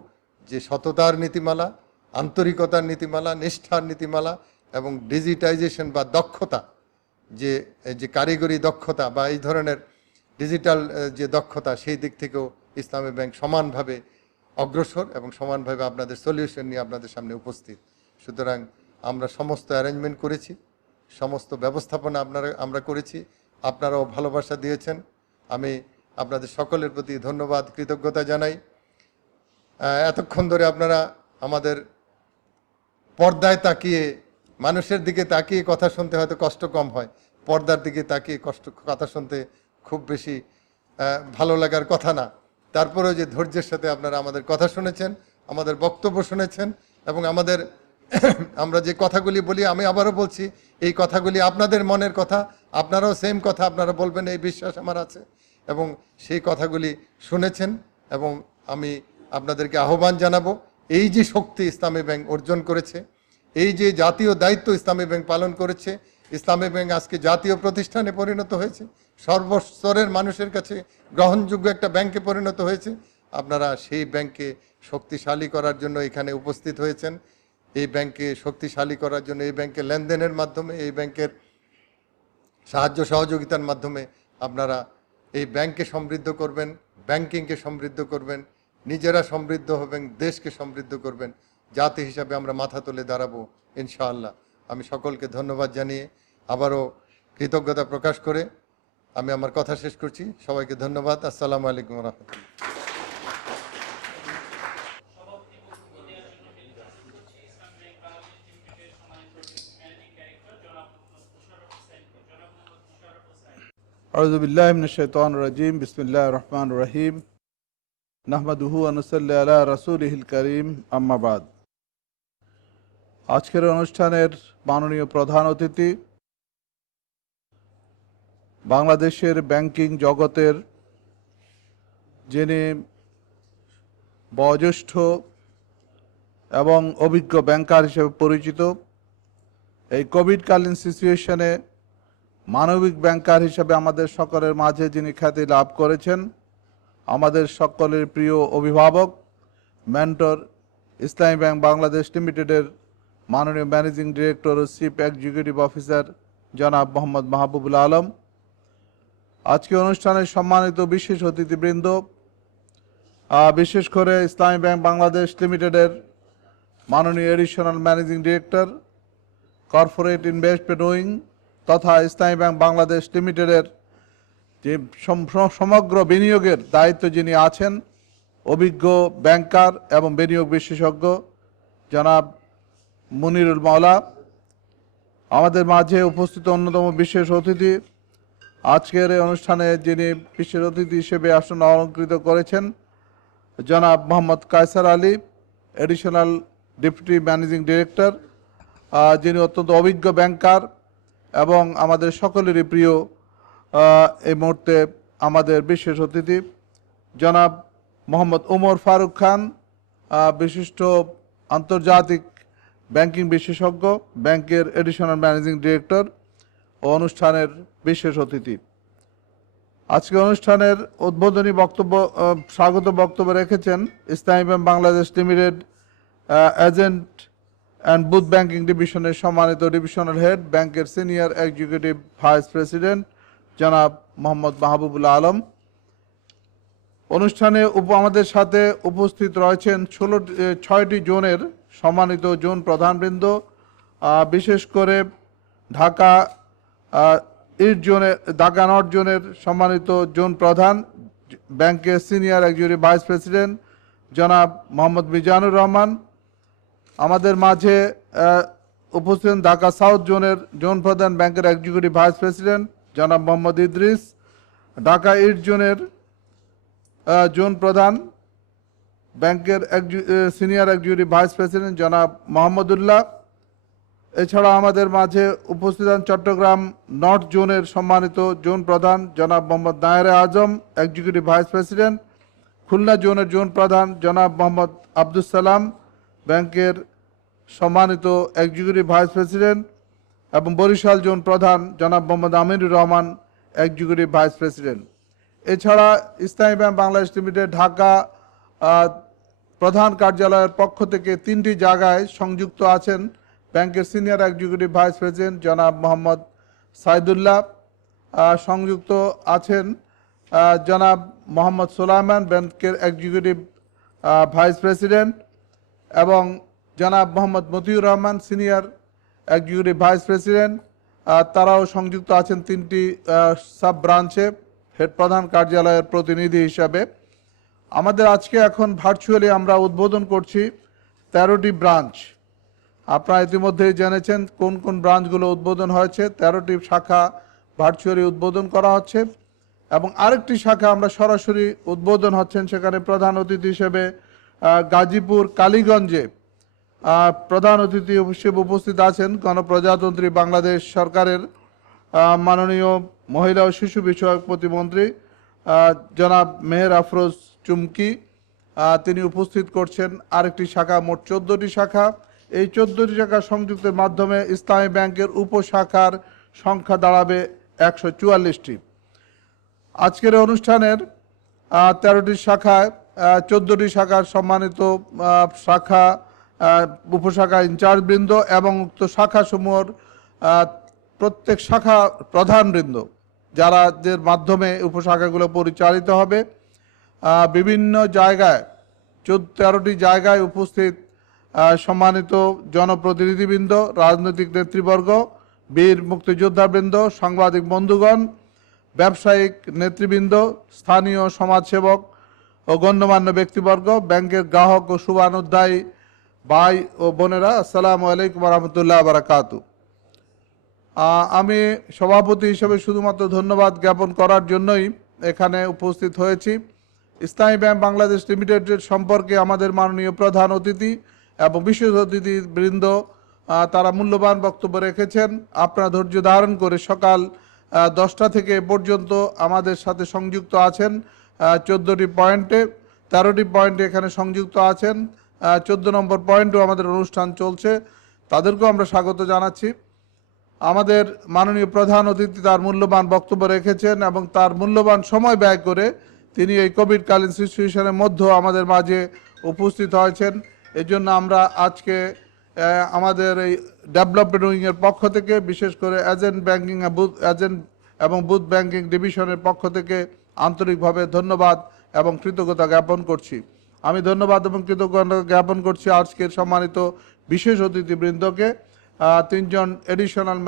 যে সততার নীতিমালা, আন্তরিকতার নীতিমালা, নিষ্ঠার নীতিমালা এবং ডিজিটাইজেশন বা দক্ষতা, যে কারিগরি দক্ষতা বা এই ধরনের ডিজিটাল যে দক্ষতা, সেই দিক থেকেও ইসলামী ব্যাংক সমানভাবে অগ্রসর এবং সমানভাবে আপনাদের সলিউশন নিয়ে আপনাদের সামনে উপস্থিত। সুতরাং আমরা সমস্ত অ্যারেঞ্জমেন্ট করেছি, সমস্ত ব্যবস্থাপনা আমরা করেছি, আপনারাও ভালোবাসা দিয়েছেন। আমি আপনাদের সকলের প্রতি ধন্যবাদ, কৃতজ্ঞতা জানাই। এতক্ষণ ধরে আপনারা আমাদের পর্দায় তাকিয়ে, মানুষের দিকে তাকিয়ে কথা শুনতে হয়তো কষ্ট কম হয়, পর্দার দিকে তাকিয়ে কথা শুনতে খুব বেশি ভালো লাগার কথা না। তারপরেও যে ধৈর্যের সাথে আপনারা আমাদের কথা শুনেছেন, আমাদের বক্তব্য শুনেছেন এবং আমরা যে কথাগুলি বলি, আমি আবারও বলছি, এই কথাগুলি আপনাদের মনের কথা, আপনারাও সেম কথা আপনারা বলবেন, এই বিশ্বাস আমার আছে এবং সেই কথাগুলি শুনেছেন। এবং আমি আপনাদেরকে আহ্বান জানাবো, এই যে শক্তি ইসলামী ব্যাংক অর্জন করেছে, এই যে জাতীয় দায়িত্ব ইসলামী ব্যাংক পালন করেছে, ইসলামী ব্যাংক আজকে জাতীয় প্রতিষ্ঠানে পরিণত হয়েছে, সর্বস্তরের মানুষের কাছে গ্রহণযোগ্য একটা ব্যাংকে পরিণত হয়েছে। আপনারা সেই ব্যাংকে শক্তিশালী করার জন্য এখানে উপস্থিত হয়েছেন। এই ব্যাংকে শক্তিশালী করার জন্য, এই ব্যাংকে লেনদেনের মাধ্যমে, এই ব্যাংকের সাহায্য সহযোগিতার মাধ্যমে আপনারা এই ব্যাংককে সমৃদ্ধ করবেন, ব্যাংকিংকে সমৃদ্ধ করবেন, নিজেরা সমৃদ্ধ হবেন, দেশকে সমৃদ্ধ করবেন। জাতি হিসাবে আমরা মাথা তুলে দাঁড়াবো ইনশাআল্লাহ। আমি সকলকে ধন্যবাদ জানিয়ে আবারও কৃতজ্ঞতা প্রকাশ করে আমি আমার কথা শেষ করছি। সবাইকে ধন্যবাদ। আসসালামু আলাইকুম রহমতুল্লাহ। আউযু বিল্লাহি মিনাশ শাইতানির রাজিম। বিসমিল্লাহির রহমানির রহিম। নাহমাদুহু ওয়া নুসাল্লি আলা রাসূলিহিল কারীম, আম্মা বাদ। আজকের অনুষ্ঠানের মাননীয় প্রধান অতিথি, বাংলাদেশের ব্যাংকিং জগতের যিনি বয়োজ্যেষ্ঠ এবং অভিজ্ঞ ব্যাংকার হিসেবে পরিচিত, এই কোভিডকালীন সিচুয়েশনে মানবিক ব্যাংকার হিসেবে আমাদের সকলের মাঝে যিনি খ্যাতি লাভ করেছেন, আমাদের সকলের প্রিয় অভিভাবক, মেন্টর, ইসলামী ব্যাংক বাংলাদেশ লিমিটেডের মাননীয় ম্যানেজিং ডিরেক্টর ও চিফ এক্সিকিউটিভ অফিসার জনাব মোহাম্মদ মাহবুবুল আলম, আজকে অনুষ্ঠানের সম্মানিত বিশেষ অতিথিবৃন্দ, বিশেষ করে ইসলামী ব্যাংক বাংলাদেশ লিমিটেডের মাননীয় additional managing director, corporate investment wing তথা ইসলামী ব্যাংক বাংলাদেশ লিমিটেডের যে সমগ্র বিনিয়োগের দায়িত্ব যিনি আছেন, অভিজ্ঞ ব্যাংকার এবং বিনিয়োগ বিশেষজ্ঞ জনাব মুনিরুল মাওলা, আমাদের মাঝে উপস্থিত অন্যতম বিশেষ অতিথি, আজকের এই অনুষ্ঠানে যিনি বিশেষ অতিথি হিসেবে আসন অলঙ্কৃত করেছেন জনাব Mohammad Kaiser Ali, additional deputy managing director, যিনি অত্যন্ত অভিজ্ঞ ব্যাংকার এবং আমাদের সকলেরই প্রিয় এই মুহূর্তে আমাদের বিশেষ অতিথি জনাব মোহাম্মদ ওমর ফারুক খান, বিশিষ্ট আন্তর্জাতিক ব্যাংকিং বিশেষজ্ঞ, ব্যাংকের এডিশনাল ম্যানেজিং ডিরেক্টর ও অনুষ্ঠানের বিশেষ অতিথি। আজকে অনুষ্ঠানের উদ্বোধনী বক্তব্য, স্বাগত বক্তব্য রেখেছেন ইসলামী bank Bangladesh limited agent and booth banking ডিভিশনের সম্মানিত ডিভিশনাল হেড, ব্যাংকের সিনিয়র এক্সিকিউটিভ ভাইস প্রেসিডেন্ট জনাব মোহাম্মদ মাহবুবুল আলম। অনুষ্ঠানে আমাদের সাথে উপস্থিত রয়েছেন 6টি জোনের সম্মানিত জোন প্রধানবৃন্দ, বিশেষ করে ঢাকা ইস্ট জোনের, ঢাকা নর্থ জোনের সম্মানিত জোন প্রধান, ব্যাংকের সিনিয়র এক্সিকিউটিভ ভাইস প্রেসিডেন্ট জনাব মোহাম্মদ মিজানুর রহমান। আমাদের মাঝে উপস্থিত ঢাকা সাউথ জোনের জোন প্রধান, ব্যাংকের এক্সিকিউটিভ ভাইস প্রেসিডেন্ট জনাব মোহাম্মদ ইদ্রিস, ঢাকা ইস্ট জোনের জোন প্রধান, ব্যাংকের সিনিয়র এক্সিকিউটিভ ভাইস প্রেসিডেন্ট জনাব মোহাম্মদুল্লাহ। এছাড়া আমাদের মাঝে উপস্থিত চট্টগ্রাম নর্থ জোনের সম্মানিত জোন প্রধান জনাব মোহাম্মদ নায়ের আজম, এক্সিকিউটিভ ভাইস প্রেসিডেন্ট, খুলনা জোনের জোন প্রধান জনাব মোহাম্মদ আব্দুস সালাম, ব্যাংকের সম্মানিত এক্সিকিউটিভ ভাইস প্রেসিডেন্ট, এবং বরিশাল জোন প্রধান জনাব Mohammad Aminur Rahman, executive vice president. এছাড়া ইসলামী ব্যাংক বাংলাদেশ লিমিটেড ঢাকা প্রধান কার্যালয়ের পক্ষ থেকে 3টি জায়গায় সংযুক্ত আছেন ব্যাংকের সিনিয়র এক্সিকিউটিভ ভাইস প্রেসিডেন্ট জনাব মোহাম্মদ সাইদুল্লাহ, সংযুক্ত আছেন জনাব মোহাম্মদ সুলাইমান, ব্যাংকের এক্সিকিউটিভ ভাইস প্রেসিডেন্ট, এবং জনাব Mohammad Motiur Rahman, senior executive vice president. তারাও সংযুক্ত আছেন 3টি সাব ব্রাঞ্চে হেড প্রধান কার্যালয়ের প্রতিনিধি হিসাবে। আমাদের আজকে এখন ভার্চুয়ালি আমরা উদ্বোধন করছি 13টি ব্রাঞ্চ। আপনারা ইতিমধ্যেই জেনেছেন কোন কোন ব্রাঞ্চগুলো উদ্বোধন হয়েছে। 13টি শাখা ভার্চুয়ালি উদ্বোধন করা হচ্ছে এবং আরেকটি শাখা আমরা সরাসরি উদ্বোধন হচ্ছেন, সেখানে প্রধান অতিথি হিসেবে গাজীপুর কালীগঞ্জে প্রধান অতিথি হিসেবে উপস্থিত আছেন গণপ্রজাতন্ত্রী বাংলাদেশ সরকারের মাননীয় মহিলা ও শিশু বিষয়ক প্রতিমন্ত্রী জনাব মেহের আফরোজ চুমকি। তিনি উপস্থিত করছেন আরেকটি শাখা। মোট 14টি শাখা এই 14টি শাখা সংযুক্তের মাধ্যমে ইসলামী ব্যাংকের উপশাখার সংখ্যা দাঁড়াবে 144টি। আজকের এই অনুষ্ঠানের 13টি শাখায় 14টি শাখার সম্মানিত শাখা উপশাখা ইনচার্জবৃন্দ এবং উক্ত শাখাসমূহের প্রত্যেক শাখা প্রধানবৃন্দ যাদের মাধ্যমে উপশাখাগুলো পরিচালিত হবে, বিভিন্ন জায়গায় 13টি জায়গায় উপস্থিত সম্মানিত জনপ্রতিনিধিবৃন্দ, রাজনৈতিক নেতৃবর্গ, বীর মুক্তিযোদ্ধাবৃন্দ, সাংবাদিক বন্ধুগণ, ব্যবসায়িক নেতৃবৃন্দ, স্থানীয় সমাজসেবক ও গণ্যমান্য ব্যক্তিবর্গ, ব্যাংকের গ্রাহক ও শুভানুধ্যায়ী ভাই ও বোনেরা, আসসালামু আলাইকুম রহমতুল্লাহ বারাকাতু। আমি সভাপতি হিসেবে শুধুমাত্র ধন্যবাদ জ্ঞাপন করার জন্যই এখানে উপস্থিত হয়েছি। ইসলামী ব্যাংক বাংলাদেশ লিমিটেডের সম্পর্কে আমাদের মাননীয় প্রধান অতিথি এবং বিশেষ অতিথিবৃন্দ তারা মূল্যবান বক্তব্য রেখেছেন। আপনারা ধৈর্য ধারণ করে সকাল 10টা থেকে এ পর্যন্ত আমাদের সাথে সংযুক্ত আছেন 14টি পয়েন্টে, 13টি পয়েন্টে এখানে সংযুক্ত আছেন। 14 নম্বর পয়েন্টও আমাদের অনুষ্ঠান চলছে, তাদেরকেও আমরা স্বাগত জানাচ্ছি। আমাদের মাননীয় প্রধান অতিথি তার মূল্যবান বক্তব্য রেখেছেন এবং তার মূল্যবান সময় ব্যয় করে তিনি এই কোভিডকালীন সিচুয়েশনের মধ্যেও আমাদের মাঝে উপস্থিত হয়েছেন। এই জন্য আমরা আজকে আমাদের এই ডেভেলপমেন্ট উইংয়ের পক্ষ থেকে, বিশেষ করে এজেন্ট ব্যাংকিং এজেন্ট এবং বুথ ব্যাংকিং ডিভিশনের পক্ষ থেকে আন্তরিকভাবে ধন্যবাদ এবং কৃতজ্ঞতা জ্ঞাপন করছি। আমি ধন্যবাদ এবং কৃতজ্ঞতা জ্ঞাপন করছি আজকের সম্মানিত বিশেষ অতিথিবৃন্দকে, 3জন এডিশনাল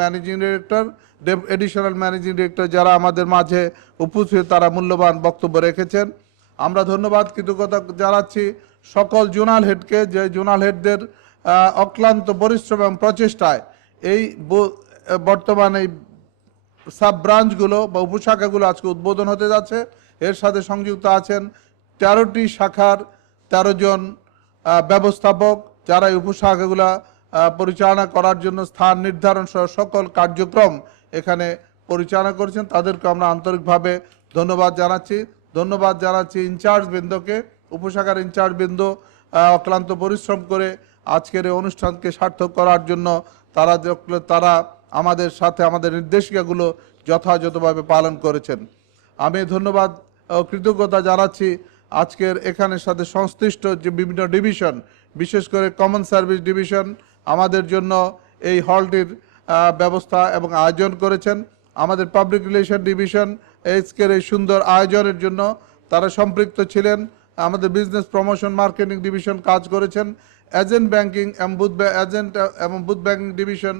ম্যানেজিং ডিরেক্টর যারা আমাদের মাঝে উপস্থিত, তারা মূল্যবান বক্তব্য রেখেছেন। আমরা ধন্যবাদ কৃতজ্ঞতা জানাচ্ছি সকল জোনাল হেডকে, যে জোনাল হেডদের অক্লান্ত পরিশ্রম এবং প্রচেষ্টায় এই বর্তমানে এই সাব ব্রাঞ্চগুলো বা উপশাখাগুলো আজকে উদ্বোধন হতে যাচ্ছে। এর সাথে সংযুক্ত আছেন 13টি শাখার 13 জন ব্যবস্থাপক, যারা এই উপশাখাগুলো পরিচালনা করার জন্য স্থান নির্ধারণ সহ সকল কার্যক্রম এখানে পরিচালনা করেছেন। তাদেরকে আমরা আন্তরিকভাবে ধন্যবাদ জানাচ্ছি। ধন্যবাদ জানাচ্ছি ইনচার্জবৃন্দকে, উপশাখার ইনচার্জবৃন্দ অক্লান্ত পরিশ্রম করে আজকের এই অনুষ্ঠানকে সার্থক করার জন্য তারা আমাদের সাথে আমাদের নির্দেশিকাগুলো যথাযথভাবে পালন করেছেন। আমি ধন্যবাদ ও কৃতজ্ঞতা জানাচ্ছি আজকের এখানের সাথে সংশ্লিষ্ট যে বিভিন্ন ডিভিশন, বিশেষ করে কমন সার্ভিস ডিভিশন আমাদের জন্য এই হলটির ব্যবস্থা এবং আয়োজন করেছেন। আমাদের পাবলিক রিলেশন ডিভিশন আজকের এই সুন্দর আয়োজনের জন্য তারা সম্পৃক্ত ছিলেন। আমাদের বিজনেস প্রমোশন মার্কেটিং ডিভিশন কাজ করেছেন। এজেন্ট ব্যাংকিং এবং বুথ ব্যাংকিং ডিভিশন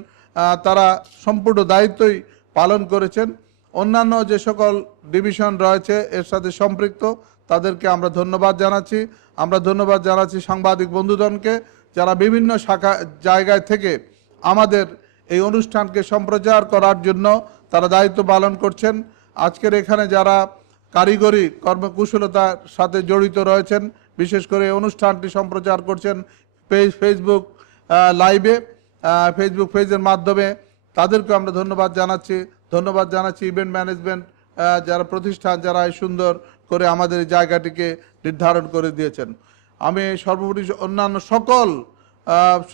তারা সম্পূর্ণ দায়িত্বই পালন করেছেন। অন্যান্য যে সকল ডিভিশন রয়েছে এর সাথে সম্পৃক্ত, তাদেরকে আমরা ধন্যবাদ জানাচ্ছি। আমরা ধন্যবাদ জানাচ্ছি সাংবাদিক বন্ধুগণকে, যারা বিভিন্ন শাখা জায়গায় থেকে আমাদের এই অনুষ্ঠানকে সম্প্রচার করার জন্য তারা দায়িত্ব পালন করছেন। আজকের এখানে যারা কারিগরি কর্মকুশলতার সাথে জড়িত রয়েছেন, বিশেষ করে এই অনুষ্ঠানটি সম্প্রচার করছেন ফেসবুক লাইভে, ফেসবুক পেজের মাধ্যমে, তাদেরকে আমরা ধন্যবাদ জানাচ্ছি। ধন্যবাদ জানাচ্ছি ইভেন্ট ম্যানেজমেন্ট যারা প্রতিষ্ঠান, যারা এই সুন্দর করে আমাদের এই জায়গাটিকে নির্ধারণ করে দিয়েছেন। আমি সর্বোপরি অন্যান্য সকল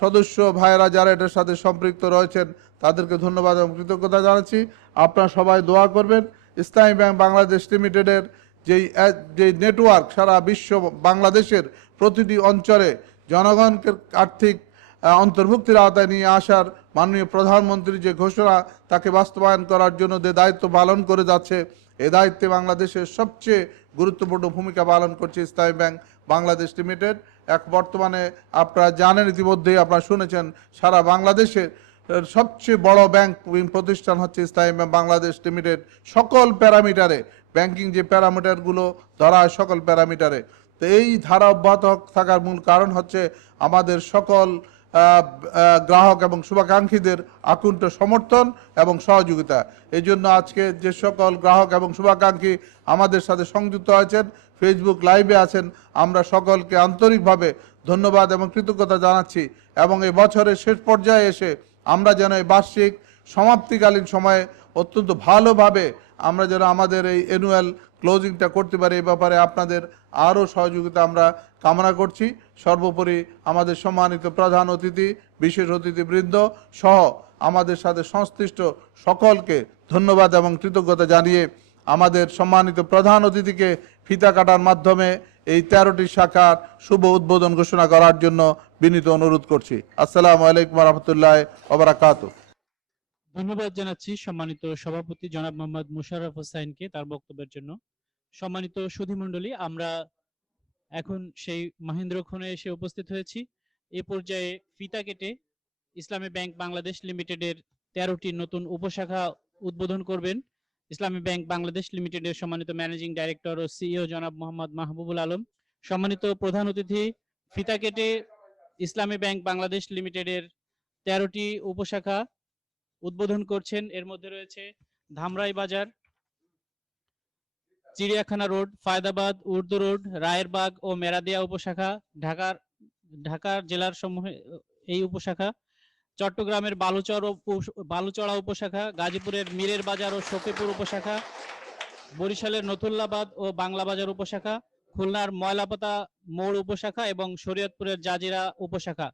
সদস্য ভাইয়েরা যারা এটার সাথে সম্পৃক্ত রয়েছেন তাদেরকে ধন্যবাদ এবং কৃতজ্ঞতা জানাচ্ছি। আপনারা সবাই দোয়া করবেন ইসলামী ব্যাংক বাংলাদেশ লিমিটেডের যেই নেটওয়ার্ক সারা বিশ্ব বাংলাদেশের প্রতিটি অঞ্চলে জনগণকে আর্থিক অন্তর্ভুক্তির আওতায় নিয়ে আসার মাননীয় প্রধানমন্ত্রী যে ঘোষণা, তাকে বাস্তবায়ন করার জন্য যে দায়িত্ব পালন করে যাচ্ছে, এই দায়িত্বে বাংলাদেশের সবচেয়ে গুরুত্বপূর্ণ ভূমিকা পালন করছে ইসলামী ব্যাংক বাংলাদেশ লিমিটেড। বর্তমানে আপনারা জানেন, ইতিমধ্যেই আপনারা শুনেছেন, সারা বাংলাদেশের সবচেয়ে বড় ব্যাংক প্রতিষ্ঠান হচ্ছে ইসলামী ব্যাংক বাংলাদেশ লিমিটেড। সকল প্যারামিটারে, ব্যাংকিং যে প্যারামিটারগুলো ধরা হয় সকল প্যারামিটারে, তো এই ধারা অব্যাহত থাকার মূল কারণ হচ্ছে আমাদের সকল গ্রাহক এবং শুভাকাঙ্ক্ষীদের আকুণ্ঠ সমর্থন এবং সহযোগিতা। এই জন্য আজকে যে সকল গ্রাহক এবং শুভাকাঙ্ক্ষী আমাদের সাথে সংযুক্ত হয়েছেন, ফেসবুক লাইভে আছেন, আমরা সকলকে আন্তরিকভাবে ধন্যবাদ এবং কৃতজ্ঞতা জানাচ্ছি। এবং এই বছরের শেষ পর্যায়ে এসে আমরা যেন এই বার্ষিক সমাপ্তিকালীন সময়ে অত্যন্ত ভালোভাবে আমরা যেন আমাদের এই অ্যানুয়াল ক্লোজিংটা করতে পারি, এই ব্যাপারে আপনাদের আরও সহযোগিতা আমরা কামনা করছি। সর্বোপরি আমাদের সম্মানিত প্রধান অতিথি, বিশেষ অতিথিবৃন্দ সহ আমাদের সাথে সংশ্লিষ্ট সকলকে ধন্যবাদ এবং কৃতজ্ঞতা জানিয়ে আমাদের সম্মানিত প্রধান অতিথিকে ফিতা কাটার মাধ্যমে এই 13টি শাখার শুভ উদ্বোধন ঘোষণা করার জন্য বিনীত অনুরোধ করছি। আসসালামু আলাইকুম রহমতুল্লাহ ওবারাকাতুহু। ধন্যবাদ জানাচ্ছি সম্মানিত সভাপতি জনাব মোহাম্মদ মুশাররফ হোসাইনকে তার বক্তব্যের জন্য। সম্মানিত সুধীমণ্ডলী, আমরা এখন সেই মহেন্দ্রক্ষণে এসে উপস্থিত হয়েছি। এ পর্যায়ে ফিতা কেটে ইসলামী ব্যাংক বাংলাদেশ লিমিটেডের 13টি নতুন উপশাখা উদ্বোধন করবেন ইসলামী ব্যাংক বাংলাদেশ লিমিটেডের সম্মানিত ম্যানেজিং ডাইরেক্টর ও সিইও জনাব মোহাম্মদ মাহবুবুল আলম। সম্মানিত প্রধান অতিথি, ফিতা কেটে ইসলামী ব্যাংক বাংলাদেশ লিমিটেডের 13টি উপশাখা উদ্বোধন করছেন। এর মধ্যে রয়েছে ধামরাই বাজার, চিড়িয়াখানা রোড, ফায়দাবাদ, উর্দু রোড, রায়েরবাগ ও মেরাদিয়া উপশাখা, ঢাকার জেলার সমূহে এই উপশাখা, চট্টগ্রামের বালুচড়া উপশাখা, গাজীপুরের মীরের বাজার ও শফিপুর উপশাখা, বরিশালের নতুল্লাবাদ ও বাংলা বাজার উপশাখা, খুলনার ময়লাপাতা মোড় উপশাখা এবং শরীয়তপুরের জাজিরা উপশাখা।